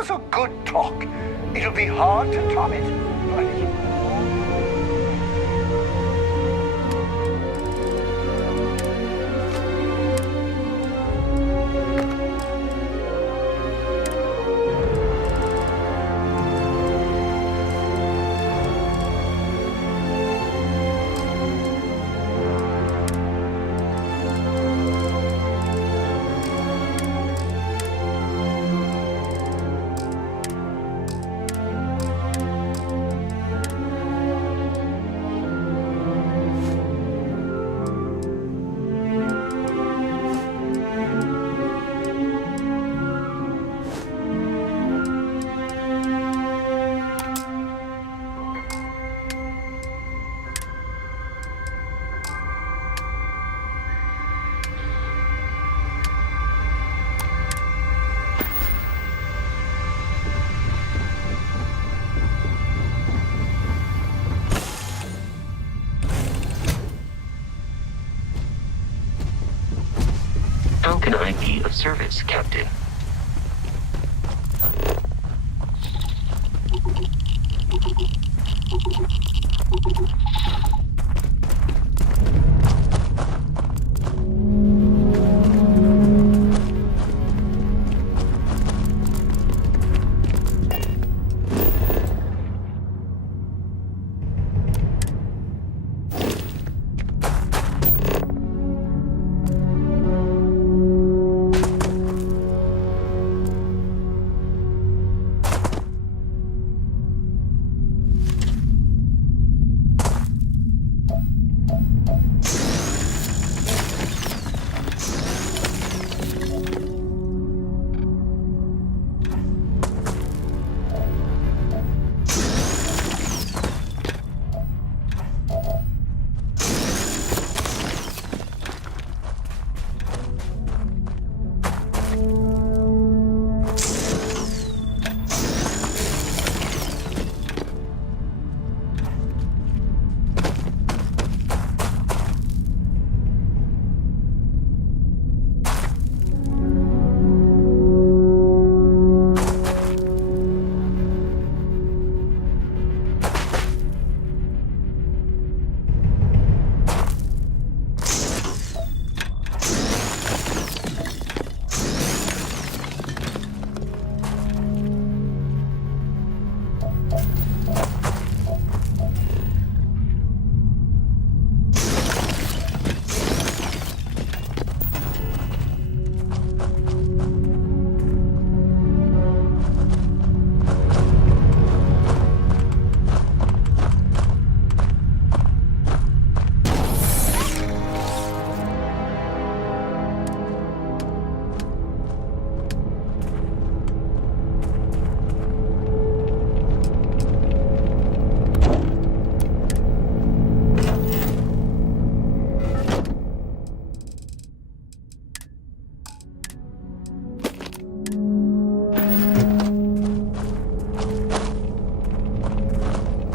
was a good talk. It'll be hard to top it, but... How can I be of service, Captain?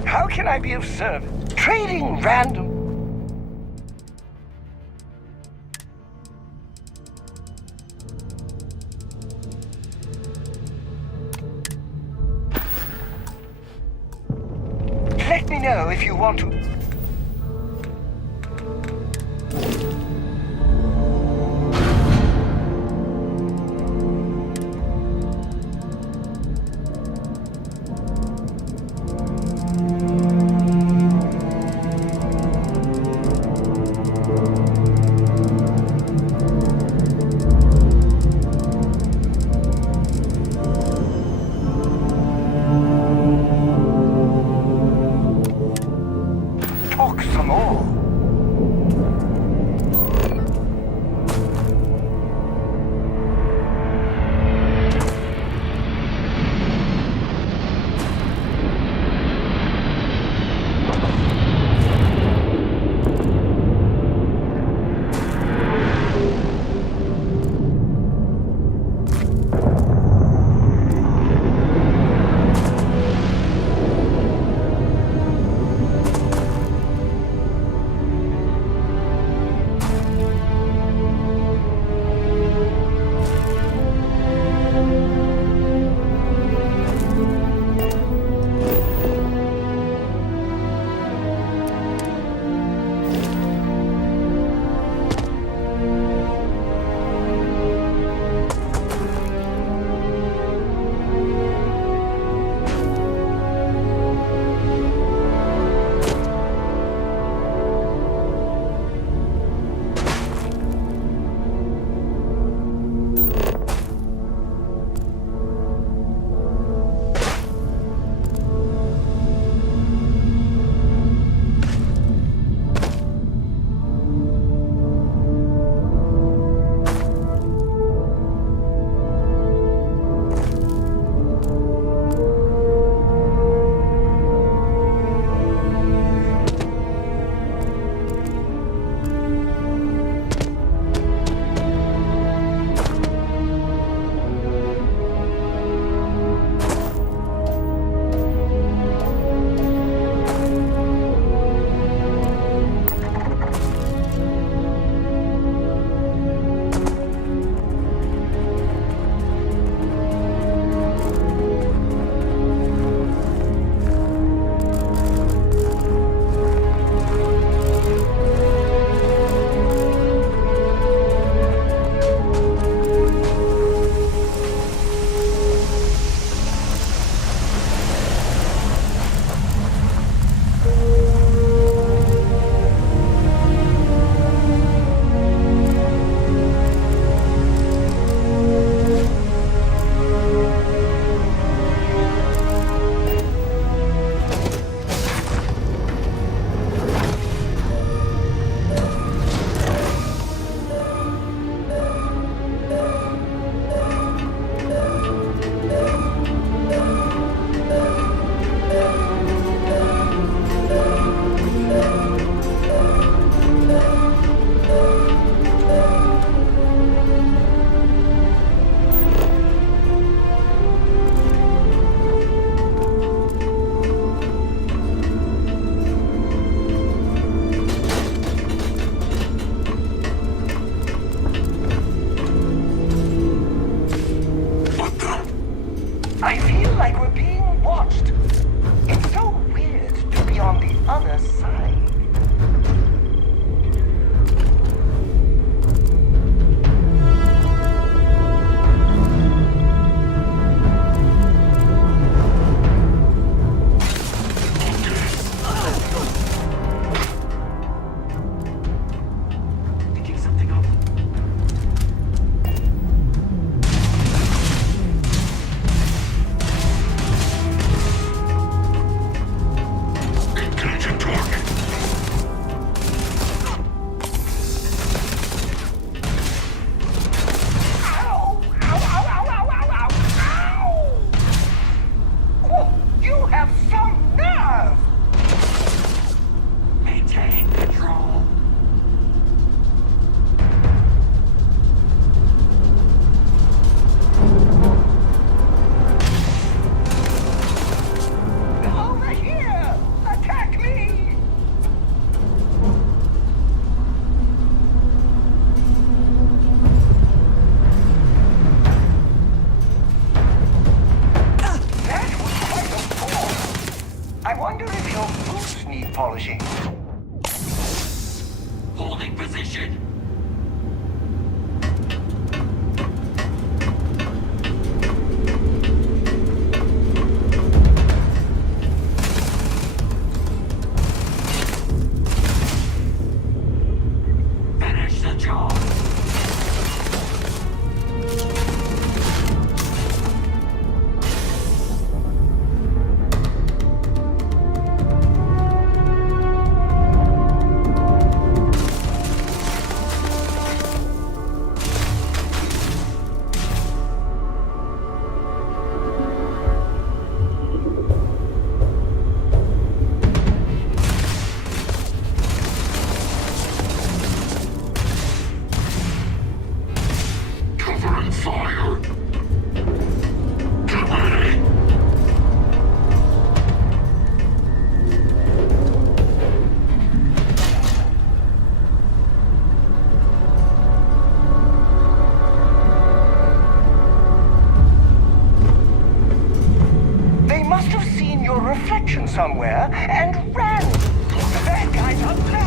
How can I be of service? Trading random... Let me know if you want to... position! Finish the job! Covering fire! Get ready! They must have seen your reflection somewhere and ran. The bad guys are back.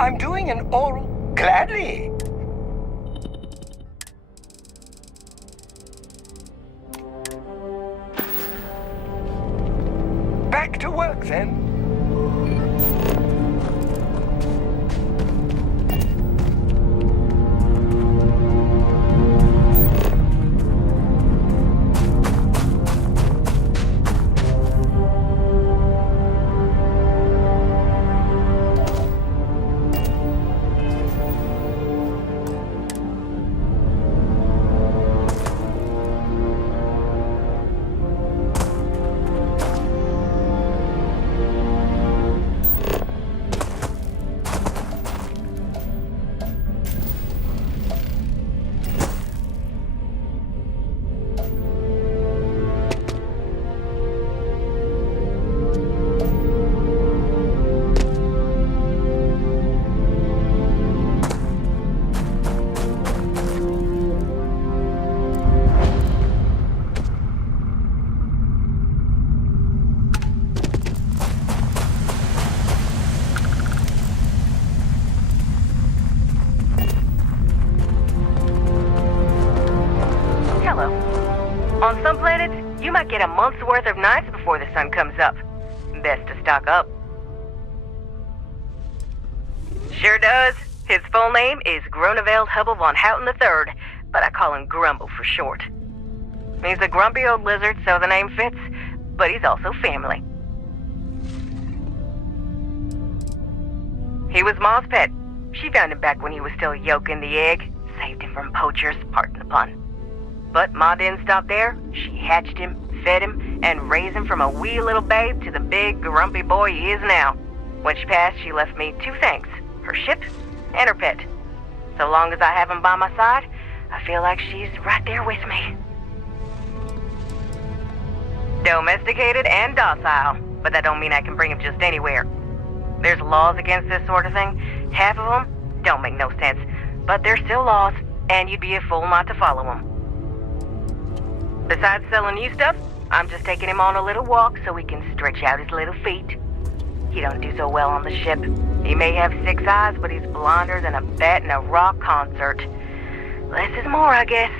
I'm doing an oral gladly. Back to work then. On some planets, you might get a month's worth of nights before the sun comes up. Best to stock up. Sure does. His full name is Groneveld Hubble von Houten III, but I call him Grumble for short. He's a grumpy old lizard, so the name fits, but he's also family. He was Ma's pet. She found him back when he was still yolking the egg, saved him from poachers, pardon the pun. But Ma didn't stop there. She hatched him, fed him, and raised him from a wee little babe to the big, grumpy boy he is now. When she passed, she left me two things, her ship and her pet. So long as I have him by my side, I feel like she's right there with me. Domesticated and docile, but that don't mean I can bring him just anywhere. There's laws against this sort of thing. Half of them don't make no sense, but they're still laws, and you'd be a fool not to follow them. Besides selling you stuff, I'm just taking him on a little walk so he can stretch out his little feet. He don't do so well on the ship. He may have 6 eyes, but he's blonder than a bat in a rock concert. Less is more, I guess.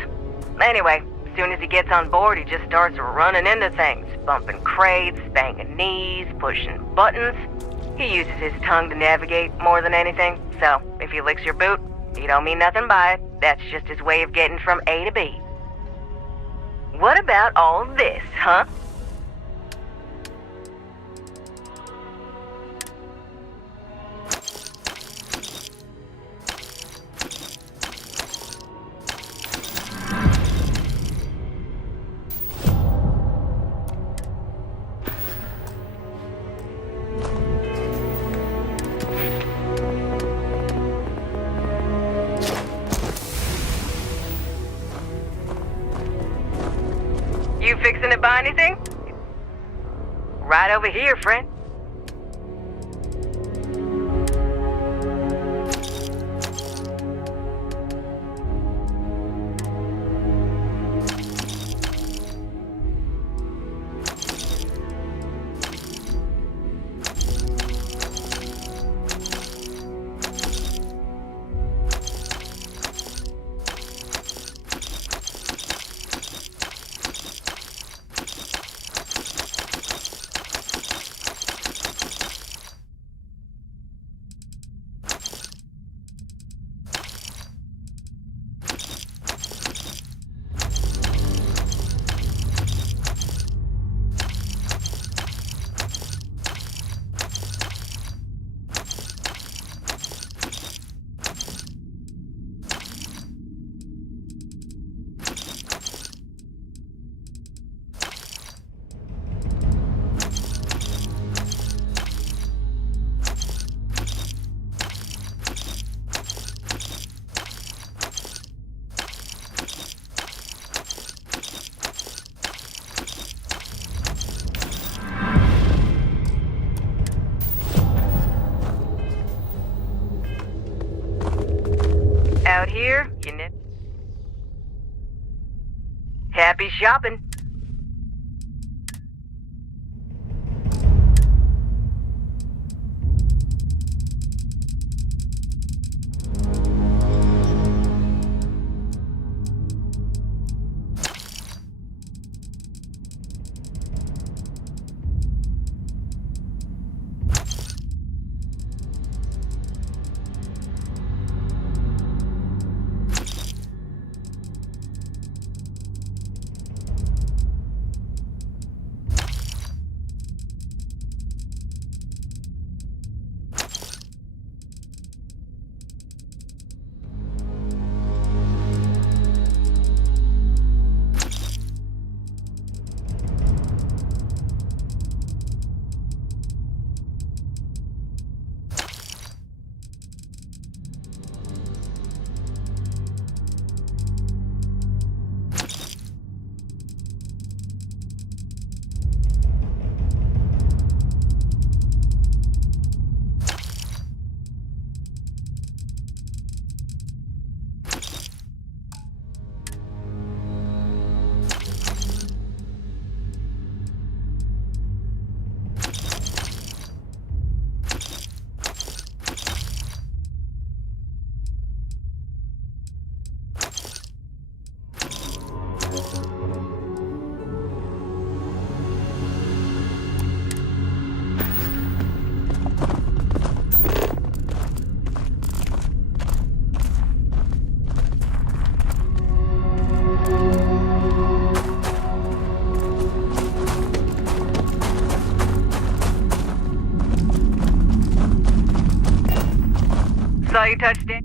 Anyway, as soon as he gets on board, he just starts running into things, bumping crates, banging knees, pushing buttons. He uses his tongue to navigate more than anything, so if he licks your boot, he don't mean nothing by it. That's just his way of getting from A to B. What about all this, huh? You fixing to buy anything? Right over here, friend. Out here, you know. Happy shopping. saw you touched it.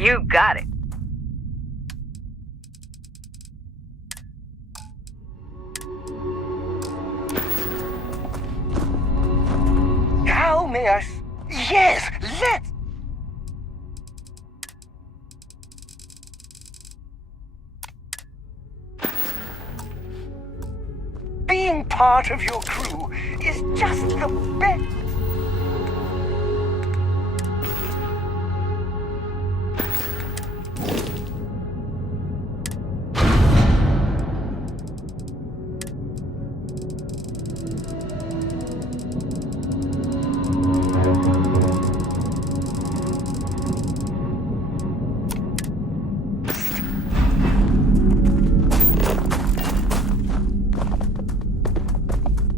You got it. How may I... Yes, let's... Being part of your crew is just the best.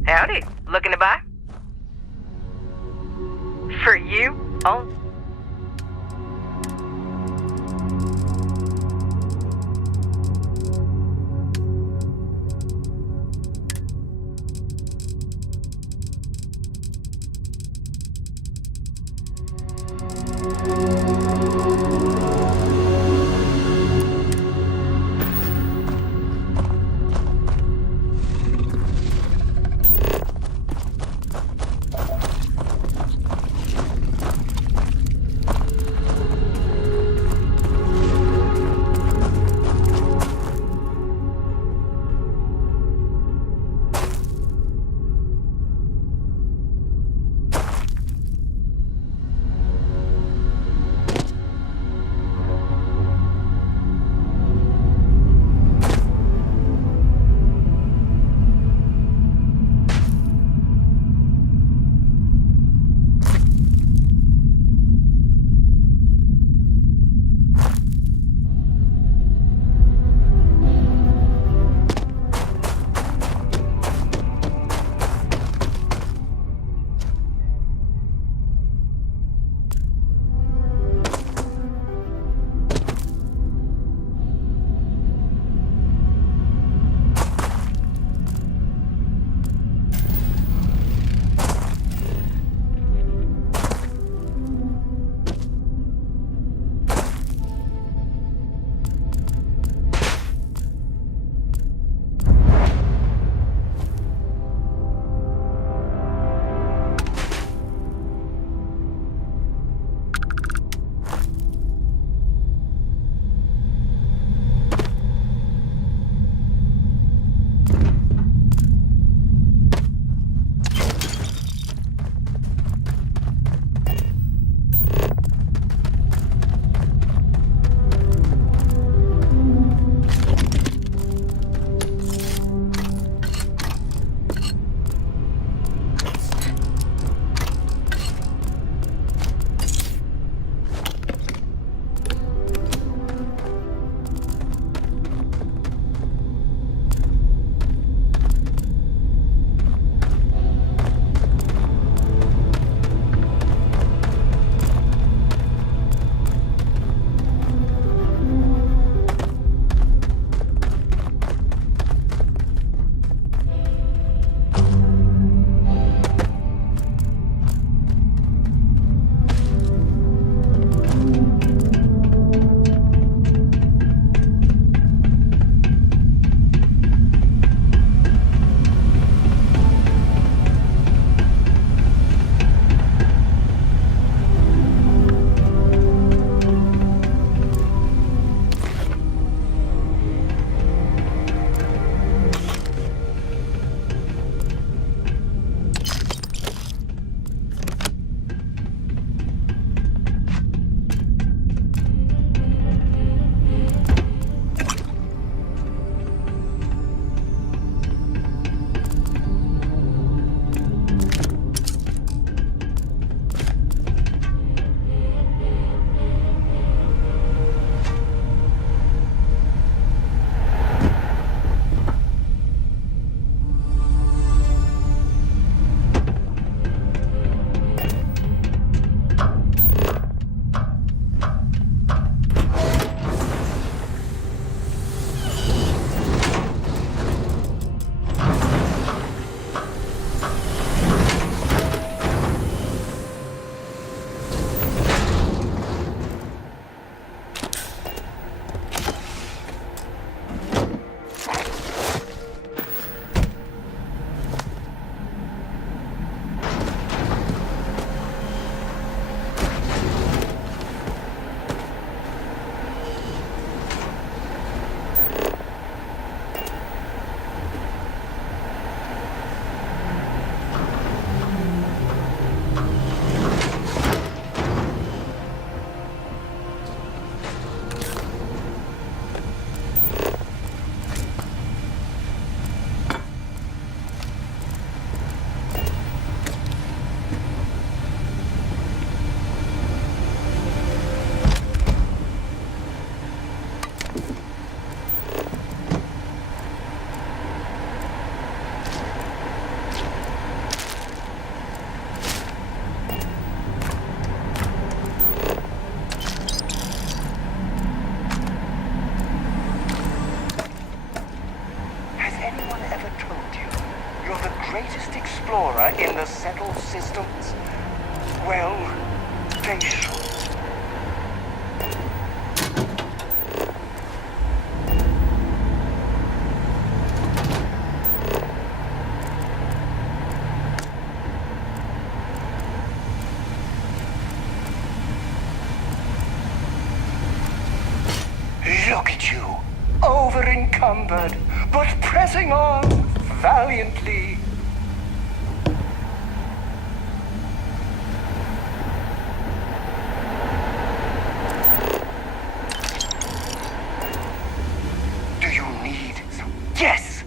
Howdy. Looking to buy? For you? Oh. greatest explorer in the settled systems? Well, they should. Look at you, over-encumbered, but pressing on valiantly. Do you need some? Yes!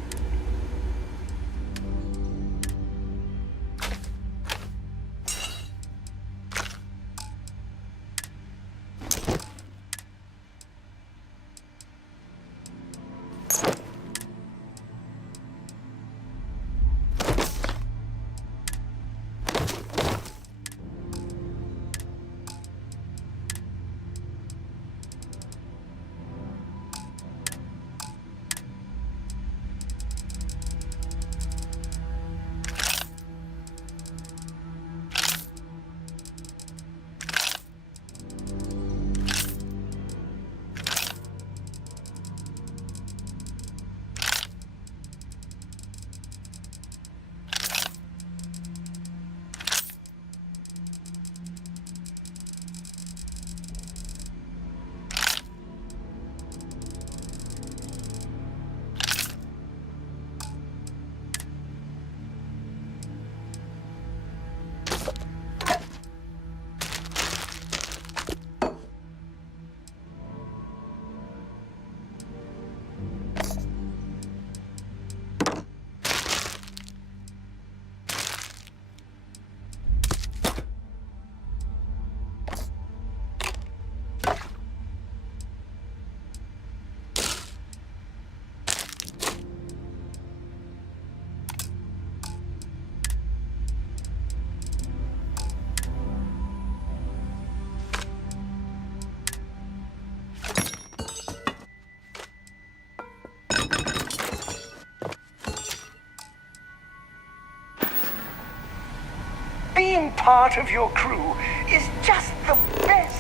Being part of your crew is just the best.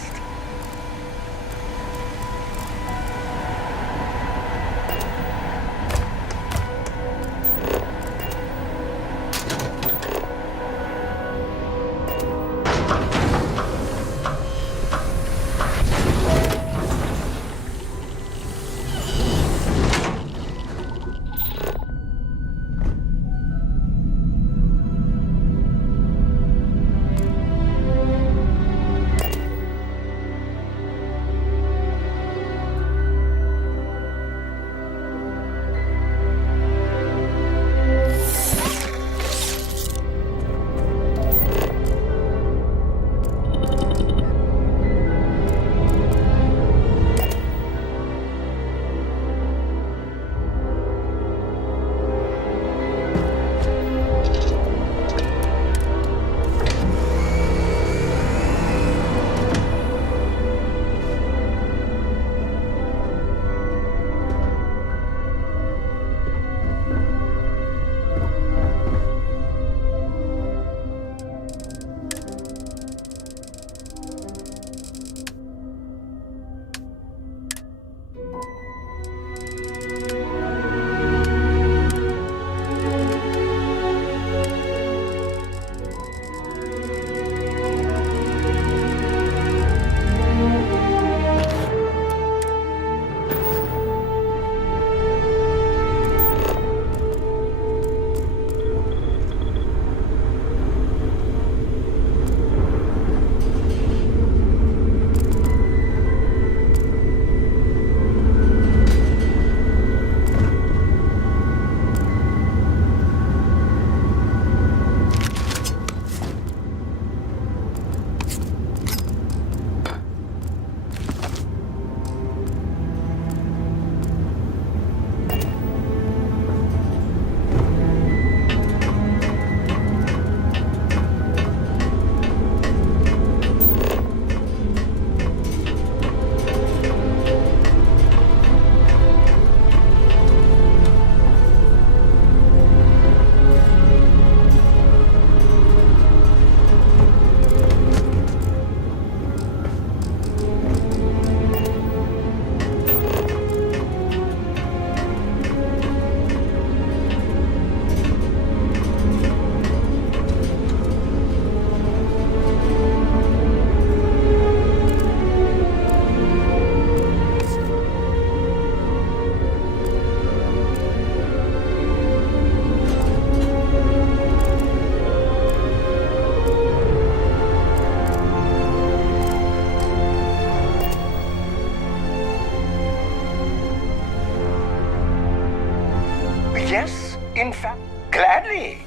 Yes, in fact, gladly.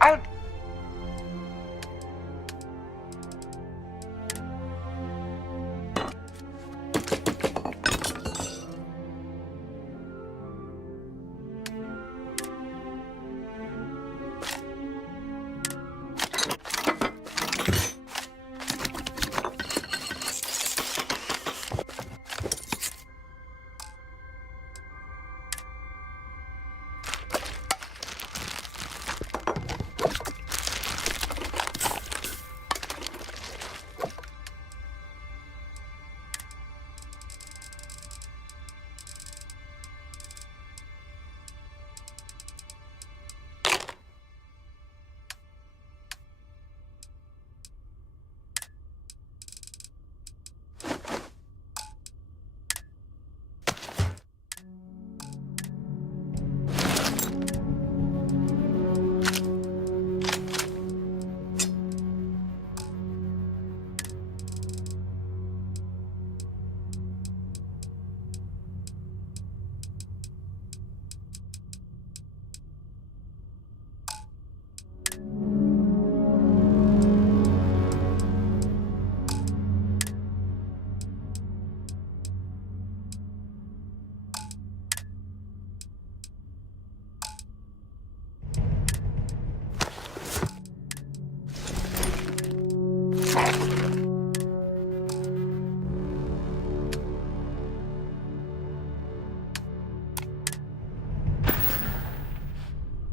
I'll...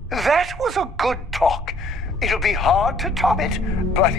That was a good talk. It'll be hard to top it, but...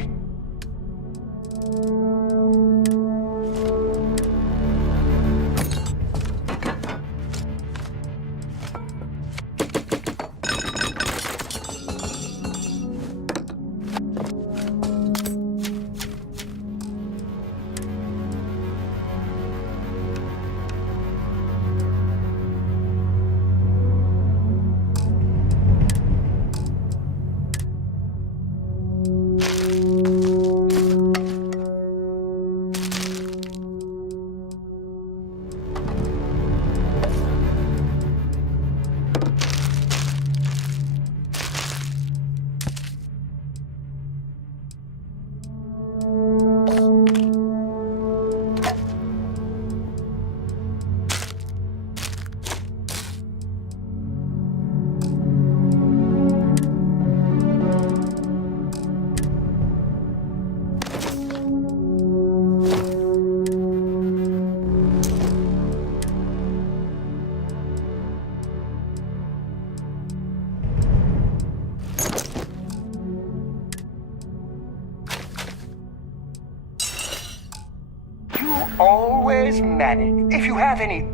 Always manage. If you have any...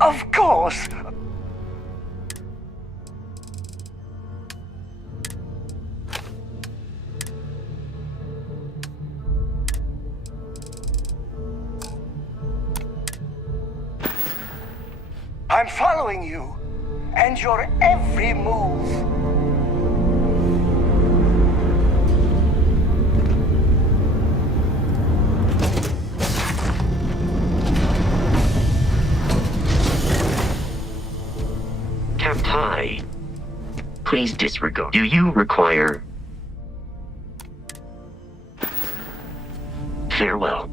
Of course. I'm following you, and your every move. Hi. Please disregard. Do you require... Farewell.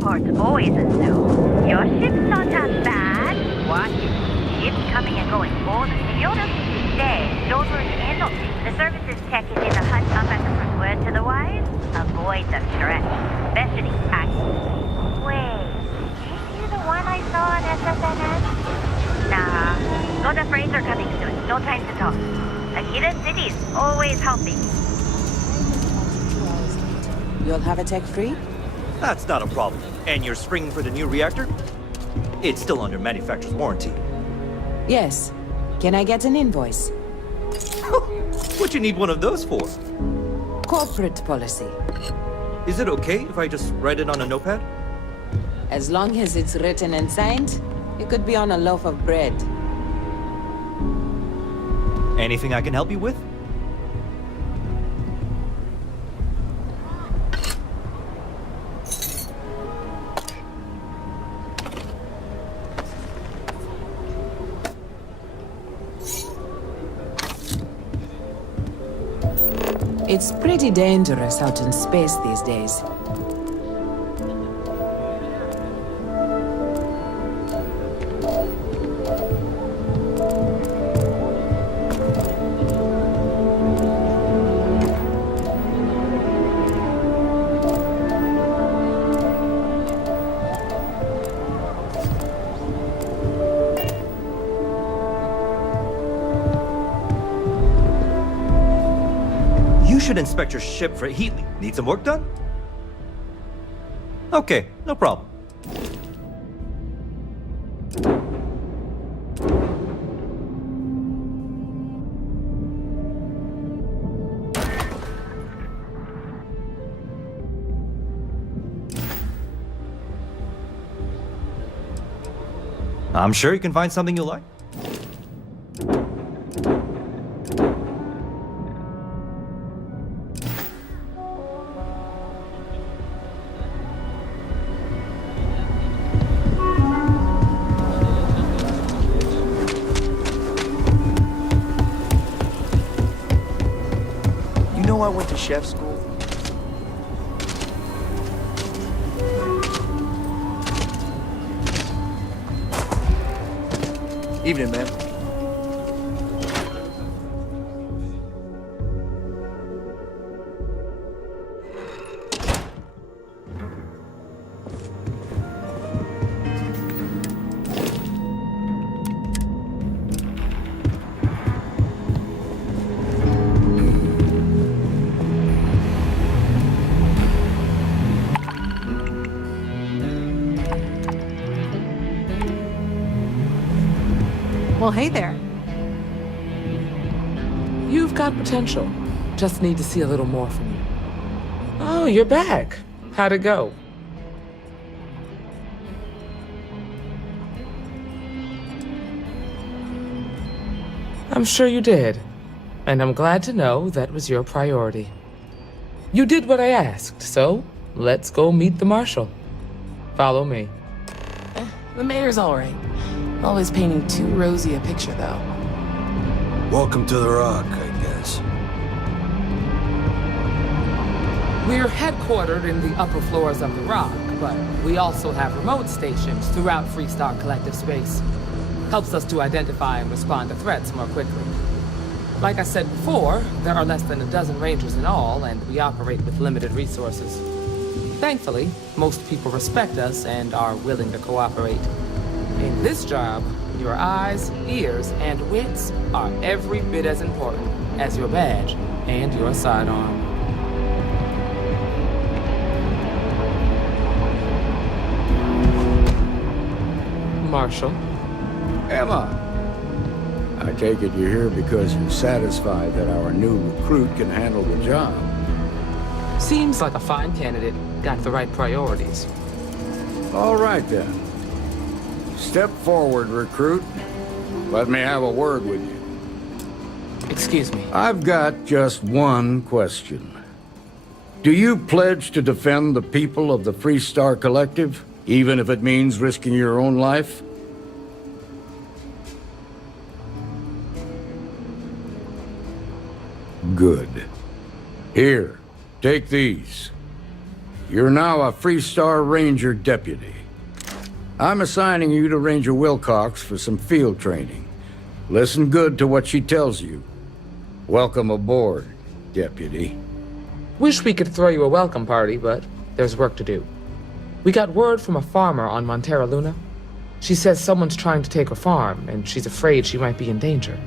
reports always assume your ship's not as bad. Watch it. Ships coming and going all the yodas. Stay. Don't lose handle. The services tech is in the hut up at the front. Word to the wise? Avoid the stretch. Especially Wait. Ain't you the one I saw on SSNS? Nah. Go to Fraser coming soon. No time to talk. A hidden city's always helping. You'll have a tech free? That's not a problem. And you're springing for the new reactor? It's still under manufacturer's warranty. Yes. Can I get an invoice? What you need one of those for? Corporate policy. Is it okay if I just write it on a notepad? As long as it's written and signed, it could be on a loaf of bread. Anything I can help you with? It's pretty dangerous out in space these days. Should inspect your ship for heat leak. Need some work done? Okay, no problem. I'm sure you can find something you'll like. I went to chef school. Evening, man. Well, hey there. You've got potential. Just need to see a little more from you. Oh, you're back. How'd it go? I'm sure you did. And I'm glad to know that was your priority. You did what I asked, so let's go meet the Marshal. Follow me. The mayor's all right. Always painting too rosy a picture, though. Welcome to the Rock, I guess. We're headquartered in the upper floors of the Rock, but we also have remote stations throughout Freestar Collective space. Helps us to identify and respond to threats more quickly. Like I said before, there are less than a dozen Rangers in all, and we operate with limited resources. Thankfully, most people respect us and are willing to cooperate. In this job, your eyes, ears, and wits are every bit as important as your badge and your sidearm. Marshal? Emma! I take it you're here because you're satisfied that our new recruit can handle the job. Seems like a fine candidate. Got the right priorities. All right, then. Step forward, recruit. Let me have a word with you. Excuse me. I've got just one question. Do you pledge to defend the people of the Freestar Collective, even if it means risking your own life? Good. Here, take these. You're now a Freestar Ranger deputy. I'm assigning you to Ranger Wilcox for some field training. Listen good to what she tells you. Welcome aboard, deputy. Wish we could throw you a welcome party, but there's work to do. We got word from a farmer on Montera Luna. She says someone's trying to take her farm, and she's afraid she might be in danger.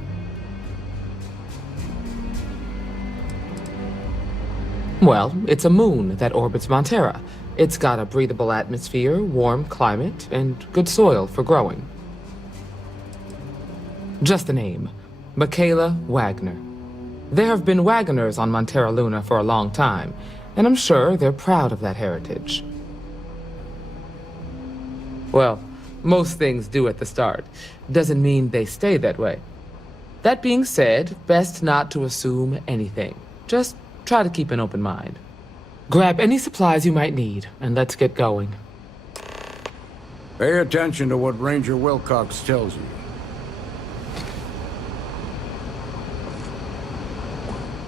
Well, it's a moon that orbits Montera. It's got a breathable atmosphere, warm climate, and good soil for growing. Just the name, Michaela Wagner. There have been Wagoners on Montera Luna for a long time, and I'm sure they're proud of that heritage. Well, most things do at the start. Doesn't mean they stay that way. That being said, best not to assume anything. Just try to keep an open mind. Grab any supplies you might need, and let's get going. Pay attention to what Ranger Wilcox tells you.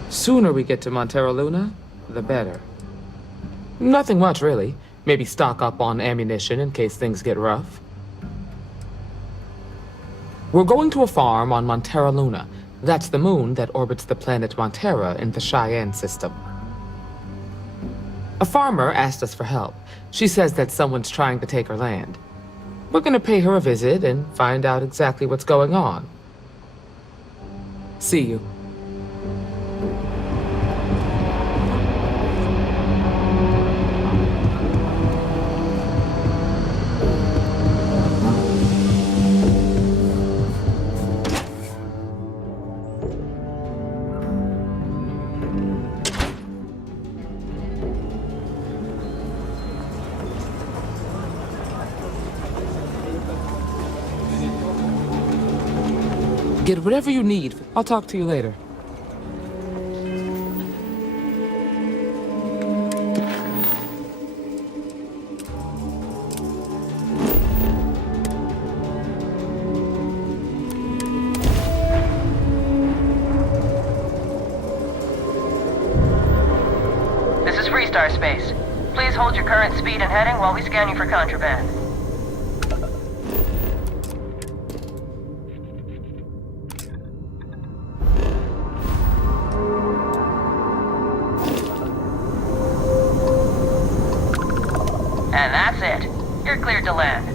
Sooner we get to Montera Luna, the better. Nothing much, really. Maybe stock up on ammunition in case things get rough. We're going to a farm on Montera Luna. That's the moon that orbits the planet Montera in the Cheyenne system. A farmer asked us for help. She says that someone's trying to take her land. We're gonna pay her a visit and find out exactly what's going on. See you. Get whatever you need. I'll talk to you later. This is Freestar Space. Please hold your current speed and heading while we scan you for contraband. And that's it. You're cleared to land.